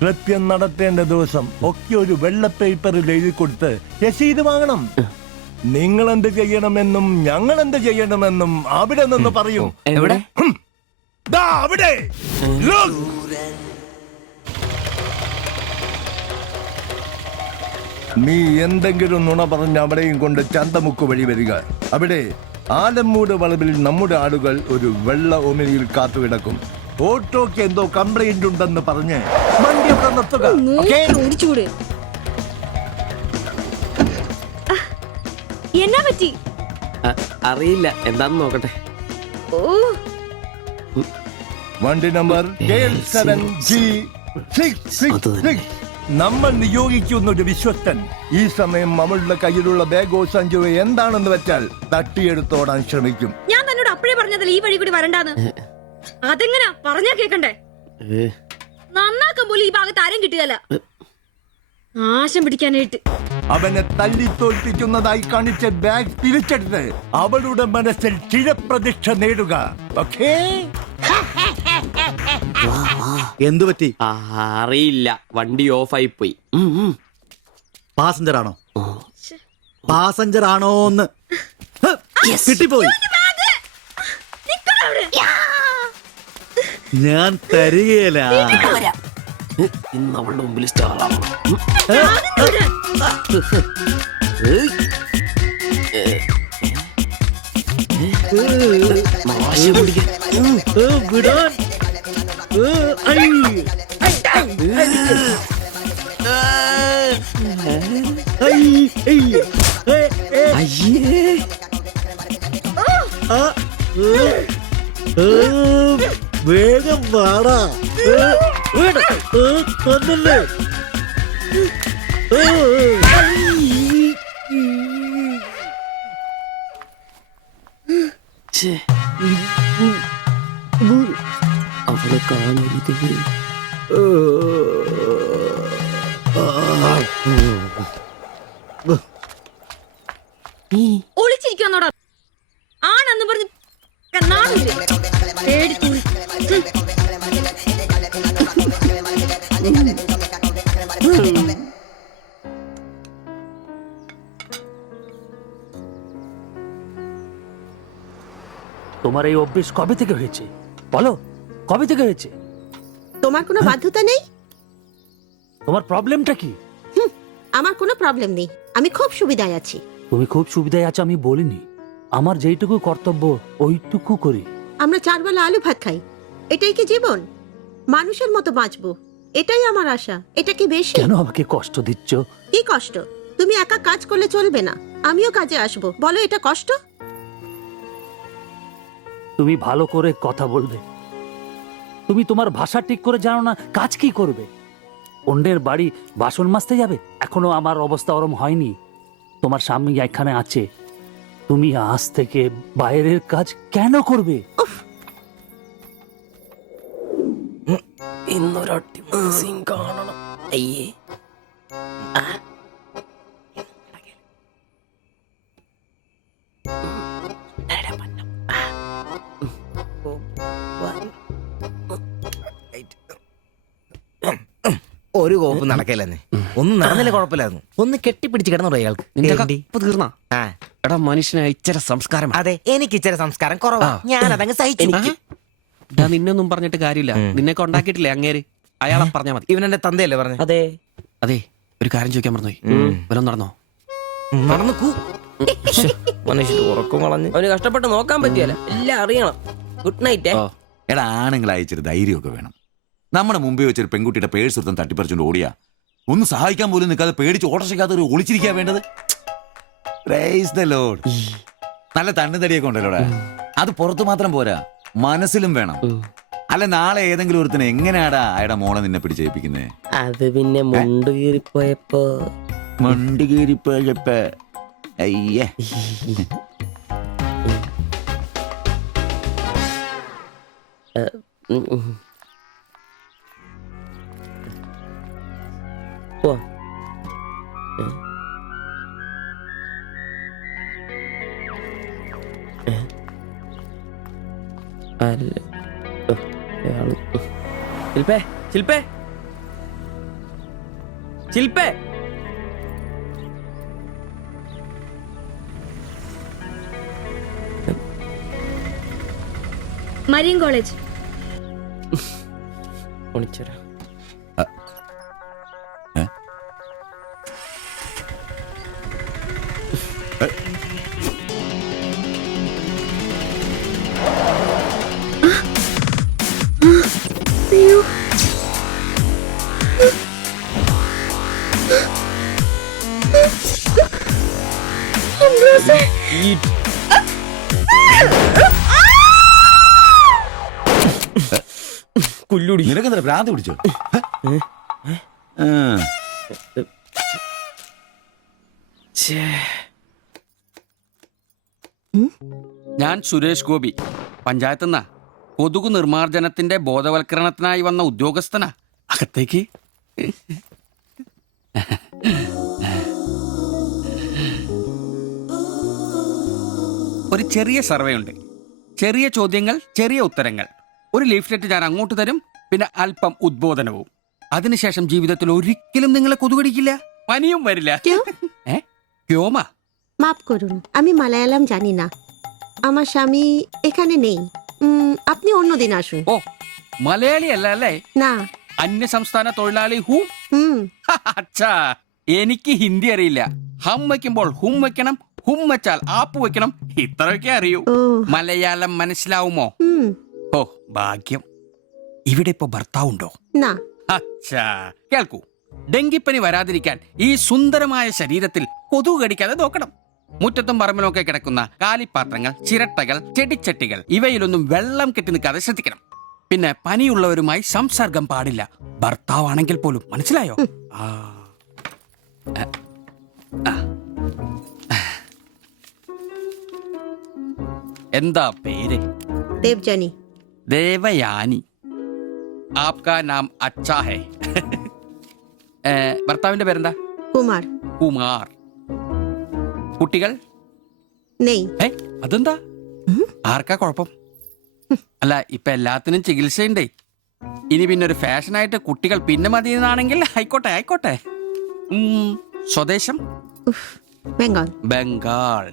കൃത്യം നടത്തേണ്ട ദിവസം ഒക്കെ ഒരു വെള്ള പേപ്പറിൽ എഴുതി കൊടുത്ത് രസീത് വാങ്ങണം. നിങ്ങൾ എന്ത് ചെയ്യണമെന്നും ഞങ്ങൾ എന്ത് ചെയ്യണമെന്നും അവിടെ നിന്ന് പറയൂ. എവിടെ? ദാ അവിടെ. Look. നീ എന്തെങ്കിലും നുണ പറഞ്ഞ് അവിടെയും കൊണ്ട് ചന്തമുക്ക് വഴി വരിക. അവിടെ ആലമ്മൂട് വളവിൽ നമ്മുടെ ആളുകൾ ഒരു വെള്ള ഒമിനിയിൽ കാത്തുകിടക്കും. ഓട്ടോക്ക് എന്തോ കംപ്ലൈന്റ് ഉണ്ടെന്ന് പറഞ്ഞ് വണ്ടി അവിടെ നിർത്തുക. ഓക്കേ? ചൂട് എന്നാ പറ്റി? അറിയില്ല, എന്താന്ന് നോക്കട്ടെ. ഓ വണ്ടി നമ്പർ KL7G666. നമ്മൾ നിയോഗിക്കുന്ന ഒരു വിശ്വസ്തൻ ഈ സമയം അവളുടെ കയ്യിലുള്ള ബാഗോ സഞ്ചോ എന്താണെന്ന് വെച്ചാൽ തട്ടിയെടുത്തോടാൻ ശ്രമിക്കും. ഞാൻ തന്നോട് അപ്പഴേ പറഞ്ഞതല്ലേ ഈ വഴി കൂടി വരണ്ടാന്ന്. അതെങ്ങനാ പറഞ്ഞാ കേക്കണ്ടേ? നന്നാക്കാൻ പോലും ഈ ഭാഗത്ത് ആരും കിട്ടുകയല്ല. നാശം പിടിക്കാനായിട്ട് അവനെ തല്ലി തോൽപ്പിക്കുന്നതായി കാണിച്ച ബാഗ് തിരിച്ചെടുത്ത് അവളുടെ മനസ്സിൽ ചിരപ്രതിഷ്ഠ നേടുക. ഓക്കേ? എന്തു പറ്റി? അറിയില്ല, വണ്ടി ഓഫായി പോയി. പാസഞ്ചർ ആണോ? പാസഞ്ചർ ആണോന്ന് കിട്ടിപ്പോയി. ഞാൻ തരികയില്ല. ഇന്ന് അവളുടെ മുമ്പിൽ സ്റ്റാർ ആവണം. വിടാൻ വേഗം വാടാ. കൊന്നല്ലേ? അവളെ കാണരുത്. ഒളിച്ചിരിക്കുന്നോടാ ആണെന്ന് പറഞ്ഞ് നാടില്ലേ പേടിച്ചു. তোমার এই অভ্যেস কবে থেকে হয়েছে বলো? কবে থেকে হয়েছে? তোমার কোনো বাধ্যতা নেই? তোমার প্রবলেমটা কি? আমার কোনো প্রবলেম নেই, আমি খুব সুবিধায় আছি। তুমি খুব সুবিধায় আছো আমি বলিনি, আমার যেইটুকু কর্তব্য ওইটুকু করি। আমরা 4 বেলা আলু ভাত খাই, এটাই কি জীবন? মানুষের মতো বাঁচবো, এটাই আমার আশা। এটা কি বেশি? কেন আমাকে কষ্ট দিচ্ছ? কি কষ্ট? তুমি একা কাজ করলে চলবে না, আমিও কাজে আসবো। বলো এটা কষ্ট? তুমি ভালো করে কথা বলবে, তুমি তোমার ভাষা ঠিক করে জানো না, কাজ কি করবে? অন্যের বাড়ি বাসন মাজতে যাবে? এখনো আমার অবস্থা ওরম হয়নি। তোমার স্বামী এখানে আছে, তুমি আজ থেকে বাইরের কাজ কেন করবে? ഇന്നൊരട്ടി സീൻ കാണണം. അയ്യേ ഒരു കോപ്പ് നടക്കല്ലെന്നെ, ഒന്നും നടന്നില്ല കുഴപ്പമില്ലായിരുന്നു. ഒന്ന് കെട്ടിപ്പിടിച്ച് കിടന്നു അയാൾക്ക്. തീർന്നാ? എടാ മനുഷ്യന് ഇച്ചിരി സംസ്കാരം. അതെ, എനിക്ക് ഇച്ചിരി സംസ്കാരം കുറവാ, ഞാൻ അതങ്ങ് സഹിച്ചു. നിന്നൊന്നും പറഞ്ഞിട്ട് കാര്യമില്ല, നിന്നെ കൊണ്ടാക്കിയിട്ടില്ലേ അങ്ങേര്, അയാളെ പറഞ്ഞാ മതി. ഇവനെന്റെ തന്തയല്ലേ പറഞ്ഞു? അതെ അതെ. ഒരു കാര്യം ചോദിക്കാൻ മറന്നുപോയി, വല്ലതും നടന്നോ? നടന്നു മനുഷ്യർ ഉറക്കം കളഞ്ഞ്. അവന് കഷ്ടപ്പെട്ട് നോക്കാൻ പറ്റിയല്ല, എല്ലാം അറിയണം. Good night. എടാ ആണുങ്ങൾ അയച്ചൊരു ധൈര്യമൊക്കെ വേണം. നമ്മുടെ മുമ്പേ വെച്ചൊരു പെൺകുട്ടിയുടെ പേഴ്സ് ഒരുത്തം തട്ടിപ്പറിച്ചുകൊണ്ട് ഓടിയാ ഒന്ന് സഹായിക്കാൻ പോലും നിൽക്കാതെ പേടിച്ച് ഓട്ടർഷയ്ക്കകത്ത് ഒരു ഒളിച്ചിരിക്കാൻ വേണ്ടത്. Praise the Lord. നല്ല തണ്ണുതടിയൊക്കെ ഉണ്ടല്ലോടാ, അത് പുറത്തു മാത്രം പോരാ, മനസ്സിലും വേണം. അല്ല നാളെ ഏതെങ്കിലും ഒരുത്തനെ എങ്ങനെയാടാ അയാളുടെ മോളെ നിന്നെ പിടിച്ചേൽപ്പിക്കുന്നേ? അത് പിന്നെ മുണ്ട് കീറിപ്പോയപ്പോ അയ്യേ ശിൽപേ ശിൽപേ ശിൽപേ മരിയൻ കോളേജ്. ഓണിച്ചോരാ. കുല്ലുടി നിനക്കെന്താ ഭ്രാന്ത് പിടിച്ചോ? ഞാൻ സുരേഷ് ഗോപി, പഞ്ചായത്തുനിന്നാ. കൊതുകു നിർമ്മാർജ്ജനത്തിന്റെ ബോധവൽക്കരണത്തിനായി വന്ന ഉദ്യോഗസ്ഥനാ. അകത്തേക്ക്. ഒരു ചെറിയ സർവേ ഉണ്ട്. ചെറിയ ചോദ്യങ്ങൾ, ചെറിയ ഉത്തരങ്ങൾ. ഒരു ലീഫ്ലെറ്റ് ഞാൻ അങ്ങോട്ട് തരും, പിന്നെ അല്പം ഉദ്ബോധനവും. അതിനുശേഷം ജീവിതത്തിൽ ഒരിക്കലും നിങ്ങളെ കൊതുകടിക്കില്ല, പനിയും വരില്ല. ക്യോമാ? মাফ করুন, আমি মালায়ালাম জানি না। আমার স্বামী এখানে নেই। আপনি অন্যদিন আসুন। ഓ, മലയാളി അല്ല അല്ലേ? না। അന്യ സംസ്ഥാന തൊഴിലാളി ഹൂം? അച്ഛാ, എനിക്ക് ഹിന്ദി അറിയില്ല. ഹം വയ്ക്കുമ്പോൾ ഹും വെക്കണം, ഹും വെച്ചാൽ ആപ്പ് വെക്കണം, ഇത്രയൊക്കെ അറിയൂ. മലയാളം മനസ്സിലാവുമോ? ഓ, ഭാഗ്യം. ഇവിടെ ഇപ്പൊ ഭർത്താവുണ്ടോ? അച്ഛാ, കേൾക്കൂ. ഡെങ്കിപ്പനി വരാതിരിക്കാൻ ഈ സുന്ദരമായ ശരീരത്തിൽ കൊതുക് കടിക്കാതെ നോക്കണം. മുറ്റത്തും പറമ്പിലൊക്കെ കിടക്കുന്ന കാലിപ്പാത്രങ്ങൾ, ചിരട്ടകൾ, ചെടിച്ചട്ടികൾ ഇവയിലൊന്നും വെള്ളം കെട്ടി നിൽക്കാതെ ശ്രദ്ധിക്കണം. പിന്നെ പനിയുള്ളവരുമായി സംസർഗം പാടില്ല, ഭർത്താവാണെങ്കിൽ പോലും. മനസ്സിലായോ? എന്താ പേര്? ദേവ്ജാനി. ദേവയാനി. ആപ്കാ നാം അച്ഛാ ഹേ. ഭർത്താവിന്റെ പേരെന്താ? കുമാർ. കുമാർ. കുട്ടികൾ? നെയ്. അതെന്താ? ആർക്കാ കുഴപ്പം? അല്ല, ഇപ്പൊ എല്ലാത്തിനും ചികിത്സയുണ്ടേ. ഇനി പിന്നെ ഒരു ഫാഷനായിട്ട് കുട്ടികൾ പിന്നെ മതി എന്നാണെങ്കിൽ ആയിക്കോട്ടെ ആയിക്കോട്ടെ. സ്വദേശം? ബംഗാൾ. ബംഗാൾ.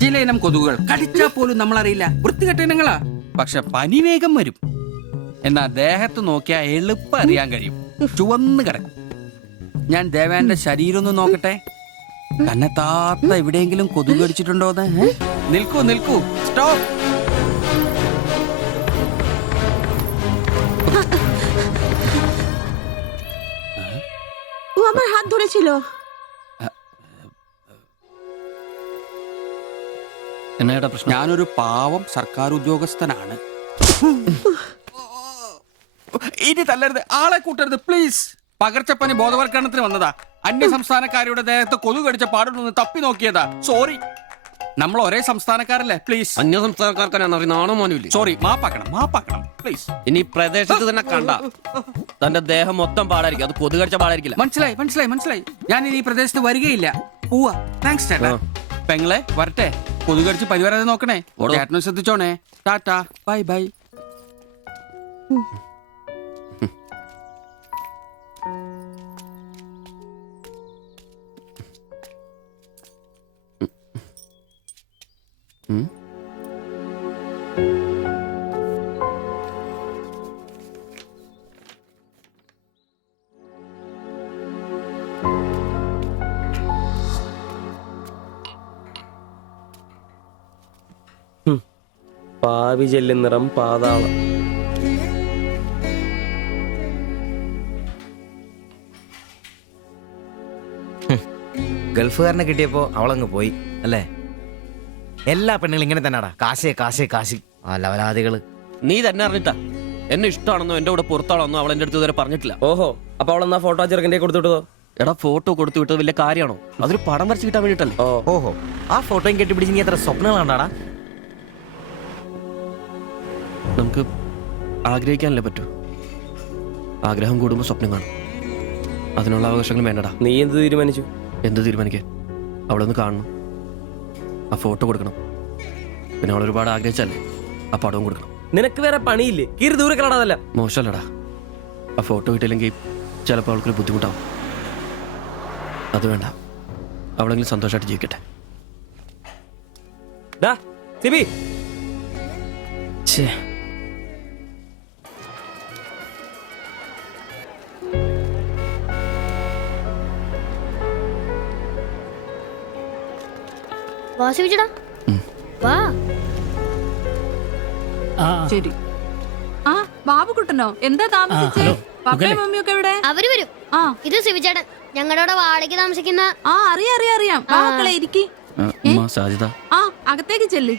ചില ഇനം കൊതുകുകൾ കടിച്ചാൽ പോലും നമ്മൾ അറിയില്ല, വൃത്തികെട്ട ഇനങ്ങളാ. പക്ഷെ പനി വേഗം വരും. എന്നാ ദേഹത്ത് നോക്കിയാൽ എളുപ്പം അറിയാൻ കഴിയും, ചുവന്ന് കിടക്കും. ഞാൻ ദേവാന്റെ ശരീരം ഒന്ന് നോക്കട്ടെ. കന്നെത്താത്ത എവിടെയെങ്കിലും കൊതുക് കടിച്ചിട്ടുണ്ടോന്ന്? നിൽക്കൂ നിൽക്കൂ, സ്റ്റോപ്പ്. ও আমার হাত ধরেছিল। എന്നേടാ പ്രശ്നം? ഞാനൊരു പാവം സർക്കാർ ഉദ്യോഗസ്ഥനാണ്. ഇനി തല്ലരുത്, ആളെ കൂട്ടരുത് പ്ലീസ്. പകർച്ചപ്പനി ബോധവൽക്കരണത്തിന് വന്നതാ. അന്യ സംസ്ഥാനക്കാരുടെ ദേഹത്ത് കൊതുക് കടിച്ച പാടുണ്ടെന്ന് തപ്പി നോക്കിയതാ. സോറി. നമ്മൾ ഒരേ സംസ്ഥാനക്കാരല്ലേ, പ്ലീസ്. അന്യ സംസ്ഥാനക്കാർക്കാണോ മോനില്ലേ? സോറി, മാപ്പാക്കണം പ്ലീസ്. ഇനി പ്രദേശത്ത് തന്നെ കണ്ട തന്റെ ദേഹം മൊത്തം പാടായിരിക്കും, അത് കൊതുക് കടിച്ച പാടായിരിക്കില്ല. മനസ്സിലായി. ഞാൻ ഇനി ഈ പ്രദേശത്ത് വരികയില്ല. പോവാ. താങ്ക്സ് ചേട്ടാ. പെങ്ങളെ വരട്ടെ. കൊതുക് കടിച്ച് പരിവരാതെ നോക്കണേ. ചേട്ടനും ശ്രദ്ധിച്ചോണേ. Tata, bye bye. പാവി ജെല്ലിൻ നിറം പാതാളം. ഗൾഫുകാരനെ കിട്ടിയപ്പോ അവളങ്ങ് പോയി അല്ലേ? എല്ലാ പെണ്ണുങ്ങളും ഇങ്ങനെ തന്നെയാടാ, കാശ് ലവലാദികള്. നീ തന്നെ അറിഞ്ഞിട്ടാ എന്നെ ഇഷ്ടമാണെന്നോ എന്റെ കൂടെ പുറത്താണെന്നോ അവൾ എന്റെ അടുത്ത് ഇതുവരെ പറഞ്ഞിട്ടില്ല. ഓഹോ, അപ്പൊ അവളെന്നാ ഫോട്ടോ ചെറുക്കൻ്റെ കൊടുത്തുവിട്ടതോ? എടാ, ഫോട്ടോ കൊടുത്തു വിട്ടത് വലിയ കാര്യമാണോ? അതൊരു പടം വരച്ച് കിട്ടാൻ വേണ്ടിട്ടല്ലേ. ഓഹോ, ആ ഫോട്ടോയും കെട്ടിപ്പിടിച്ച് നീ എത്ര സ്വപ്നങ്ങളാണ്ടാടാ? നമുക്ക് ആഗ്രഹിക്കാനല്ലേ പറ്റൂ. ആഗ്രഹം കൂടുമ്പോൾ സ്വപ്നം കാണും. അതിനുള്ള അവകാശങ്ങൾ വേണ്ടടാ. നീ എന്ത് തീരുമാനിച്ചു? എന്ത് തീരുമാനിക്കാൻ? അവളൊന്ന് കാണണം, ആ ഫോട്ടോ കൊടുക്കണം, പിന്നെ അവൾ ഒരുപാട് ആഗ്രഹിച്ചല്ലേ ആ പടവും കൊടുക്കണം. നിനക്ക് വേറെ പണിയില്ലേ? കീറി ദൂരെ കളടാതല്ല. മോശമല്ലടാ, ആ ഫോട്ടോ കിട്ടിയില്ലെങ്കിൽ ചിലപ്പോൾ അവൾക്കൊരു ബുദ്ധിമുട്ടാവും. അത് വേണ്ട, അവളെങ്കിലും സന്തോഷമായിട്ട് ജീവിക്കട്ടെ. സിബി, വാ ശിവചേട്ടാ വാ. ശരി. ആ ബാബുക്കുട്ടനോ എന്താ താമസിച്ചേ? പപ്പയും മമ്മിയൊക്കെ എവിടെ? അവര് വരും. ഇത് ശിവചേട്ടൻ ഞങ്ങളുടെ വാടകയ്ക്ക് താമസിക്കുന്ന. ആ അറിയാം. മക്കളെ ഇരിക്കി. സാധ്യത ആ അകത്തേക്ക് ചെല്ലു.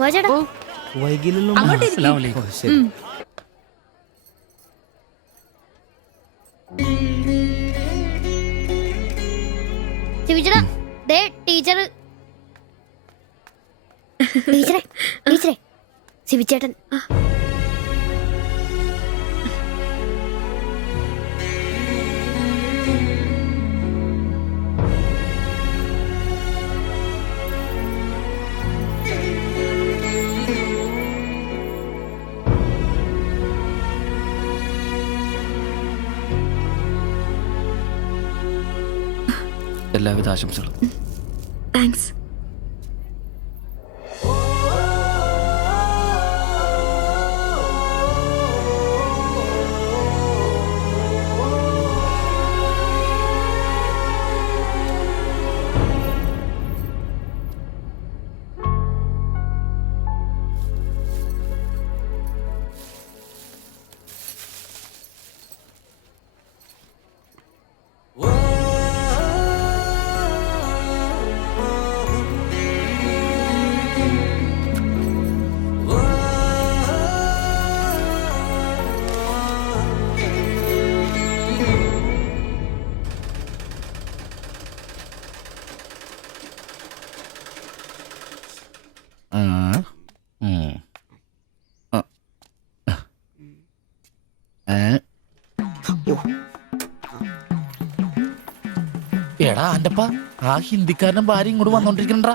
വാ ചേട്ടാ. വൈകില്ലല്ലോ. അങ്ങോട്ട് ഇരിക്ക്. ശിവചേട്ടാ ദേ ടീച്ചറെ ശിവചേട്ടൻ. എല്ലാവിധ ആശംസകളും. താങ്ക്സ്. എടാ അന്റപ്പ ആ ഹിന്ദിക്കാരനും ഭാര്യ ഇങ്ങോട്ട് വന്നോണ്ടിരിക്കണ്ടാ.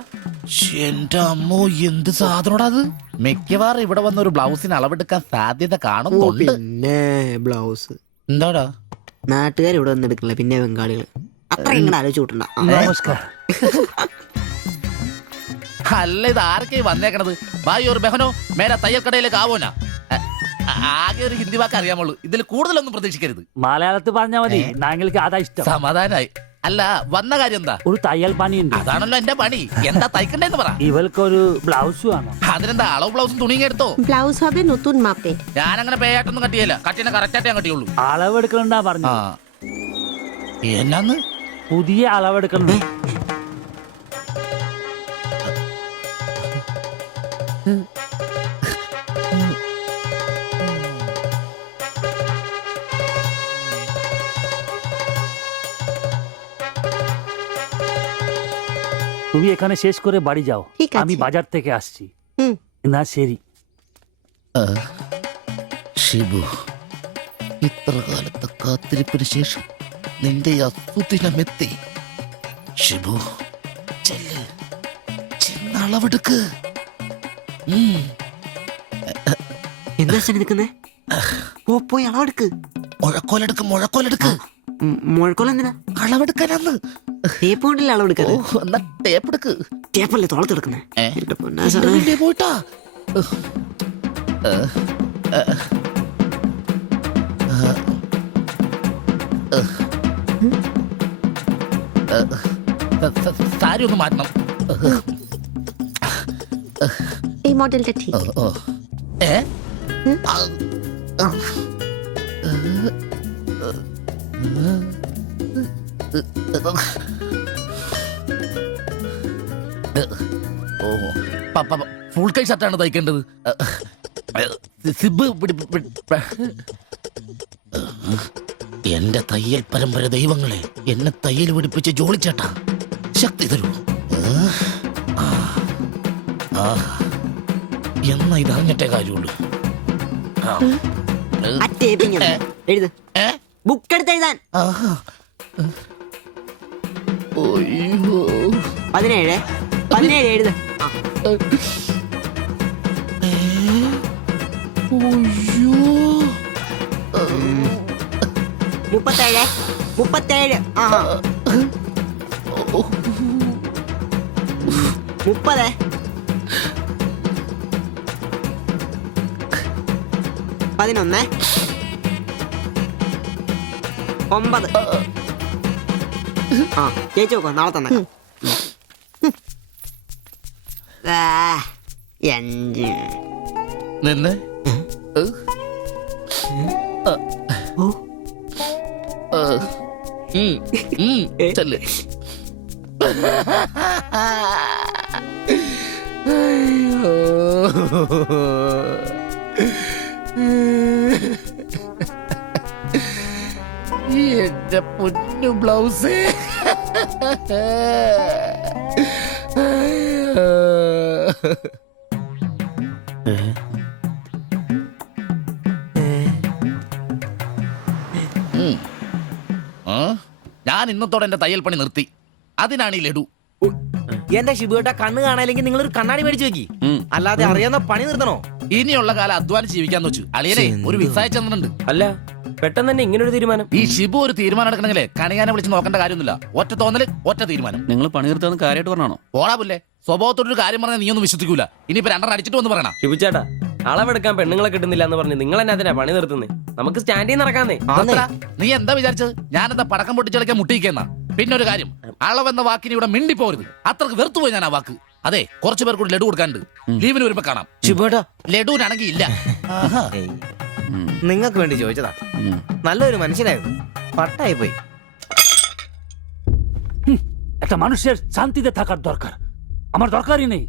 എന്റെ അമ്മോ എന്ത് സാധനോടാ അത്. മിക്കവാറും ഇവിടെ വന്ന ഒരു ബ്ലൗസിന് അളവെടുക്കാൻ സാധ്യത കാണുന്നുണ്ട്. പിന്നെ ബ്ലൗസ് എന്താടാ നാട്ടുകാർ ഇവിടെ വന്ന് എടുക്കണില്ല, പിന്നെ ബംഗാളികൾ. അത്ര ഇങ്ങനെ ആലോചിച്ച് കൂട്ടണ്ട. നമസ്കാരം. അല്ല ഇത് ആരൊക്കെ വന്നേക്കണത്? ഭായി ഒരു ബഹനോ മേരെ തയ്യൽ കടയിലേക്ക് ആവോനാ. ആകെ ഒരു ഹിന്ദി വാക്ക് അറിയാമുള്ളൂ, ഇതിൽ കൂടുതലൊന്നും പ്രതീക്ഷിക്കരുത്. മലയാളത്തിൽ പറഞ്ഞാൽ മതി, ഞങ്ങൾക്ക് അതാ ഇഷ്ടം. സമാധാനായി. അല്ല വന്ന കാര്യം എന്താ? ഒരു തയ്യൽ പണിയുണ്ട്. അതാണല്ലോ എന്റെ പണി. എന്താ തയ്ക്കണ്ടേന്ന് പറ. ഇവൾക്കൊരു ബ്ലൗസ് വേണം. അതിനെന്താ അളവ് ബ്ലൗസും തുണിയും എടുത്തോ? ব্লাউজ হবে নতুন মাপে। ഞാനങ്ങനെ പേയായിട്ടൊന്നും കട്ടിയല്ല, കട്ടിനെ കറക്റ്റായിട്ട് ഞാൻ കട്ടിയുള്ളൂ. അളവെടുക്കണ്ടാ പറഞ്ഞു. എന്നാന്ന്? പുതിയ അളവെടുക്കണം. তুমি এখানে শেষ করে বাড়ি যাও, আমি বাজার থেকে আসছি। না ശരി. ഷിബു, ഇത്ര കാലത്തെ കാത്തിരിപ്പിന് ശേഷം നിന്റെ അസുദിനമെത്തി. ഷിബു ചെല്ല്, ചെന്നളവെടുക്ക്. എന്താ നിൽക്കുന്നേ? പോയി അളവെടുക്ക്. മുഴക്കോലെടുക്ക്. മുഴക്കോല എന്തിനാ? അളവെടുക്കാനാന്ന്. ടേപ്പ് കൊണ്ടല്ലേ അളവെടുക്കാൻ? ടേപ്പ് എടുക്ക്. ടേപ്പല്ലേ തോളത്തെടുക്കുന്നേ? പോയിട്ടാ സാരി ഒന്ന് മാറ്റണം. এই মডেলটা ঠিক। ഫുൾ കൈ ഷർട്ടാണ് തയ്ക്കേണ്ടത്. സിബ് എന്റെ തയ്യൽ പരമ്പര ദൈവങ്ങളെ, എന്നെ തയ്യൽ പിടിപ്പിച്ച് ജോളിച്ചേട്ടാ ശക്തി തരൂ. എന്നാ ഇത് അറിഞ്ഞിട്ടേ കാര്യമുള്ളൂ. ബുക്ക് എടുത്ത് എഴുതാൻ. 17 എഴുത്. 37. 30. 11. 9. ചേച്ചി നോക്കോ, നാളെ തന്നെ. നിന്ന് ചെല്ല്. എന്റെ പൊന്നു ബ്ലൗസ്. ഞാൻ ഇന്നത്തോടെ എന്റെ തയ്യൽ പണി നിർത്തി. അതിനാണ് ഈ ലഡു. എന്റെ ഷിബുവേട്ട കണ്ണ് കാണാനില്ലെങ്കിൽ നിങ്ങൾ ഒരു കണ്ണാടി മേടിച്ചു വെക്കി. അല്ലാതെ അറിയാവുന്ന പണി നിർത്തണോ? ഇനിയുള്ള കാലം അധ്വാനിച്ച് ജീവിക്കാന്ന് വെച്ചു. അളിയനെ ഒരു വിസായ ചന്ദ്രനുണ്ട്. അല്ല പെട്ടെന്ന് തന്നെ ഇങ്ങനെ ഒരു തീരുമാനം. ഈ ഷിബു ഒരു തീരുമാനം എടുക്കണമെങ്കിലേ കണിയാനെ വിളിച്ച് നോക്കേണ്ട കാര്യമൊന്നുമില്ല. ഒറ്റ തോന്നല്, ഒറ്റ തീരുമാനം. നിങ്ങൾ പണി നിർത്താന്ന് കാര്യമായിട്ട് പറഞ്ഞാണോ? പോടാ സ്വഭാവത്തോടൊരു കാര്യം പറഞ്ഞാൽ നീ ഒന്നും വിശ്വസിക്കൂല. ഇനിയിപ്പോ രണ്ടെണ്ണം അടിച്ചിട്ട് വന്ന് പറയണം. ശിബുച്ചേട്ടാ അളവെടുക്കാൻ പെണ്ണുങ്ങളെ കിട്ടുന്നില്ല എന്ന് പറഞ്ഞ് നിങ്ങൾ തന്നെ അതിനാ പണി നിർത്തുന്നേ. നമുക്ക് സ്റ്റാൻഡിൽ നടക്കാന്നേ. നീ എന്താ വിചാരിച്ചത്? ഞാനെന്താ പടക്കം പൊട്ടിച്ചടക്കാൻ മുട്ടിയിക്കുന്ന? പിന്നെ ഒരു കാര്യം, അളവെന്ന വാക്കിന് ഇവിടെ മിണ്ടിപ്പോരുത്. അത്രക്ക് വെറുത്തുപോയി ഞാൻ ആ വാക്ക്. അതെ, കുറച്ചു പേർ കൂടി ലഡു കൊടുക്കാനുണ്ട്. ലീവിന് വരുമ്പോ കാണാം. ലഡുവിനാണെങ്കിൽ ഇല്ല. നിങ്ങൾക്ക് വേണ്ടി ചോദിച്ചതാ. നല്ലൊരു മനുഷ്യനായിരുന്നു, പട്ടായി പോയി. একটা মানুষের শান্তিতে থাকার দরকার, আমার দরকারই নেই।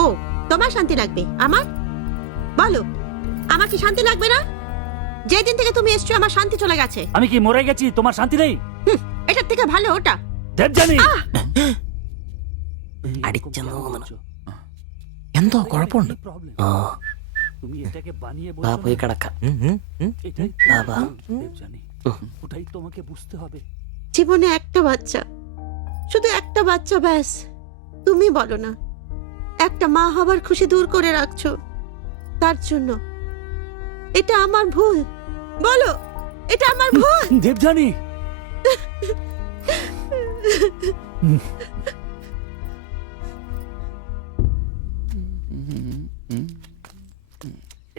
ও তোমার শান্তি লাগবে? আমার বলো, আমার কি শান্তি লাগবে না? যেদিন থেকে তুমি এসছো আমার শান্তি চলে গেছে। আমি কি মরে গেছি? তোমার শান্তি নেই? এটার থেকে ভালো ওটা। দেবজানি എന്തോ കുഴപ്പമുണ്ട്. তুমি এটাকে বানিয়ে പോയി കിടക്കാം. দেবজানি ওটাই তোমাকে বুঝতে হবে। জীবনে একটা বাচ্চা, শুধু একটা বাচ্চা, ব্যাস। তুমি বলো না, একটা মা হবার খুশি দূর করে রাখছো, তার জন্য এটা আমার ভুল? বলো, এটা আমার ভুল? দেবজানি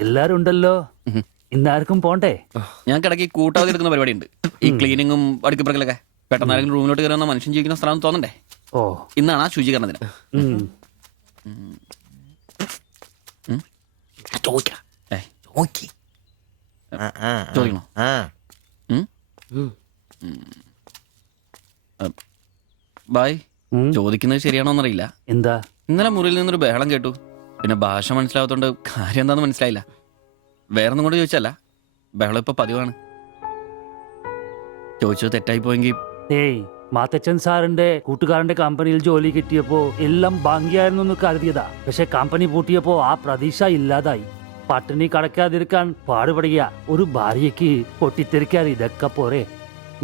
എല്ലാരും ഉണ്ടല്ലോ, ഇന്നാർക്കും പോണ്ടേ? ഞങ്ങൾക്ക് ഇടയ്ക്ക് കൂട്ടാതെ എടുക്കുന്ന പരിപാടി ഉണ്ട്. ഈ ക്ലീനിങ്ങും അടുക്കപ്പുറക്കലൊക്കെ. പെട്ടെന്ന് ആരെങ്കിലും റൂമിലോട്ട് കയറുന്ന മനുഷ്യൻ ജീവിക്കുന്ന സ്ഥലം തോന്നണ്ടേ? ഓ, ഇന്നാണ് ആ ശുചീകരണ ദിനം. ചോദിക്കണോ? ബായ്, ചോദിക്കുന്നത് ശരിയാണോന്നറിയില്ല. എന്താ? ഇന്നലെ മുറിയിൽ നിന്നൊരു ബഹളം കേട്ടു. പിന്നെ ഭാഷ മനസ്സിലാവാത്തോണ്ട് കാര്യം എന്താന്ന് മനസ്സിലായില്ല. വേറൊന്നും കൊണ്ട് ചോദിച്ചല്ല, ബഹളം ഇപ്പൊ പതിവാണ്. ചോദിച്ചത് തെറ്റായി പോയെങ്കിൽ. ഏയ്, മാത്തച്ചൻ സാറിന്റെ കൂട്ടുകാരന്റെ കമ്പനിയിൽ ജോലി കിട്ടിയപ്പോ എല്ലാം ഭാഗ്യായിരുന്നു എന്ന് കരുതിയതാ. പക്ഷെ കമ്പനി പൂട്ടിയപ്പോ ആ പ്രതീക്ഷ ഇല്ലാതായി. പട്ടിണി കടക്കാതിരിക്കാൻ പാടുപെടുക. ഒരു ഭാര്യയ്ക്ക് പൊട്ടിത്തെറിക്കാൻ ഇതൊക്കെ പോരെ?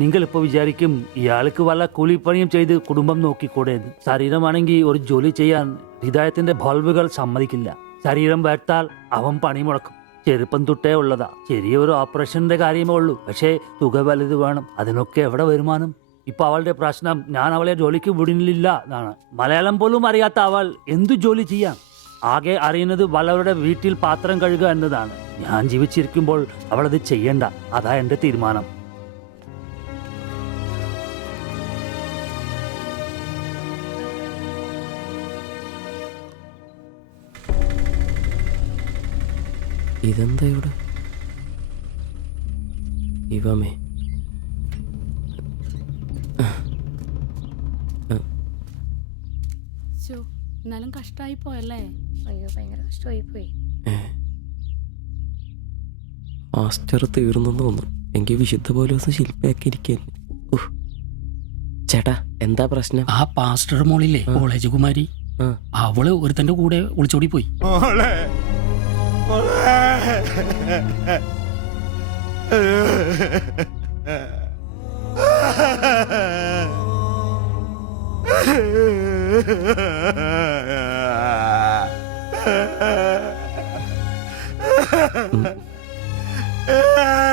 നിങ്ങൾ ഇപ്പൊ വിചാരിക്കും ഇയാൾക്ക് വല്ല കൂലിപ്പണിയും ചെയ്ത് കുടുംബം നോക്കിക്കൂടെ? ശരീരമാണെങ്കിൽ ഒരു ജോലി ചെയ്യാൻ ഹൃദയത്തിന്റെ ബൾബുകൾ സമ്മതിക്കില്ല. ശരീരം വേർത്താൽ അവൻ പണി മുടക്കും. ചെറുപ്പം തൊട്ടേ ഉള്ളതാ. ചെറിയൊരു ഓപ്പറേഷന്റെ കാര്യമേ ഉള്ളൂ, പക്ഷേ തുക വലുത് വേണം. അതിനൊക്കെ എവിടെ വരുമാനം? ഇപ്പൊ അവളുടെ പ്രശ്നം ഞാൻ അവളെ ജോലിക്ക് വിടുന്നില്ല എന്നാണ്. മലയാളം പോലും അറിയാത്ത അവൾ എന്തു ജോലി ചെയ്യാം? ആകെ അറിയുന്നത് വല്ലവരുടെ വീട്ടിൽ പാത്രം കഴുകുക എന്നതാണ്. ഞാൻ ജീവിച്ചിരിക്കുമ്പോൾ അവളത് ചെയ്യണ്ട. അതാ എന്റെ തീരുമാനം. ഇതെന്താ ഇവിടെ? ഇവമേ എന്നാലും കഷ്ടായി പോയല്ലേ? അയ്യോ, ഭയങ്കര കഷ്ടമായി പോയി. മാസ്റ്റർ തീർന്നെന്ന് തോന്നുന്നു. എങ്കിൽ വിശുദ്ധ പോലെ ദിവസം ശില്പയാക്കി ഇരിക്കുന്നു. ചേട്ടാ, എന്താ പ്രശ്നം? ആ പാസ്റ്റർ മോളില്ലേ, കോളേജ് കുമാരി, അവള് ഒരുത്തന്റെ കൂടെ ഒളിച്ചോടി പോയി.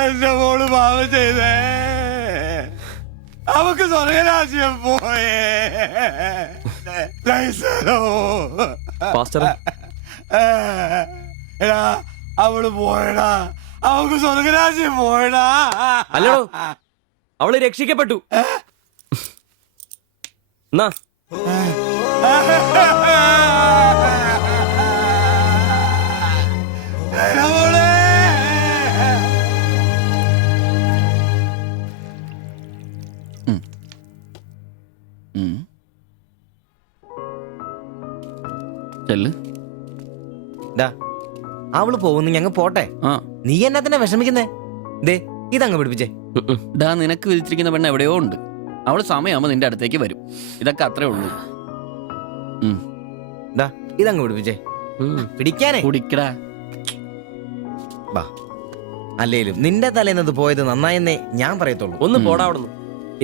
എന്റെ മോള് പാവം ചെയ്തേ. അവക്ക് സ്വർഗരാജ്യം പോയേ. എടാ, അവള് പോയടാ. അവക്ക് സ്വർഗരാജ്യം പോയടാ. അല്ലടോ, അവള് രക്ഷിക്കപ്പെട്ടു. ചെല്ല്. അവള് പോകുന്നു, ഞങ്ങ പോട്ടെ. നീ എന്നാ വിഷമിക്കുന്നേ? ദേ ഇതങ്ങ് പിടിപ്പിച്ചേ. ഡാ, നിനക്ക് വിളിച്ചിരിക്കുന്ന പെണ്ണ് എവിടെയോ ഉണ്ട്. അവള് സമയമാകുമ്പോ നിന്റെ അടുത്തേക്ക് വരും. ഇതൊക്കെ അത്രേ ഉള്ളൂ. ഇതങ്ങ് പിടിപ്പിച്ചേ. പിടിക്കാനേ കുടിക്കടാ. ബാ, അല്ലേലും നിന്റെ തലേന്നത് പോയത് നന്നായെന്നേ ഞാൻ പറയത്തുള്ളൂ. ഒന്ന് പോടാ അവിടുന്ന്.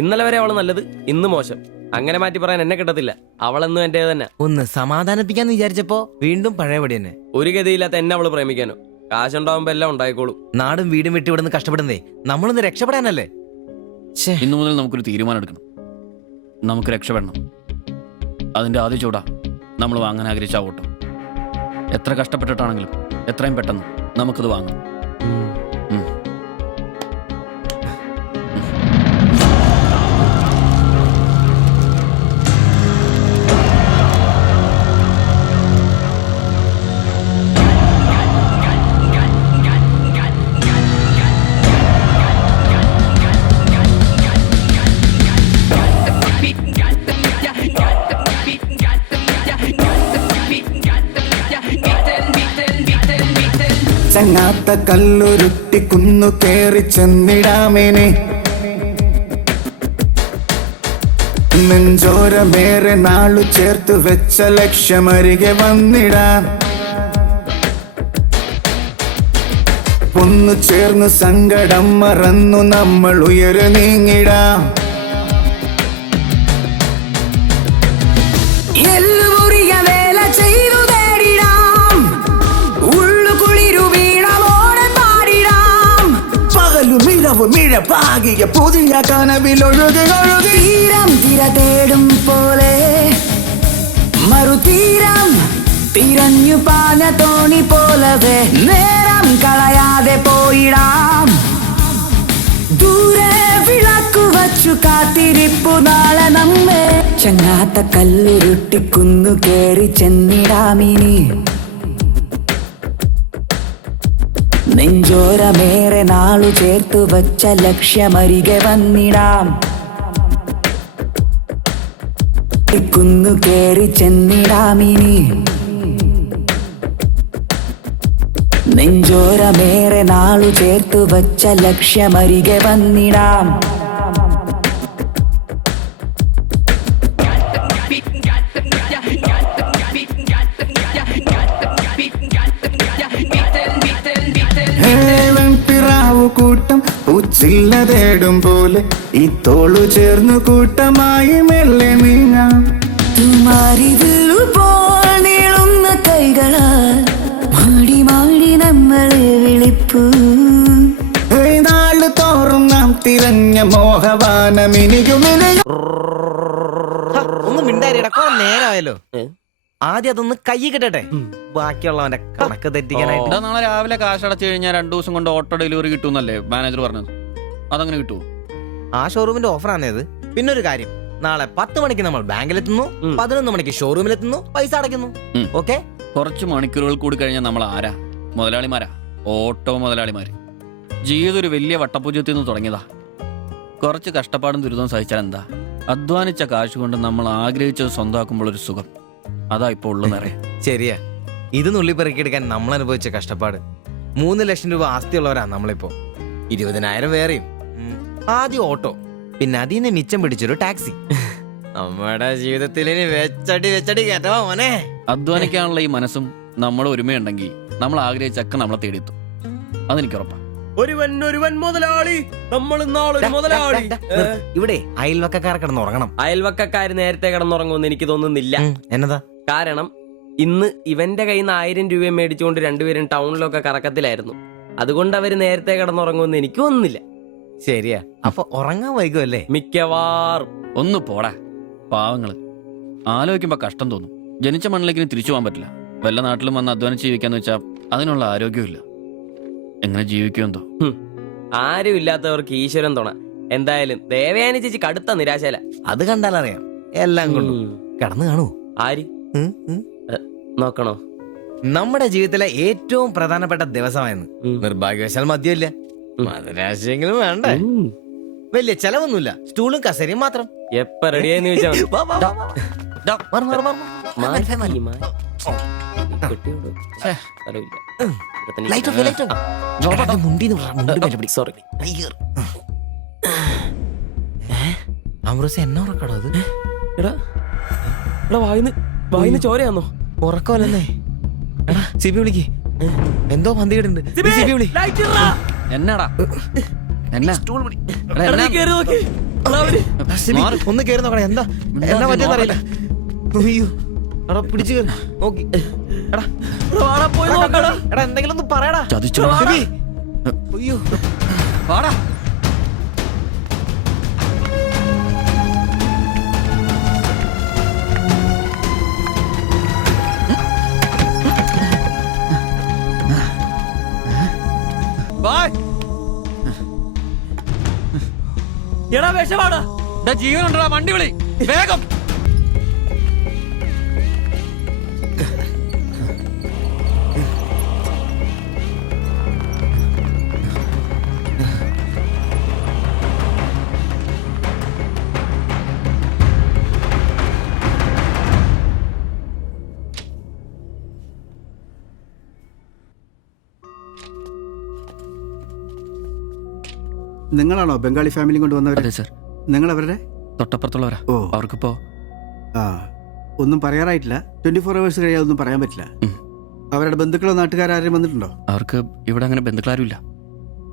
ഇന്നലെ വരെ അവള് നല്ലത്, ഇന്ന് മോശം. അങ്ങനെ മാറ്റി പറയാൻ എന്നെ കിട്ടത്തില്ല. അവളെന്നും എന്റെ തന്നെ. ഒന്ന് സമാധാനിപ്പിക്കാന്ന് വിചാരിച്ചപ്പോ വീണ്ടും പഴയപടി തന്നെ. ഒരു ഗതിയില്ലാത്ത എന്നെ അവള് പ്രേമിക്കാനോ? കാശുണ്ടാവുമ്പോ എല്ലാം ഉണ്ടായിക്കോളും. നാടും വീടും വിട്ട് ഇവിടുന്ന് കഷ്ടപ്പെടുന്നേ നമ്മളൊന്ന് രക്ഷപ്പെടാനല്ലേ. ഇന്നു മുതൽ നമുക്കൊരു തീരുമാനം എടുക്കണം. നമുക്ക് രക്ഷപ്പെടണം. അതിന്റെ ആദ്യ ചൂടാ നമ്മൾ വാങ്ങാൻ ആഗ്രഹിച്ച ആ ഓട്ടം. എത്ര കഷ്ടപ്പെട്ടിട്ടാണെങ്കിലും എത്രയും പെട്ടെന്ന് നമുക്കത് വാങ്ങാം. ചങ്ങാത്ത കല്ലുരുട്ടി കുന്നു കേറി ചെന്നിടാമേനെ, നെഞ്ചോരമേറെ നാളു ചേർത്ത് വെച്ച ലക്ഷ്യമരികെ വന്നിടാം. ഒന്നു ചേർന്നു സങ്കടം മറന്നു നമ്മൾ ഉയര് നീങ്ങിടാം. മിഴപ്പാകിയ പുതിയ കനവിലൊഴുകി ഒഴുകി തീരം തിര തേടും പോലെ മറുതീരം തിരഞ്ഞു പാന തോണി പോലവേ നേരം കളയാതെ പോയിടാം. ദൂരെ വിളക്കു വച്ചു കാത്തിരിപ്പു നാളെ നമ്മെ. ചങ്ങാത്ത കല്ലുരുട്ടിക്കുന്നു കേറി ചെന്നിടാമിനി, നെഞ്ചോരമേറെ നാളു ചേർത്തു വച്ച ലക്ഷ്യമരികെ വന്നിടാം. കുന്നു കേറി ചെന്നിടാമിനി, നെഞ്ചോരമേറെ നാളു ചേർത്തു വച്ച ലക്ഷ്യമരികെ വന്നിടാം. കൂട്ടം ഉച്ചില്ല തേടും പോലെ ഈ തോളു ചേർന്നു കൂട്ടമായി മെല്ലെ നീങ്ങാം. തുമാരിതിലുപോൽ നീളുന്ന കൈകളാൽ മാടി മാടി നമ്മളെ വിളിപ്പൂ. നാളു തോറും നാം തിരഞ്ഞ മോഹവാനമിനികുമിനിയും. ഒന്ന് മിണ്ടാരിടാ, നേരമായല്ലോ. ആദ്യം അതൊന്ന് കൈ കിട്ടട്ടെ, ബാക്കിയുള്ളവന്റെ കണക്ക് തെറ്റിക്കാനായിട്ട്. നാളെ രാവിലെ കാശ് അടച്ചു കഴിഞ്ഞാൽ 2 ദിവസം കൊണ്ട് ഓട്ടോ ഡെലിവറി കിട്ടുമെന്നല്ലേ മാനേജർ പറഞ്ഞത്? അതങ്ങനെ കിട്ടുമോ? ആ ഷോറൂമിന്റെ ഓഫറാണേത്. പിന്നെ ഒരു കാര്യം, നാളെ 10 മണിക്ക് നമ്മൾ ബാങ്കിലെത്തുന്നു, 11 മണിക്ക് ഷോറൂമിലെത്തുന്നു, പൈസ അടയ്ക്കുന്നു. ഓക്കെ, കുറച്ച് മണിക്കൂറുകൾ കൂടി കഴിഞ്ഞാൽ നമ്മൾ ആരാ? മുതലാളിമാരാ, ഓട്ടോ മുതലാളിമാര്. ജീവിതം ഒരു വലിയ വട്ടപൂജ്യത്തിൽ നിന്ന് തുടങ്ങിയതാ. കുറച്ച് കഷ്ടപ്പാടും ദുരിതവും സഹിച്ചാൽ എന്താ? അധ്വാനിച്ച കാശ് കൊണ്ട് നമ്മൾ ആഗ്രഹിച്ചത് സ്വന്തമാക്കുമ്പോൾ ഒരു സുഖം, അതാ ഇപ്പൊ ഉള്ളു നിറയെ. ശരിയാ, ഇത് നുള്ളിപ്പെറുക്കിയെടുക്കാൻ നമ്മൾ അനുഭവിച്ച കഷ്ടപ്പാട്. 3 ലക്ഷം രൂപ ആസ്തിയുള്ളവരാ നമ്മളിപ്പോ. 20,000 വേറെയും. ആദ്യം ഓട്ടോ, പിന്നെ അതിന്ന് മിച്ചം പിടിച്ചൊരു ടാക്സി. നമ്മുടെ ജീവിതത്തിൽ ഇനി വെച്ചടി കേട്ടോ മോനെ. അധ്വാനിക്കാനുള്ള ഈ മനസ്സും നമ്മൾ ഒരുമയുണ്ടെങ്കിൽ നമ്മൾ ആഗ്രഹിച്ചൊക്കെ നമ്മളെ തേടിയെത്തും. അതെനിക്ക് ഉറപ്പാ. ഒരുവൻ മുതലാളി, നമ്മൾ നാളൊരു മുതലാളി. ഇവിടെ അയൽവക്കക്കാർ കിടന്നുറങ്ങണം. അയൽവക്കക്കാര് നേരത്തെ കിടന്നുറങ്ങുമെന്ന് എനിക്ക് തോന്നുന്നില്ല. എന്നതാ കാരണം ഇന്ന് ഇവന്റെ കയ്യിൽ നിന്ന് 1000 രൂപ മേടിച്ചുകൊണ്ട് രണ്ടുപേരും ടൗണിലൊക്കെ കറക്കത്തിലായിരുന്നു. അതുകൊണ്ട് അവര് നേരത്തെ കിടന്നുറങ്ങുമെന്ന് എനിക്ക് തോന്നുന്നില്ല. ശരിയാ, അപ്പൊ ഉറങ്ങാൻ വൈകുമല്ലേ? മിക്കവാറും. ഒന്ന് പോടാ പാവങ്ങള്. ആലോചിക്കുമ്പോ കഷ്ടം തോന്നും. ജനിച്ച മണ്ണിലേക്ക് തിരിച്ചു പോകാൻ പറ്റില്ല. വല്ല നാട്ടിലും വന്ന് അധ്വാനിച്ച് ജീവിക്കാന്ന് വെച്ചാൽ അതിനുള്ള ആരോഗ്യമില്ല. എങ്ങനെ ജീവിക്കുമെന്തോ. ആരും ഇല്ലാത്തവർക്ക് ഈശ്വരൻ തുണ. എന്തായാലും ദേവയാനി ചേച്ചി കടുത്ത നിരാശയില. അത് കണ്ടാലറിയാം. എല്ലാം കൊണ്ടും കിടന്നു കാണൂ. ആര് നോക്കണോ? നമ്മുടെ ജീവിതത്തിലെ ഏറ്റവും പ്രധാനപ്പെട്ട ദിവസമായിരുന്നു. നിർഭാഗ്യവശാൽ മദ്യമില്ല. മധുരാശയെങ്കിലും വേണ്ടേ? വലിയ ചെലവൊന്നുമില്ല, സ്റ്റൂളും കസേരയും മാത്രം. എപ്പ റെഡിയായെന്ന് ചോദിച്ചാൽ എന്നെ ഉറക്കടോ അത്? എടാ വായിന്ന് ചോരയാന്നോ? ഉറക്കമല്ലെന്നേ. എടാ സിബി വിളിക്ക്, എന്തോ പന്തികേടുണ്ട്. സിബി വിളി. എന്നാടാ എന്നാ ഒന്ന് കേറി നോക്കണേ. എന്താ എന്നാ പറ്റിയെന്ന് അറിയില്ല. അയ്യോ എടാ പിടിച്ചു കേറി നോക്കി. എടാ എടാ എന്തെങ്കിലും ഒന്ന് പറയടാ. സിബി. അയ്യോ വാടാ. എടാ വിഷമാടാ. ജീവനുണ്ടാ വണ്ടി വിളി വേഗം. നിങ്ങളാണോ ബംഗാളി ഫാമിലി കൊണ്ടുവന്നവർ? അതെ സർ. നിങ്ങൾ അവരുടെ തൊട്ടപ്പുറത്തുള്ളവരാ. ഓ അവർക്കിപ്പോ ഒന്നും പറയാറായിട്ടില്ല. 24 hours കഴിയാതെ ഒന്നും പറയാൻ പറ്റില്ല. അവരുടെ ബന്ധുക്കളോ നാട്ടുകാരും വന്നിട്ടുണ്ടോ? അവർക്ക് ഇവിടെ അങ്ങനെ ബന്ധുക്കളാരും ഇല്ല.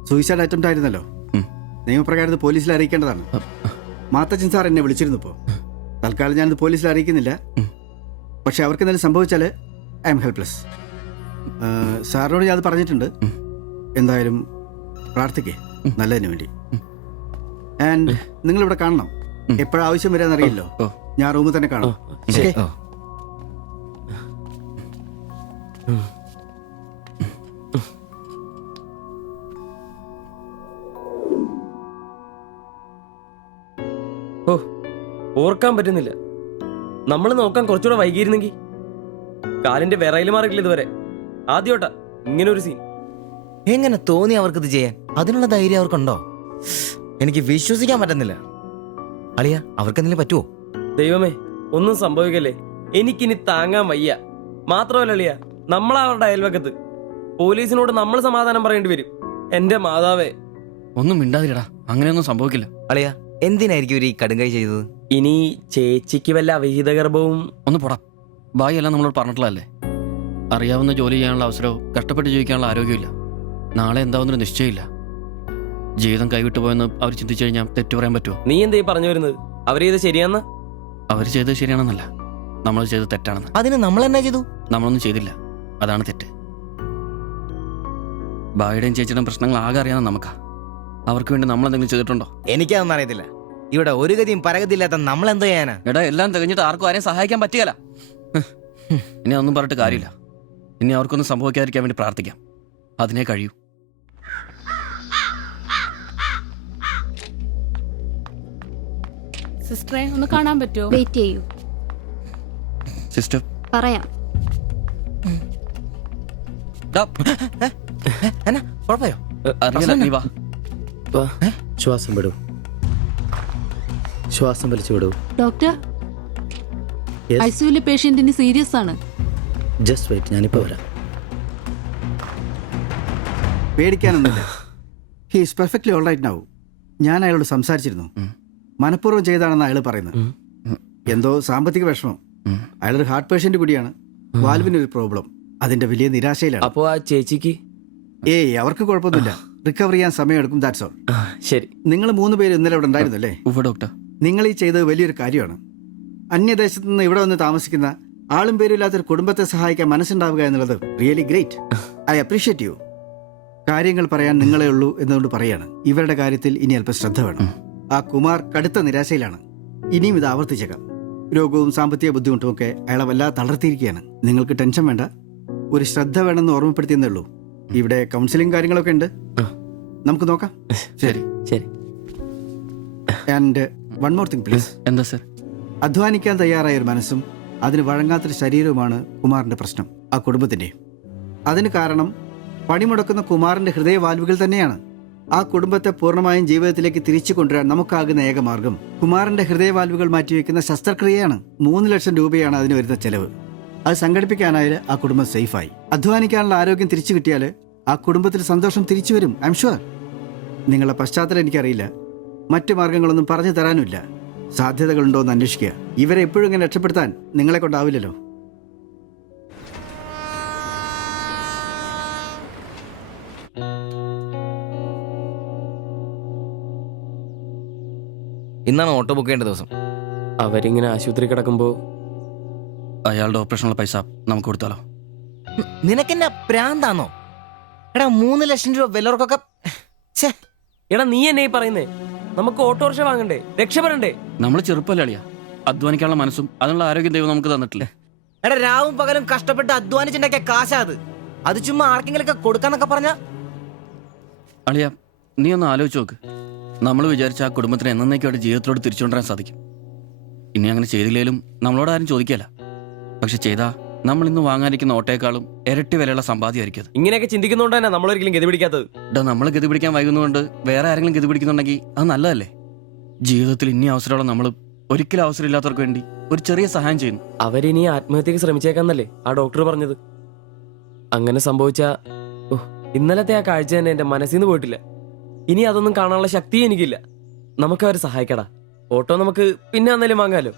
സൂയിസൈഡ് അറ്റംപ്റ്റ് ആയിരുന്നല്ലോ. നിയമപ്രകാരം ഇത് പോലീസിൽ അറിയിക്കേണ്ടതാണ്. മാത്തച്ചൻ സാർ എന്നെ വിളിച്ചിരുന്നു. ഇപ്പോൾ തൽക്കാലം ഞാനിത് പോലീസിൽ അറിയിക്കുന്നില്ല. പക്ഷെ അവർക്ക് എന്തെങ്കിലും സംഭവിച്ചാൽ ഐ എം ഹെൽപ്ലെസ്. സാറിനോട് ഞാൻ അത് പറഞ്ഞിട്ടുണ്ട്. എന്തായാലും പ്രാർത്ഥിക്കേ നല്ലതിന് വേണ്ടി. ആൻഡ് നിങ്ങളിവിടെ കാണണം. എപ്പോഴാവശ്യം വരാന്നറിയില്ലോ. ഞാൻ റൂമിൽ തന്നെ കാണാം. ഓ ഓർക്കാൻ പറ്റുന്നില്ല. നമ്മൾ നോക്കാൻ കുറച്ചുകൂടെ വൈകിയിരുന്നെങ്കിൽ. കാലിന്റെ വിറയിൽ മാറിയിട്ടില്ല ഇതുവരെ. ആദ്യോട്ടാ ഇങ്ങനെ ഒരു സീൻ. എങ്ങനെ തോന്നി അവർക്കിത് ചെയ്യാൻ? അതിനുള്ള ധൈര്യം അവർക്കുണ്ടോ? എനിക്ക് വിശ്വസിക്കാൻ പറ്റുന്നില്ല. അളിയ അവർക്ക് എന്തെങ്കിലും പറ്റുമോ? ദൈവമേ ഒന്നും സംഭവിക്കല്ലേ. എനിക്കിനി താങ്ങാൻ വയ്യ. മാത്രമല്ല അളിയ, നമ്മളവരുടെ അയൽവക്കത്ത്. പോലീസിനോട് നമ്മൾ സമാധാനം പറയേണ്ടി വരും. എന്റെ മാതാവേ. ഒന്നും മിണ്ടാതിരടാ, അങ്ങനെയൊന്നും സംഭവിക്കില്ല. അളിയ എന്തിനായിരിക്കും ഇവർ ഈ കടുങ്കൈ ചെയ്തത്? ഇനി ചേച്ചിക്ക് വല്ല അവിഹിത ഗർഭവും. ഒന്ന് പോടാ. ബായി എല്ലാം നമ്മളോട് പറഞ്ഞിട്ടുള്ളതല്ലേ. അറിയാവുന്ന ജോലി ചെയ്യാനുള്ള അവസരവും കഷ്ടപ്പെട്ട് ജീവിക്കാനുള്ള ആരോഗ്യമില്ല. നാളെ എന്താവുന്നൊരു നിശ്ചയമില്ല. ജീവിതം കൈവിട്ടു പോയെന്ന് അവർ ചിന്തിച്ചു കഴിഞ്ഞാൽ തെറ്റു പറയാൻ പറ്റുമോ? നീ എന്തേ പറഞ്ഞു വരുന്നത്? അവർ ചെയ്ത് ശരിയാന്ന്? അവർ ചെയ്തത് ശരിയാണെന്നല്ല, നമ്മൾ ചെയ്തത് തെറ്റാണെന്ന്. അതിന് നമ്മൾ എന്നാ ചെയ്തു? നമ്മളൊന്നും ചെയ്തില്ല, അതാണ് തെറ്റ്. ബായുടെയും ചേച്ചിയുടെയും പ്രശ്നങ്ങൾ ആകെ അറിയാവുന്ന നമുക്കാ. അവർക്ക് വേണ്ടി നമ്മൾ എന്തെങ്കിലും ചെയ്തിട്ടുണ്ടോ? എനിക്കതൊന്നും അറിയത്തില്ല. ഇവിടെ ഒരു ഗതിയും പരഗതിയില്ലാത്ത നമ്മൾ എന്തോ ചെയ്യാനാ? എടാ എല്ലാം തികഞ്ഞിട്ട് ആർക്കും ആരെയും സഹായിക്കാൻ പറ്റിയല്ല. ഇനി ഒന്നും പറഞ്ഞിട്ട് കാര്യമില്ല. ഇനി അവർക്കൊന്നും സംഭവിക്കാതിരിക്കാൻ വേണ്ടി പ്രാർത്ഥിക്കാം. അതിനെ കഴിയൂ. സിസ്റ്ററെ ഒന്ന് കാണാൻ പറ്റുമോ? വെയിറ്റ് ചെയ്യൂ, സിസ്റ്റർ പറയാം. കുഴപ്പമോ? അറിയില്ല, നീ വാ. ശ്വാസം വിടൂ, ശ്വാസം വലിച്ചു വിടൂ. ഡോക്ടർ, ഐസിയുലെ പേഷ്യന്റിന് സീരിയസ് ആണ്. ജസ്റ്റ് വെയിറ്റ്, ഞാനിപ്പോ വരാം. പേടിക്കാനൊന്നുമില്ല. He is perfectly all right now. ഞാൻ അയാളോട് സംസാരിച്ചിരുന്നു. മനഃപൂർവ്വം ചെയ്താണെന്ന് അയാൾ പറയുന്നത്. എന്തോ സാമ്പത്തിക വിഷമം. അയാളൊരു ഹാർട്ട് പേഷ്യന്റ് കൂടിയാണ്. വാൽവിനൊരു പ്രോബ്ലം. അതിന്റെ വലിയ നിരാശയിലാണ്. അപ്പോ ആ ചേച്ചിക്ക്? ഏയ് അവർക്ക് കുഴപ്പമൊന്നുമില്ല. റിക്കവർ ചെയ്യാൻ സമയമെടുക്കും. That's all. ശരി. നിങ്ങൾ 3 പേര് ഇന്നലെ ഇവിടെ ഉണ്ടായിരുന്നു അല്ലേ? ഡോക്ടർ, നിങ്ങൾ ഈ ചെയ്തത് വലിയൊരു കാര്യമാണ്. അന്യദേശത്ത് നിന്ന് ഇവിടെ വന്ന് താമസിക്കുന്ന ആളും പേരും ഇല്ലാത്തൊരു കുടുംബത്തെ സഹായിക്കാൻ മനസ്സുണ്ടാവുക എന്നുള്ളത് really great. I appreciate you. കാര്യങ്ങൾ പറയാൻ നിങ്ങളെ ഉള്ളൂ എന്നതുകൊണ്ട് പറയാണ്. ഇവരുടെ കാര്യത്തിൽ ഇനി അല്പം ശ്രദ്ധ വേണം. ആ കുമാർ കടുത്ത നിരാശയിലാണ്. ഇനിയും ഇത് ആവർത്തിച്ചേക്കാം. രോഗവും സാമ്പത്തിക ബുദ്ധിമുട്ടും ഒക്കെ അയാളെ വല്ലാതെ തളർത്തിയിരിക്കുകയാണ്. നിങ്ങൾക്ക് ടെൻഷൻ വേണ്ട. ഒരു ശ്രദ്ധ വേണമെന്ന് ഓർമ്മപ്പെടുത്തിയെന്നേ ഉള്ളൂ. ഇവിടെ കൗൺസിലിംഗ് കാര്യങ്ങളൊക്കെ ഉണ്ട്. നമുക്ക് നോക്കാം. ശരി ശരി. And one more thing please. എന്താ സർ? അധ്വാനിക്കാൻ തയ്യാറായ ഒരു മനസ്സും അതിന് വഴങ്ങാത്തൊരു ശരീരവുമാണ് കുമാറിന്റെ പ്രശ്നം, ആ കുടുംബത്തിന്റെ. അതിന് കാരണം പണിമുടക്കുന്ന കുമാറിന്റെ ഹൃദയവാൽവുകൾ തന്നെയാണ്. ആ കുടുംബത്തെ പൂർണ്ണമായും ജീവിതത്തിലേക്ക് തിരിച്ചു കൊണ്ടുവരാൻ നമുക്കാകുന്ന ഏക മാർഗം കുമാറിന്റെ ഹൃദയവാൽവുകൾ മാറ്റിവെക്കുന്ന ശസ്ത്രക്രിയയാണ്. 3 ലക്ഷം രൂപയാണ് അതിന് വരുന്ന ചെലവ്. അത് സംഘടിപ്പിക്കാനായാൽ ആ കുടുംബം സേഫായി. അധ്വാനിക്കാനുള്ള ആരോഗ്യം തിരിച്ചു കിട്ടിയാൽ ആ കുടുംബത്തിൽ സന്തോഷം തിരിച്ചു വരും. I am sure. നിങ്ങളുടെ പശ്ചാത്തലം എനിക്കറിയില്ല, മറ്റു മാർഗങ്ങളൊന്നും പറഞ്ഞു തരാനുമില്ല. സാധ്യതകളുണ്ടോ എന്ന് അന്വേഷിക്കുക. ഇവരെ എപ്പോഴും ഇങ്ങനെ രക്ഷപ്പെടുത്താൻ നിങ്ങളെ കൊണ്ടാവില്ലല്ലോ. ഇന്നാണ് ഓട്ടോ ബുക്ക് ചെയ്യേണ്ട ദിവസം. അവരിങ്ങനെ ആശുപത്രി കിടക്കുമ്പോ അയാളുടെ ഓപ്പറേഷനുള്ള പൈസ നമുക്ക് കൊടുത്താലോ? നിനക്കെന്നാ പ്രാന്താന്നോ? എടാ 3 ലക്ഷം രൂപ വിലവർക്കൊക്കെ. എടാ നീ എന്നെ ഈ പറയുന്നേ? നമുക്ക് ഓട്ടോറിക്ഷ വാങ്ങണ്ടേ, രക്ഷപ്പെടണ്ടേ? നമ്മൾ ചെറുപ്പല്ലേ അളിയാ, അധ്വാനിക്കാനുള്ള മനസ്സും അതിനുള്ള ആരോഗ്യം ദൈവം നമുക്ക് തന്നിട്ടില്ലേ? എടാ രാവും പകലും കഷ്ടപ്പെട്ട് അധ്വാനിച്ചുണ്ടാക്കിയ കാശാ അത് ചുമ്മാ ആർക്കെങ്കിലൊക്കെ കൊടുക്കാന്നൊക്കെ പറഞ്ഞ. അളിയ, നീ ഒന്ന് ആലോചിച്ച് നോക്ക്. നമ്മൾ വിചാരിച്ച ആ കുടുംബത്തിന് എന്നേക്കുമായിട്ട് ജീവിതത്തിലോട് തിരിച്ചുകൊണ്ടുവരാൻ സാധിക്കും. ഇനി അങ്ങനെ ചെയ്തില്ലേലും നമ്മളോട് ആരും ചോദിക്കല്ല. പക്ഷെ ചെയ്താ നമ്മൾ ഇന്ന് വാങ്ങാനിരിക്കുന്ന ഓട്ടേക്കാളും ഇരട്ടി വിലയുള്ള സമ്പാദ്യമായിരിക്കും അത്. ഇങ്ങനെയൊക്കെ ചിന്തിക്കുന്നതുകൊണ്ട് തന്നെ നമ്മളൊരിക്കലും ഗതി പിടിക്കാത്തത്. നമ്മൾ ഗതി പിടിക്കാൻ വൈകുന്നതുകൊണ്ട് വേറെ ആരെങ്കിലും ഗതി പിടിക്കുന്നുണ്ടെങ്കിൽ അത് നല്ലതല്ലേ? ജീവിതത്തിൽ ഇനി അവസരമുള്ള നമ്മൾ ഒരിക്കലും അവസരം ഇല്ലാത്തവർക്ക് വേണ്ടി ഒരു ചെറിയ സഹായം ചെയ്യുന്നു. അവരിനി ആത്മഹത്യക്ക് ശ്രമിച്ചേക്കാന്നല്ലേ ആ ഡോക്ടർ പറഞ്ഞത്? അങ്ങനെ സംഭവിച്ച ഇന്നലത്തെ ആ കാഴ്ച തന്നെ എന്റെ മനസ്സിൽ നിന്ന് പോയിട്ടില്ല. ഇനി അതൊന്നും കാണാനുള്ള ശക്തിയും എനിക്കില്ല. നമുക്ക് അവരെ സഹായിക്കടാ. ഓട്ടോ നമുക്ക് പിന്നെ വന്നാലും വാങ്ങാലോ.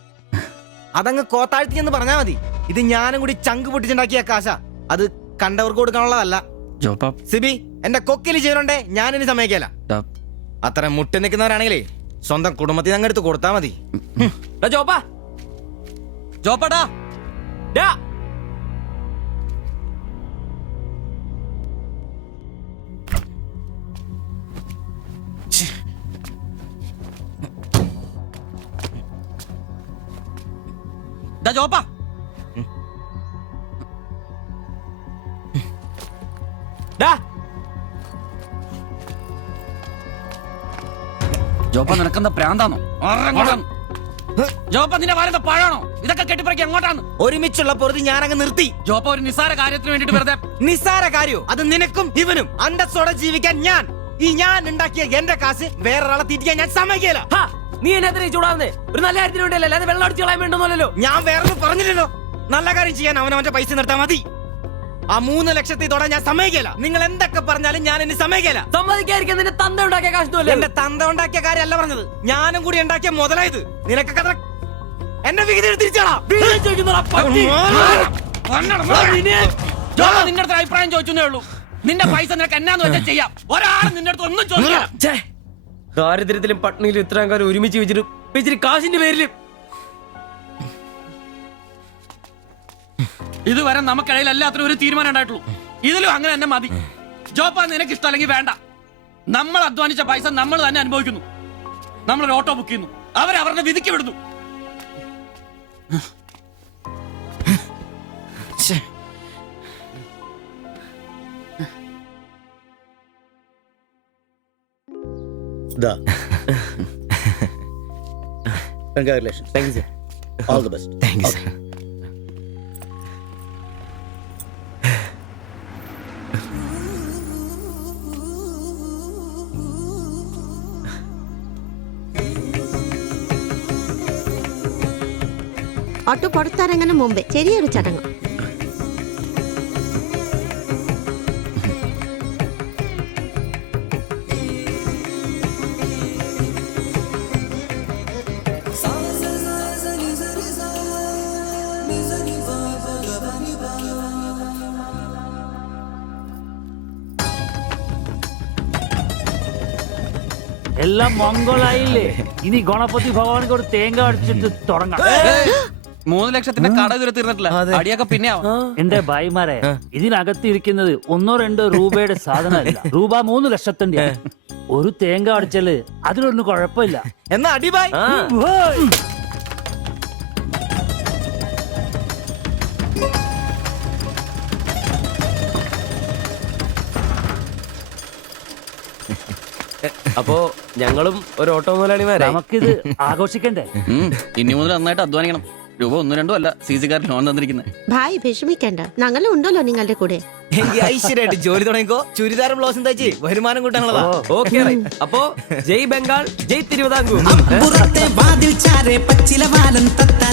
അതങ്ങ് കോത്താഴ്ത്തി എന്ന് പറഞ്ഞാ മതി. ഇത് ഞാനും കൂടി ചങ്ക് പൊട്ടിച്ചുണ്ടാക്കിയ കാശ. അത് കണ്ടവർക്ക് കൊടുക്കാനുള്ളതല്ല. സിബി, എന്റെ കൊക്കിൽ ജീവനുണ്ടേ ഞാനിനി സമ്മതിക്കല. അത്ര മുട്ടി നിൽക്കുന്നവരാണെങ്കിലേ സ്വന്തം കുടുംബത്തിൽ അങ്ങ് എടുത്ത് കൊടുത്താ മതി. ജോപ്പാടാ ജോപ്പാ, ജോപ്പ നിനക്കെന്താ പ്രാന്താണോ? ജോപ്പ നിന്റെ വാരത്തെ പാഴാണോ? ഇതൊക്കെ കെട്ടിപ്പറക്കി അങ്ങോട്ടാണ്. ഒരുമിച്ചുള്ള പൊറുതി ഞാനങ്ങ് നിർത്തി. ജോപ്പ ഒരു നിസ്സാര കാര്യത്തിന് വേണ്ടിട്ട് വെറുതെ. നിസ്സാര കാര്യോ? അത് നിനക്കും ഇവനും അന്തസ്സോടെ ജീവിക്കാൻ ഞാൻ ഉണ്ടാക്കിയ എന്റെ കാശ് വേറൊരാളെ തീറ്റിക്കാൻ ഞാൻ സമ്മതിക്കില്ല. നീ എന്നെ ചൂടാവുന്നേ ഒരു നല്ല കാര്യത്തിന് വേണ്ടിയല്ലേ, അല്ലാതെ വെള്ളം അടിച്ചു കളയാൻ വേണ്ടല്ലോ. ഞാൻ വേറൊന്നും പറഞ്ഞില്ലല്ലോ. നല്ല കാര്യം ചെയ്യാൻ അവനവന്റെ പൈസ നിർത്താൻ മതി. ആ 3 ലക്ഷത്തിൽ തൊടാൻ ഞാൻ സമ്മതിക്കില്ല. നിങ്ങൾ എന്തൊക്കെ പറഞ്ഞാലും ഞാൻ ഇനി സമ്മതിക്കില്ല. സമ്മതിക്കാതിരിക്കാൻ നിന്റെ തന്ത ഉണ്ടാക്കിയ കാശ്. എന്റെ തന്ത ഉണ്ടാക്കിയ കാര്യമല്ല പറഞ്ഞത്, ഞാനും കൂടി ഉണ്ടാക്കിയ മുതലായത്. നിനക്കൊക്കെ എന്റെ വിഹിതം തിരിച്ചാടാ. നിന്റെ അടുത്ത് അഭിപ്രായം ചോദിച്ചേ ഉള്ളൂ. നിന്റെ പൈസ നിനക്ക് എന്നാന്ന് വെച്ചാൽ ചെയ്യാം. ഒരാളും നിന്റെ അടുത്ത് ഒന്നും ചോദിക്കാം. ദാരിദ്ര്യത്തിലും പട്ടിണിയിലും ഇത്രയും കാലം ഒരുമിച്ച് വെച്ചിട്ട് കാശിന്റെ പേരിലും ഇതുവരെ നമുക്കിടയിൽ എല്ലാത്തിനും ഒരു തീരുമാനം ഉണ്ടായിട്ടുള്ളൂ. ഇതിലും അങ്ങനെ തന്നെ മതി. ജോപ്പ നിനക്ക് ഇഷ്ടമല്ലെങ്കിൽ വേണ്ട. നമ്മൾ അധ്വാനിച്ച പൈസ നമ്മൾ തന്നെ അനുഭവിക്കുന്നു. നമ്മളൊരു ഓട്ടോ ബുക്ക് ചെയ്യുന്നു, അവരവരുടെ വിധിക്ക് വിടുന്നു. Congratulations. Thank you, sir. All the best. Thank you, sir. Auto പുറത്തിറങ്ങുന്ന മുമ്പേ ചെറിയൊരു ചടങ്ങ്. എല്ലാം മംഗളായില്ലേ? ഇനി ഗണപതി ഭഗവാനക്ക് ഒരു തേങ്ങ അടിച്ചിട്ട് തുടങ്ങാം. 3 ലക്ഷത്തിന്റെ കട ഇതുവരെ തീർന്നിട്ടില്ല. അടിയൊക്കെ പിന്നെ എന്റെ ഭായിമാരെ, ഇതിനകത്ത് ഇരിക്കുന്നത് 1-2 രൂപയുടെ സാധനമല്ല, രൂപ 3 ലക്ഷത്തിന്റെ. ഒരു തേങ്ങ അടിച്ചാല് അതിലൊന്നും കുഴപ്പമില്ല. എന്നാ അടിബായ്. അപ്പോ ഞങ്ങളും ഒരു ഓട്ടോ മുതലാളിമാരെ നമുക്കിത് ആഘോഷിക്കണ്ടേ? ഇനി മുതൽ നന്നായിട്ട് അധ്വാനിക്കണം. രൂപ 1-2 അല്ല CC കാർ ലോൺ തന്നിരിക്കുന്നത്. ഭായ് വിഷമിക്കണ്ട ഞങ്ങളും ഉണ്ടല്ലോ നിങ്ങളുടെ കൂടെ. എങ്കിൽ ഐശ്വര്യമായിട്ട് ജോലി തുടങ്ങിക്കോ. ചുരിദാറും ബ്ലൗസും തയ്ച്ച് വരുമാനം കൂട്ടാനുള്ളതാ. ഓക്കെ അപ്പോ ജയ് ബംഗാൾ, ജയ് തിരുവിതാംകൂർ. വാതിൽ ചാരെ പച്ചില വാലം തത്ത